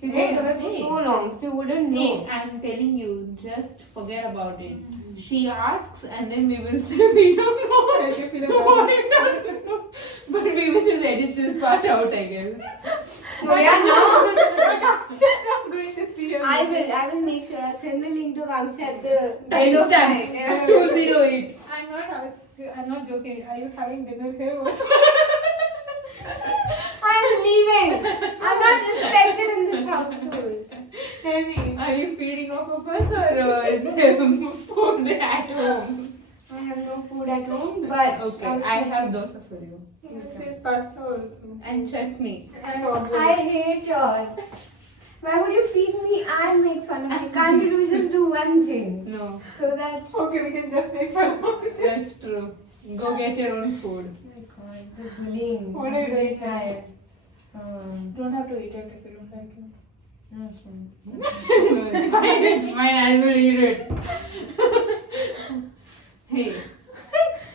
She Hey, goes away for hey. so long. She wouldn't Hey, know. I'm telling you, just forget about it. She asks and then we will say we don't know. I can feel part out, I guess. No, yeah, no. She's not going to see her. I will make sure. I'll send the link to Kamsha at the end of Timestamp night. Yeah. 208. I'm not joking. Are you having dinner here also? I'm leaving. I'm not respected in this household. Henny. Are you feeding off of us or is there food at home? I have no food at home, but Okay, I have dosa for you. There's pasta also. And chutney. And order. I hate y'all. Why would you feed me and make fun of me? Can't you just do one thing? No, So that. Okay, we can just make fun of it. that's true. Go get your own food. Oh my god, this bullying. What are you Really doing? tired. Don't have to eat it if you don't like it. No, it's fine. No, it's fine, it's fine, I will eat it. Hey.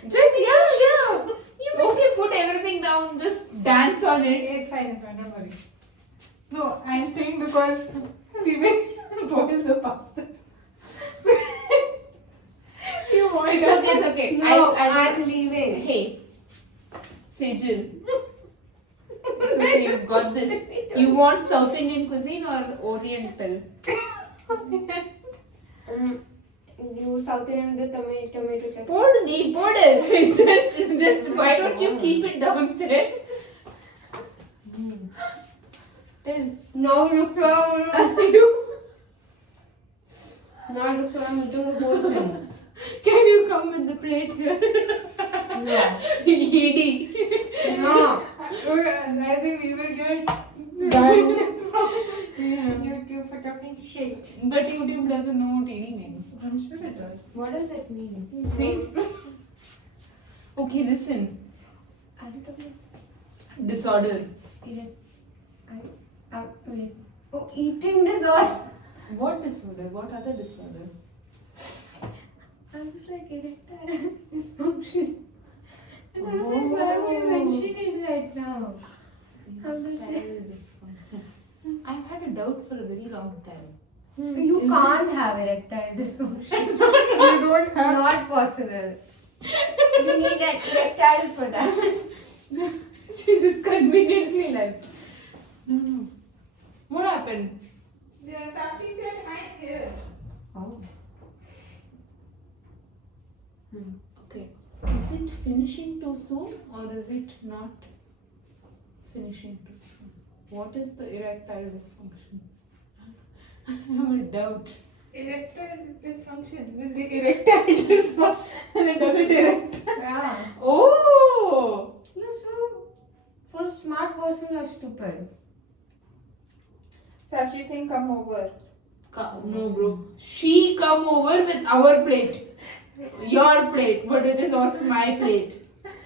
Just, yeah. Okay, put everything down, just dance on it. It's fine, don't worry. No, I'm saying because we will boil the pasta. You want It's okay. No, I'm I'm leaving. Hey, Sejal. It's okay, you've got this. You want South Indian cuisine or Oriental? You South Indian with the tomato chutney. Pour it. Just why don't you keep it downstairs? Tell. No, look so. You. No, look so. I'm eating the whole thing. Can you come with the plate here? Yeah. Edie. No. I think we will get banned from Yeah. YouTube for talking shit. But YouTube doesn't know what Edie means. I'm sure it does. What does it mean? See? Okay, listen. Are you talking? Disorder. Wait. Oh, eating disorder. What disorder? What other disorder? I was like erectile dysfunction. And I'm like, why would you mention it right now? How does it? I've had a doubt for a very long time. You can't have erectile dysfunction. You don't have. Not possible. You need an erectile for that. She just conveniently like, no. What happened? Yes, Sakshi said I'm here. Oh. Okay. Is it finishing too soon or is it not finishing too soon? What is the erectile dysfunction? I have a doubt. Erectile dysfunction. Will the erectile dysfunction and it doesn't erect. Yeah. Oh! You're so. For a smart person, you're stupid. Sakshi saying come over. No, bro. She come over with our plate. Your plate, but it is also my plate.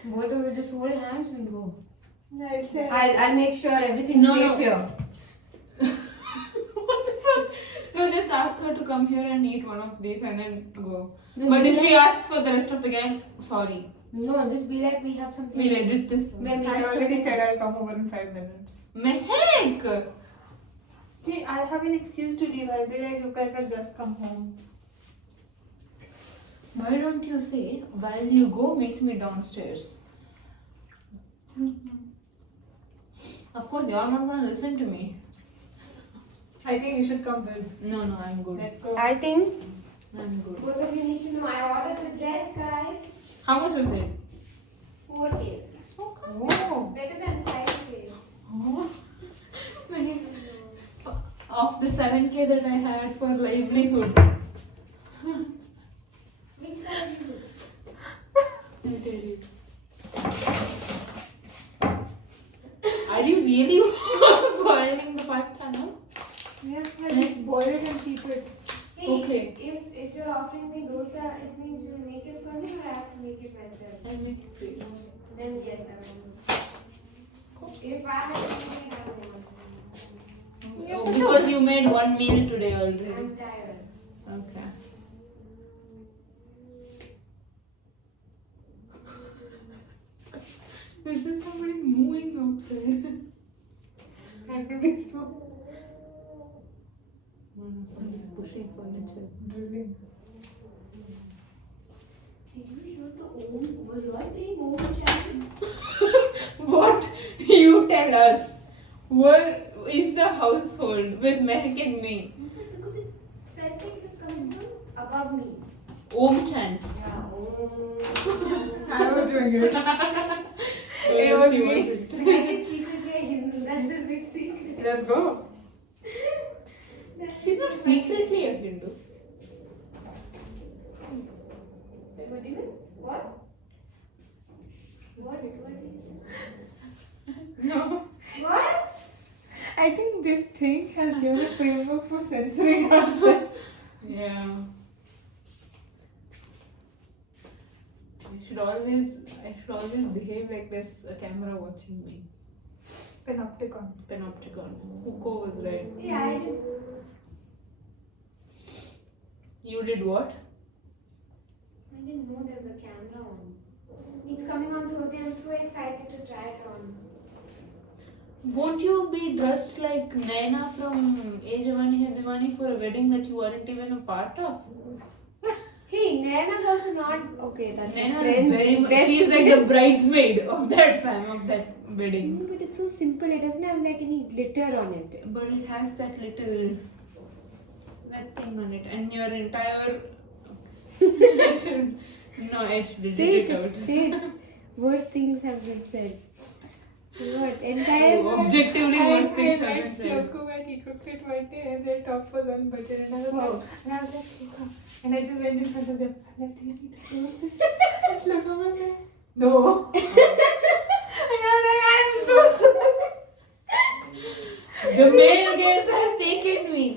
Both of you just hold hands and go. No, it's a. I'll make sure everything's No, safe no. here. What the fuck? No, just ask her to come here and eat one of these and then go. Just But be if like- she asks for the rest of the gang, sorry. No, just be like we have something. We'll edit this. When we I have already something- said I'll come over in 5 minutes. Mehak! See, I'll have an excuse to leave. I'll be like, you guys have just come home. Why don't you say, while you go, meet me downstairs? Of course, you're not gonna listen to me. I think you should come with. No, I'm good. Let's go. I think I'm good. both of you need to know. I ordered the dress, guys. How much was it? 4K. Oh. Better than 5K. Of the 7K that I had for livelihood. Which one do you do? I'll tell you. Are you really boiling the pasta now? Yeah, I'll just boil it and keep it. Hey, Okay. If you're offering me dosa, it means you'll make it for me or I have to make it myself? I'll make it for you. Then yes, I will. If I have to make it, I will. Oh, because you made one meal today already. I'm tired. Okay. Is there somebody moving outside? I don't think so. No, somebody's pushing furniture. Drilling. Did you hear the Om? Were you all playing Om Chan? What? You tell beside us is the household with Mehak and me. Because it felt like it was coming from above me. Om chants. Yeah. I was doing it. It was She me. wasn't. Mehak is secretly a Hindu. That's a big secret. Let's go. She's not secretly a Hindu. What do you mean? What? What? No. What? I think this thing has given a framework for censoring ourselves. Yeah. I should always behave like there's a camera watching me. Panopticon. Panopticon. Foucault was right. Yeah, I did. You did what? I didn't know there was a camera on. It's coming on Thursday. I'm so excited to try it on. Won't you be dressed like Naina from Ye Jawani Hai Diwani for a wedding that you weren't even a part of? Hey, Naina's also not okay. That's Naina my is friend's very much. best She's like friend. the bridesmaid of that wedding. No, but it's so simple. It doesn't have like any glitter on it. But it has that little that thing on it, and your entire. I should. No, I should Say edit it out. it. Say it. Worse things have been said. What? Entire. Oh, objectively worse things have I been met said. Sloku at Ecocrit one day and their top was unbuttoned and I was Wow. like, Sloku. And I just went in front of them. I'm like, do you need to close this? And Sloku was like, no. And I was like, I'm so sorry. The male gaze has taken me.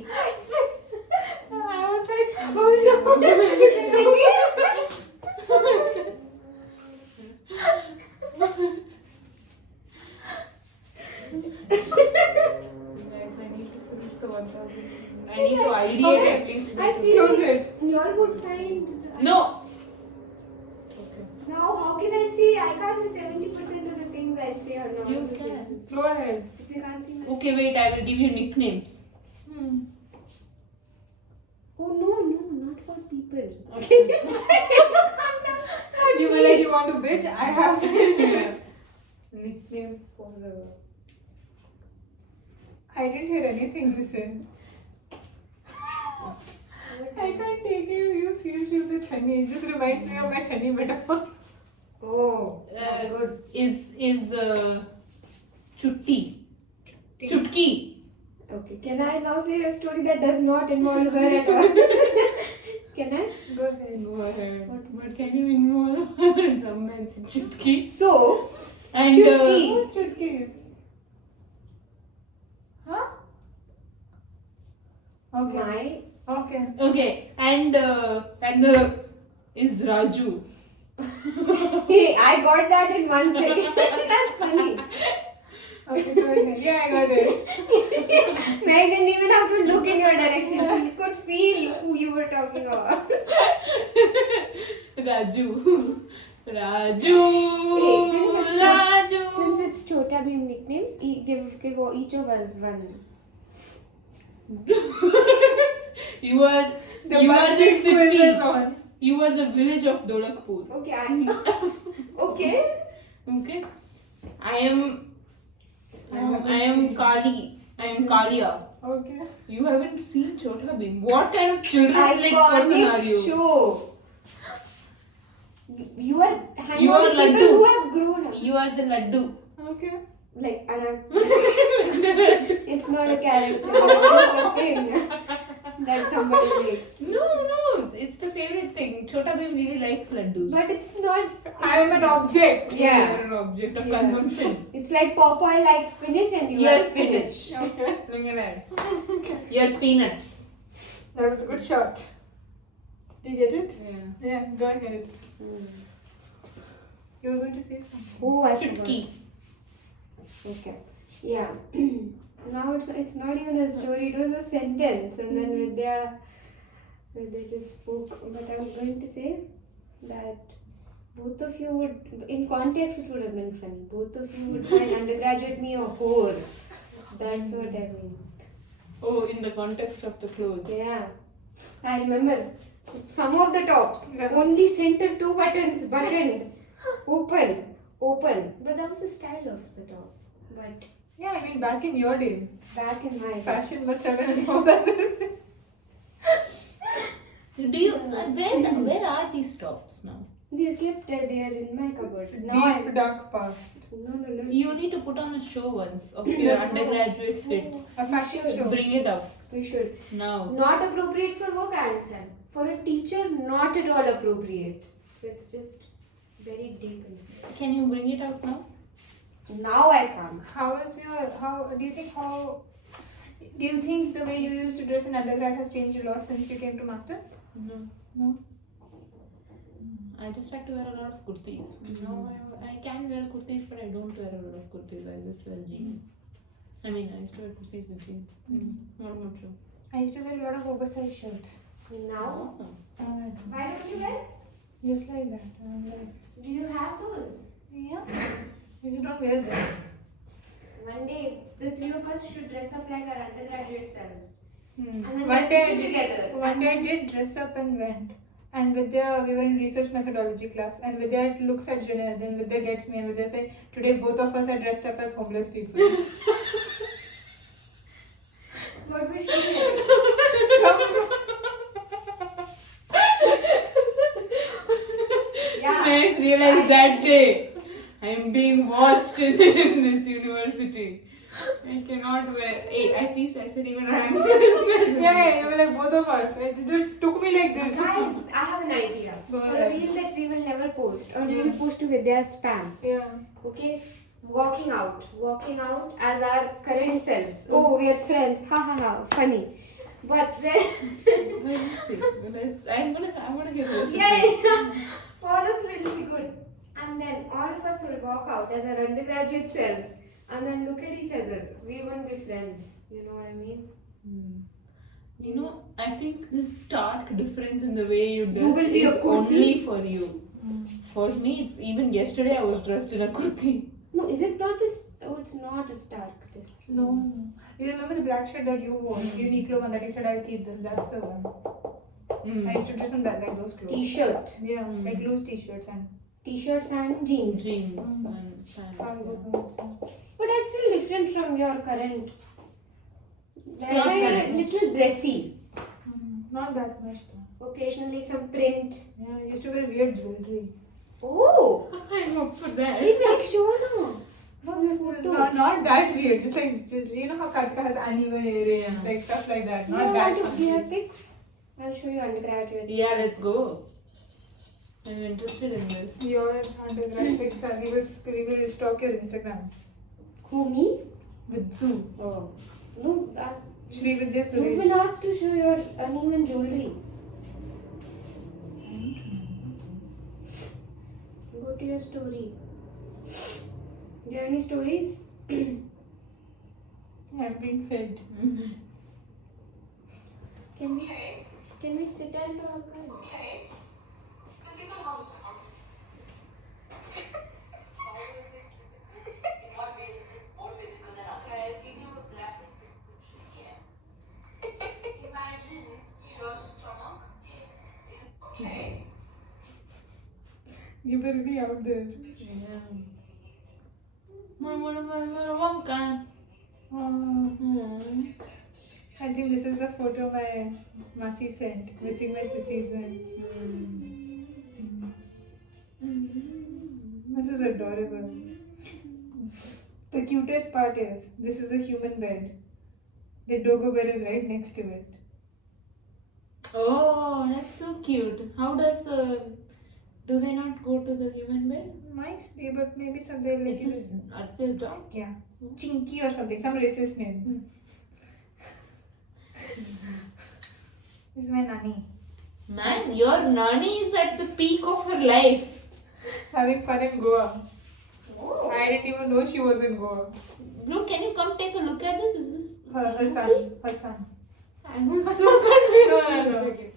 I was like, oh no. Guys, I need to finish the 1000. I need to ideate at least. I feel Close like it. you all would find. No. It's okay. Now, how can I see? I can't say 70% of the things I say are not. You can. Go ahead. If you can't see my. Okay, wait. I will give you nicknames. Oh no, not for people. You were like, you want to bitch? I have to. Nickname for. I didn't hear anything you said. I can't take you seriously with the chutney. It just reminds me of my chutney metaphor. Oh, that's good. Is Chutti. Chutki. Okay, can I now say a story that does not involve her at all? Can I? Go ahead. Go ahead. What can you involve her in some man's Chutki? So, And Chutki. Who's Chutki? Huh? Okay. my. Okay. Okay, and the is Raju. Hey, I got that in 1 second. That's funny. Okay, go ahead. Yeah, I got it. I didn't even have to look in your direction. She could feel who you were talking about. Raju. Raju. Hey, Raju. Since it's Chota Bhim nicknames, give each of us one. You are The you are the BuzzFeed quiz is city. on. You are the village of Dolakpur. Okay, okay. Okay. I am Kali. I am Kalia. Okay. You haven't seen Chota Bhim. What kind of children's lit person are Iconic you? show. You are hanging You out are with people Laddu. who have grown up. You are the Laddu. Okay. Like, it's not a character, it's a thing that somebody makes. No, it's the favorite thing. Chota Bhim really likes laddus. But it's not. I am an object. You Yeah. are an object of Yeah. consumption. It's like Popeye likes spinach and you You're are spinach. Okay. Look at that. You're peanuts. That was a good shot. Did you get it? Yeah. Yeah, go ahead. You were going to say something. Oh, I forgot. Chutki. Okay. Yeah. Now it's not even a story, it was a sentence. And then Vidya just spoke. But I was going to say that both of you would, in context, it would have been funny. Both of you would find undergraduate me a whore. That's what I mean. Oh, in the context of the clothes. Yeah. I remember some of the tops, Yeah. only center 2 buttons, buttoned, open. But that was the style of the top. But Yeah, I mean back in your day, Back in my fashion must have been more than this. Do you where are these tops now? They're kept there in my cupboard. Now Deep dark past. No. You need to put on a show once of your undergraduate fits. A fashion show. Bring it up We should. now. Not appropriate for work, I understand. For a teacher, not at all appropriate. So it's just very deep inside. Can you bring it out now? Now I can't. Do you think the way you used to dress in undergrad has changed a lot since you came to masters? No. I just like to wear a lot of kurtis. No, I can wear kurtis, but I don't wear a lot of kurtis. I just wear jeans. I mean, I used to wear kurtis with jeans. Not much. I used to wear a lot of oversized shirts. Now? Uh, Why don't you wear? just like that. Do you have those? Yeah. You just don't wear them. One day, the three of us should dress up like our undergraduate selves. And then One we'll day, picture together. One day I did dress up and went. And Vidya, we were in research methodology class. And Vidya looks at Junaid. Then Vidya gets me and Vidya said, today both of us are dressed up as homeless people. What was she wearing? Yeah. I realized that day I am being watched in this university. I cannot wear. Hey, at least I said even I am dressed. Yeah, you were like both of us. It took me like this. Guys, I have an idea. Go For ahead. a reel that we will never post, or we will post to Vidya's spam. Yeah. Okay? Walking out as our current selves. Oh, we are friends. Ha ha ha. Funny. But then. Let's see. I'm gonna hear this. Yeah. Follow through, it'll be good. And then all of us will walk out as our undergraduate selves and then look at each other. We won't be friends. You know what I mean? You know, I think this stark difference in the way you dress will be is a kurti. only for you. For me, it's even yesterday I was dressed in a kurti. No, is it not a. Oh, it's not a stark difference. No. You remember the black shirt that you wore? Uniqlo one that you said I'll keep this. That's the one. I used to dress in that, like those clothes. T-shirt. Yeah, like loose t-shirts and T-shirts and jeans. Jeans and pants. cargo Yeah. pants. But that's still different from your current. Right not now you're that a much. little dressy. Not that much though. Occasionally some print. Yeah, I used to wear weird jewelry. Oh! I'm up for that. Hey, make sure now. Not that weird. Just you know how Katka has uneven earrings, Yeah. like stuff like that. You Not that. want to funky. give pics? I'll show you undergraduate. Yeah, let's go. I'm interested in this. Your undergrad pics are. We will stalk your Instagram Who, me? with Zoo. Oh. No, Shri Vidya you've been Suresh. asked to show your uneven jewelry. Go to your story. Do you have any stories? I've been fed. Can we sit and talk? You were really out there. I think this is the photo my Masi sent, missing my sissies in. This is adorable. The cutest part is, this is a human bed. The dogo bed is right next to it. Oh, that's so cute. How does do they not go to the human bed? Might be, but maybe something like Is this Aditya's dog? yeah, Chinky or something, some racist name. This is my nanny. Man, your nanny is at the peak of her life. Having fun in Goa. Oh. I didn't even know she was in Goa. Bro, can you come take a look at this? Is this Her son. Her son. I was so confused. No. Okay.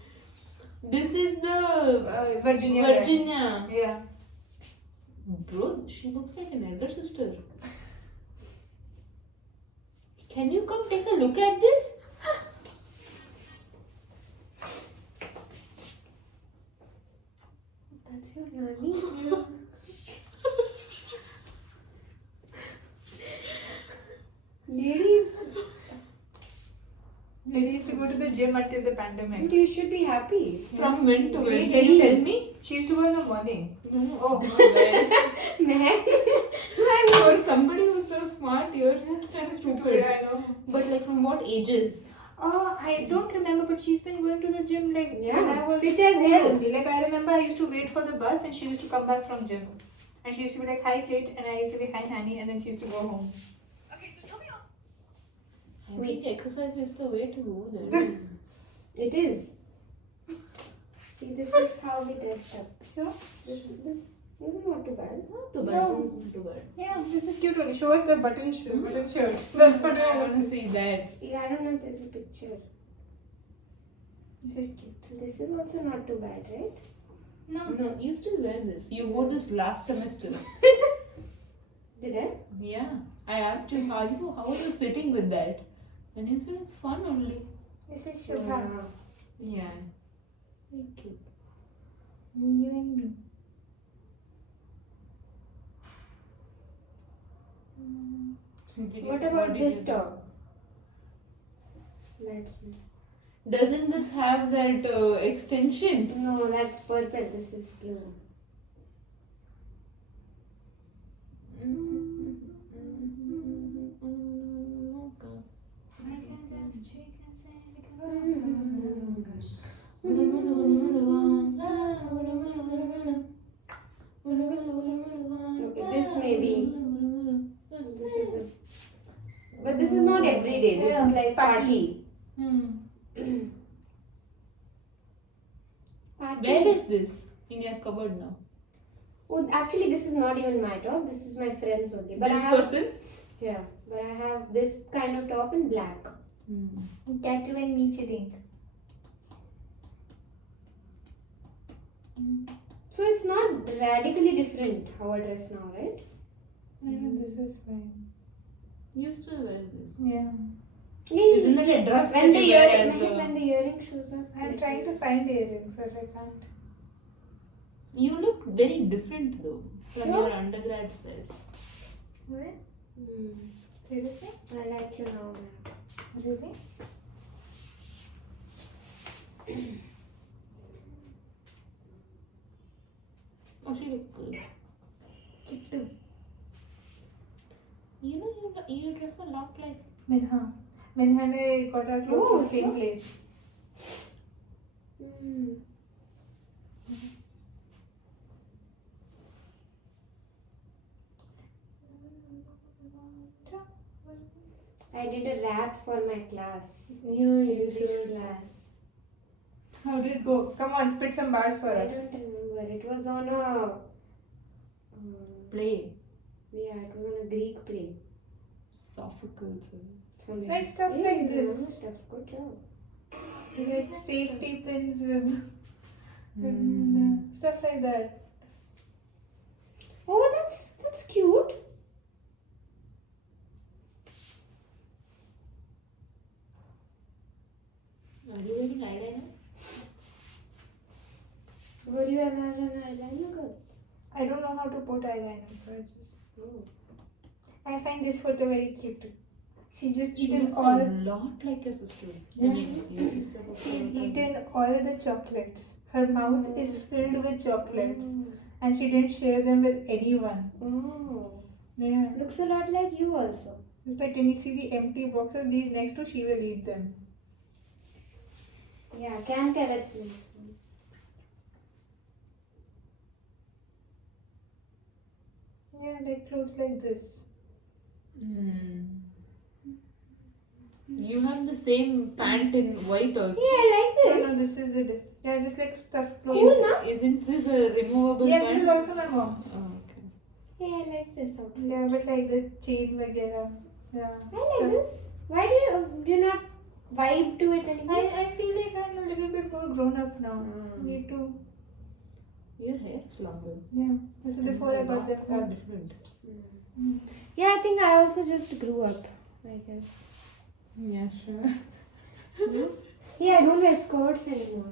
This is the Virginia. Virginia. Yeah. Bro, she looks like an elder sister. Can you come take a look at this? That's your nanny? go to the gym until the pandemic. But you should be happy. From when to when? Great Can you tell news. me? She used to go in the morning. Oh, not bad. Mehak. For somebody who's so smart, you're kind of stupid. Yeah, I know. But like from what ages? I don't remember, but she's been going to the gym like Yeah, when I was fit in as school hell. only. Like I remember I used to wait for the bus and she used to come back from gym. And she used to be like, hi Kate, and I used to be hi Hanny, and then she used to go home. I think exercise is the way to go there. It is. See, this is how we dressed up. So, This is not too bad. Not too bad. No. This is not too bad. yeah, this is cute only. Show us the button shirt. That's what I I want want to see that. Yeah, I don't know if there's a picture. This is cute. This is also not too bad, right? No, you still wear this. You wore this last semester. Did I? Yeah. I asked you how are you sitting with that? And you said it's fun only. This is Shubha. Yeah. Very cute. You and me. What about this top? Let's see. Doesn't this have that extension? No, that's purple. This is blue. Okay, this maybe. This is a, but this is not every day. This Yeah, is like party. Party. Where is this? In your cupboard now. Oh, actually, this is not even my top. This is my friend's only. But This I have person's? yeah. But I have this kind of top in black. Cat you and me chilling. So it's not radically different how I dress now, right? This is fine. You still wear this. Yeah. Isn't it a dress when that the you wear earring, as a- when the earring shows up? I'm trying to find earrings, but I can't. You look very different though from Sure. your undergrad self. What? Hmm. Seriously? I like you now, man. Really? Oh, she looks good. Kittu. You know, you dress a lot like. Minha. Minha and I got our clothes Oh, from the same so? place. Hmm. I did a rap for my class. You know, you English should. class. How did it go? Come on, spit some bars for I us. don't remember. It was on a. Play. Yeah, it was on a Greek play. Sophocles. So Like stuff yeah, like you remember this. Stuff. Good job. Like safety pins with Mm. stuff like that. Oh, that's cute. Are you wearing eyeliner? Were you ever an eyeliner girl? I don't know how to put eyeliner, so I just. Oh. I find this photo very cute. She just She eaten looks all. a lot like your sister. Yeah. I mean, your sister looks a She's lot like- eaten all the chocolates. Her mouth is filled with chocolates, and she didn't share them with anyone. Oh. Yeah. Looks a lot like you also. It's like, can you see the empty boxes? These next to, she will eat them. Yeah, can tell it's me. Yeah, like clothes like this. Mm. You have the same pant in white also. Yeah, I like No, this. this is a yeah, just like stuffed Cool, clothes. na? Isn't this a removable Yeah, pant? this is also my mom's. Oh, okay. Yeah, I like this outfit. Yeah, but like the chain vagera. Yeah. I like stuff. this. Why do you not vibe to it anymore? I feel like I'm a little bit more grown up now. Need to. Your hair is longer. Yeah. This is before I got that Not cut. different. Yeah, I think I also just grew up, I guess. Yeah, sure. Yeah, I don't wear skirts anymore.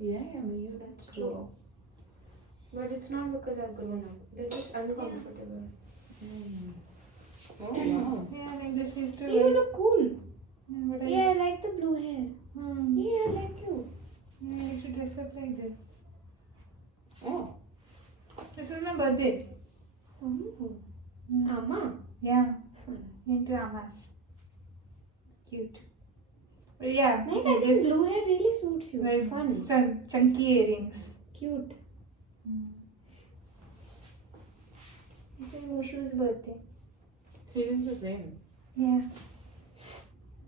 Yeah, maybe That's true. But it's not because I've grown up. They're just uncomfortable. Oh, wow. Yeah, like this used to. You look cool. But Yeah, I like the blue hair. Hmm. Yeah, I like you. Yeah, I should dress up like this. Oh. This is my birthday. Oh. Hmm. Amma. Yeah. In dramas. Cute. But yeah. Mike, I think blue hair really suits you. Very Fun. Some chunky earrings. Cute. This is Mushu's birthday. So it is the same. Yeah.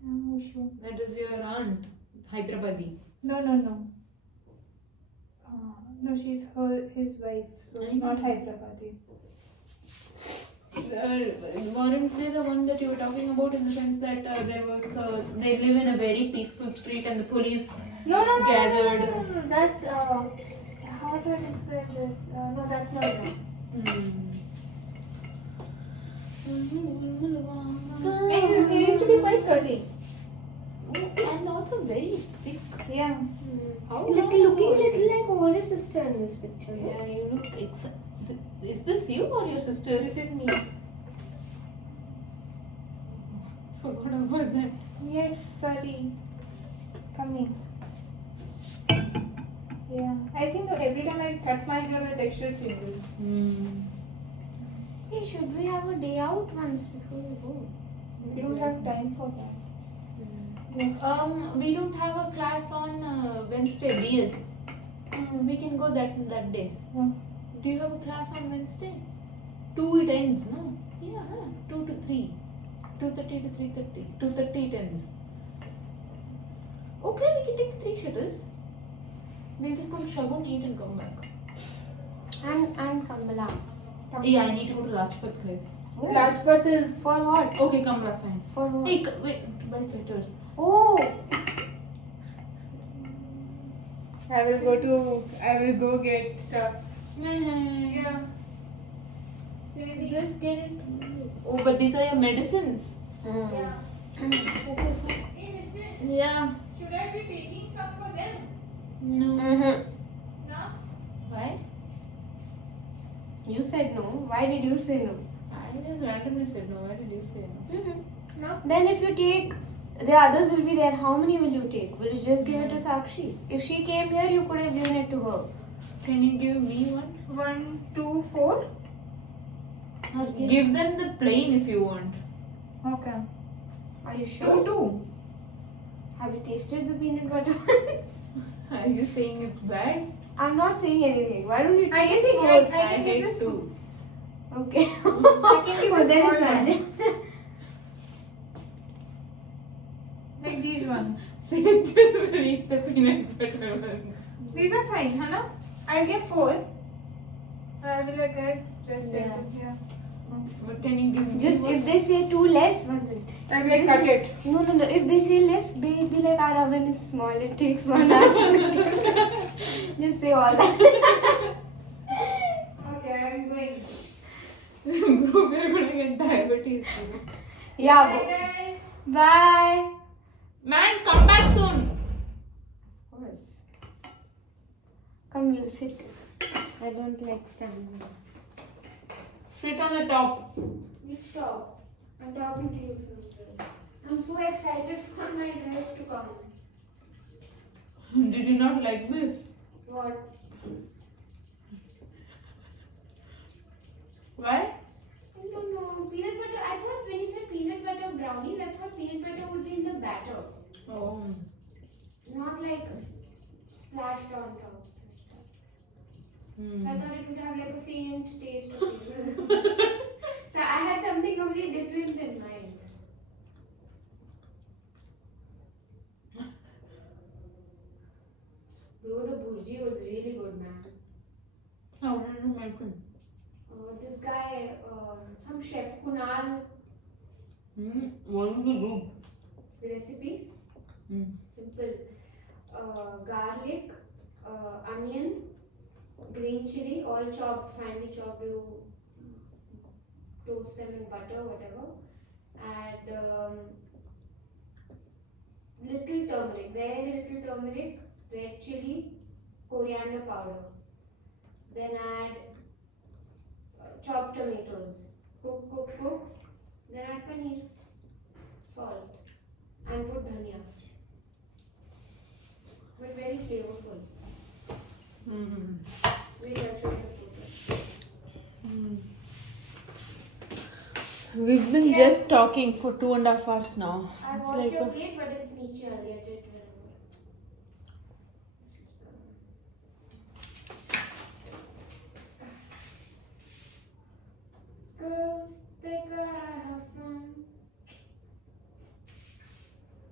Mushu. That is your aunt, Hyderabadi. No. No, she's his wife, so I know. not Hyderabadi. Weren't they the one that you were talking about in the sense that they live in a very peaceful street and the police No. gathered? That's, how do I describe this? No, that's not right. And he used to be quite curly. And also very thick. Yeah. How Looking long was little it? like older sister in this picture. Yeah, you look. Is this you or your sister? This is me. Forgot about that. Yes, sorry. Coming. Yeah. I think every time I cut my hair, the texture changes. Hey, should we have a day out once before we go? We don't have time for that. Next. We don't have a class on Wednesday. DS. We can go that day. Hmm. Do you have a class on Wednesday? 2 it ends, no? Yeah, 2 to 3. 2:30 to 3:30. 2:30 it ends. Okay, we can take the 3 shuttle. We'll just go to Shagun, eat and come back. And Kamala. Yeah, I need to go to Rajpath, guys. Rajpath is. For what? Okay, come back, fine. For what? Hey, wait, buy sweaters. Oh! I will go get stuff. Yeah. Yeah. Just get it. Oh, but these are your medicines. Yeah. Okay, fine. Hey, listen. Yeah. Should I be taking stuff for them? No. No? Why? You said no. Why did you say no? I just randomly said no. Why did you say no? No. Then if you take, the others will be there. How many will you take? Will you just give it to Sakshi? If she came here, you could have given it to her. Can you give me one? 1, 2, 4. Or Give them the plain if you want. Okay. Are you sure? 2. Have you tasted the peanut butter? Are you saying it's bad? I'm not saying anything. Why don't you I taste think both? I can hate get this. two. Okay. I can give Oh, this then small it's fine. ones. Like these ones. Sejal will eat the peanut butter ones. These are fine, Hannah. I'll get 4. I will like guys just take Yeah. it. Yeah. But can you give me Just one? if they say 2 less, one thing. I will like cut it. No. If they say less, be like our oven is small. It takes 1 hour. Just say all that. Okay, I'm going. Bro, we're gonna get diabetes. Yeah. Bye guys. Bye. Man, come back soon. Of course. Come, we'll sit. I don't like standing. Sit on the top. Which top? I'm talking to you from here. I'm so excited for my dress to come. Did you not like this? What? Why? I don't know. Peanut butter. I thought when you said peanut butter brownies, I thought peanut butter would be in the batter. Oh. Not like splashed on top. So I thought it would have like a faint taste of peanut butter. So I had something completely different in mind. Bro, the burji was really good, man. How did you make it? This guy, some chef Kunal What did you do? recipe. Mm. Simple. Garlic, onion, green chili, all chopped, finely chopped. You toast them in butter, whatever. Add little turmeric, very little turmeric, red chili, coriander powder. Then add chopped tomatoes. Cook. Then add paneer, salt. and put dhania. But very flavorful. Wait, I'll show you the photo. We've been Yeah. just talking for 2.5 hours now. I It's washed like your a- plate, but it's niche. I'll get it whenever. Girls.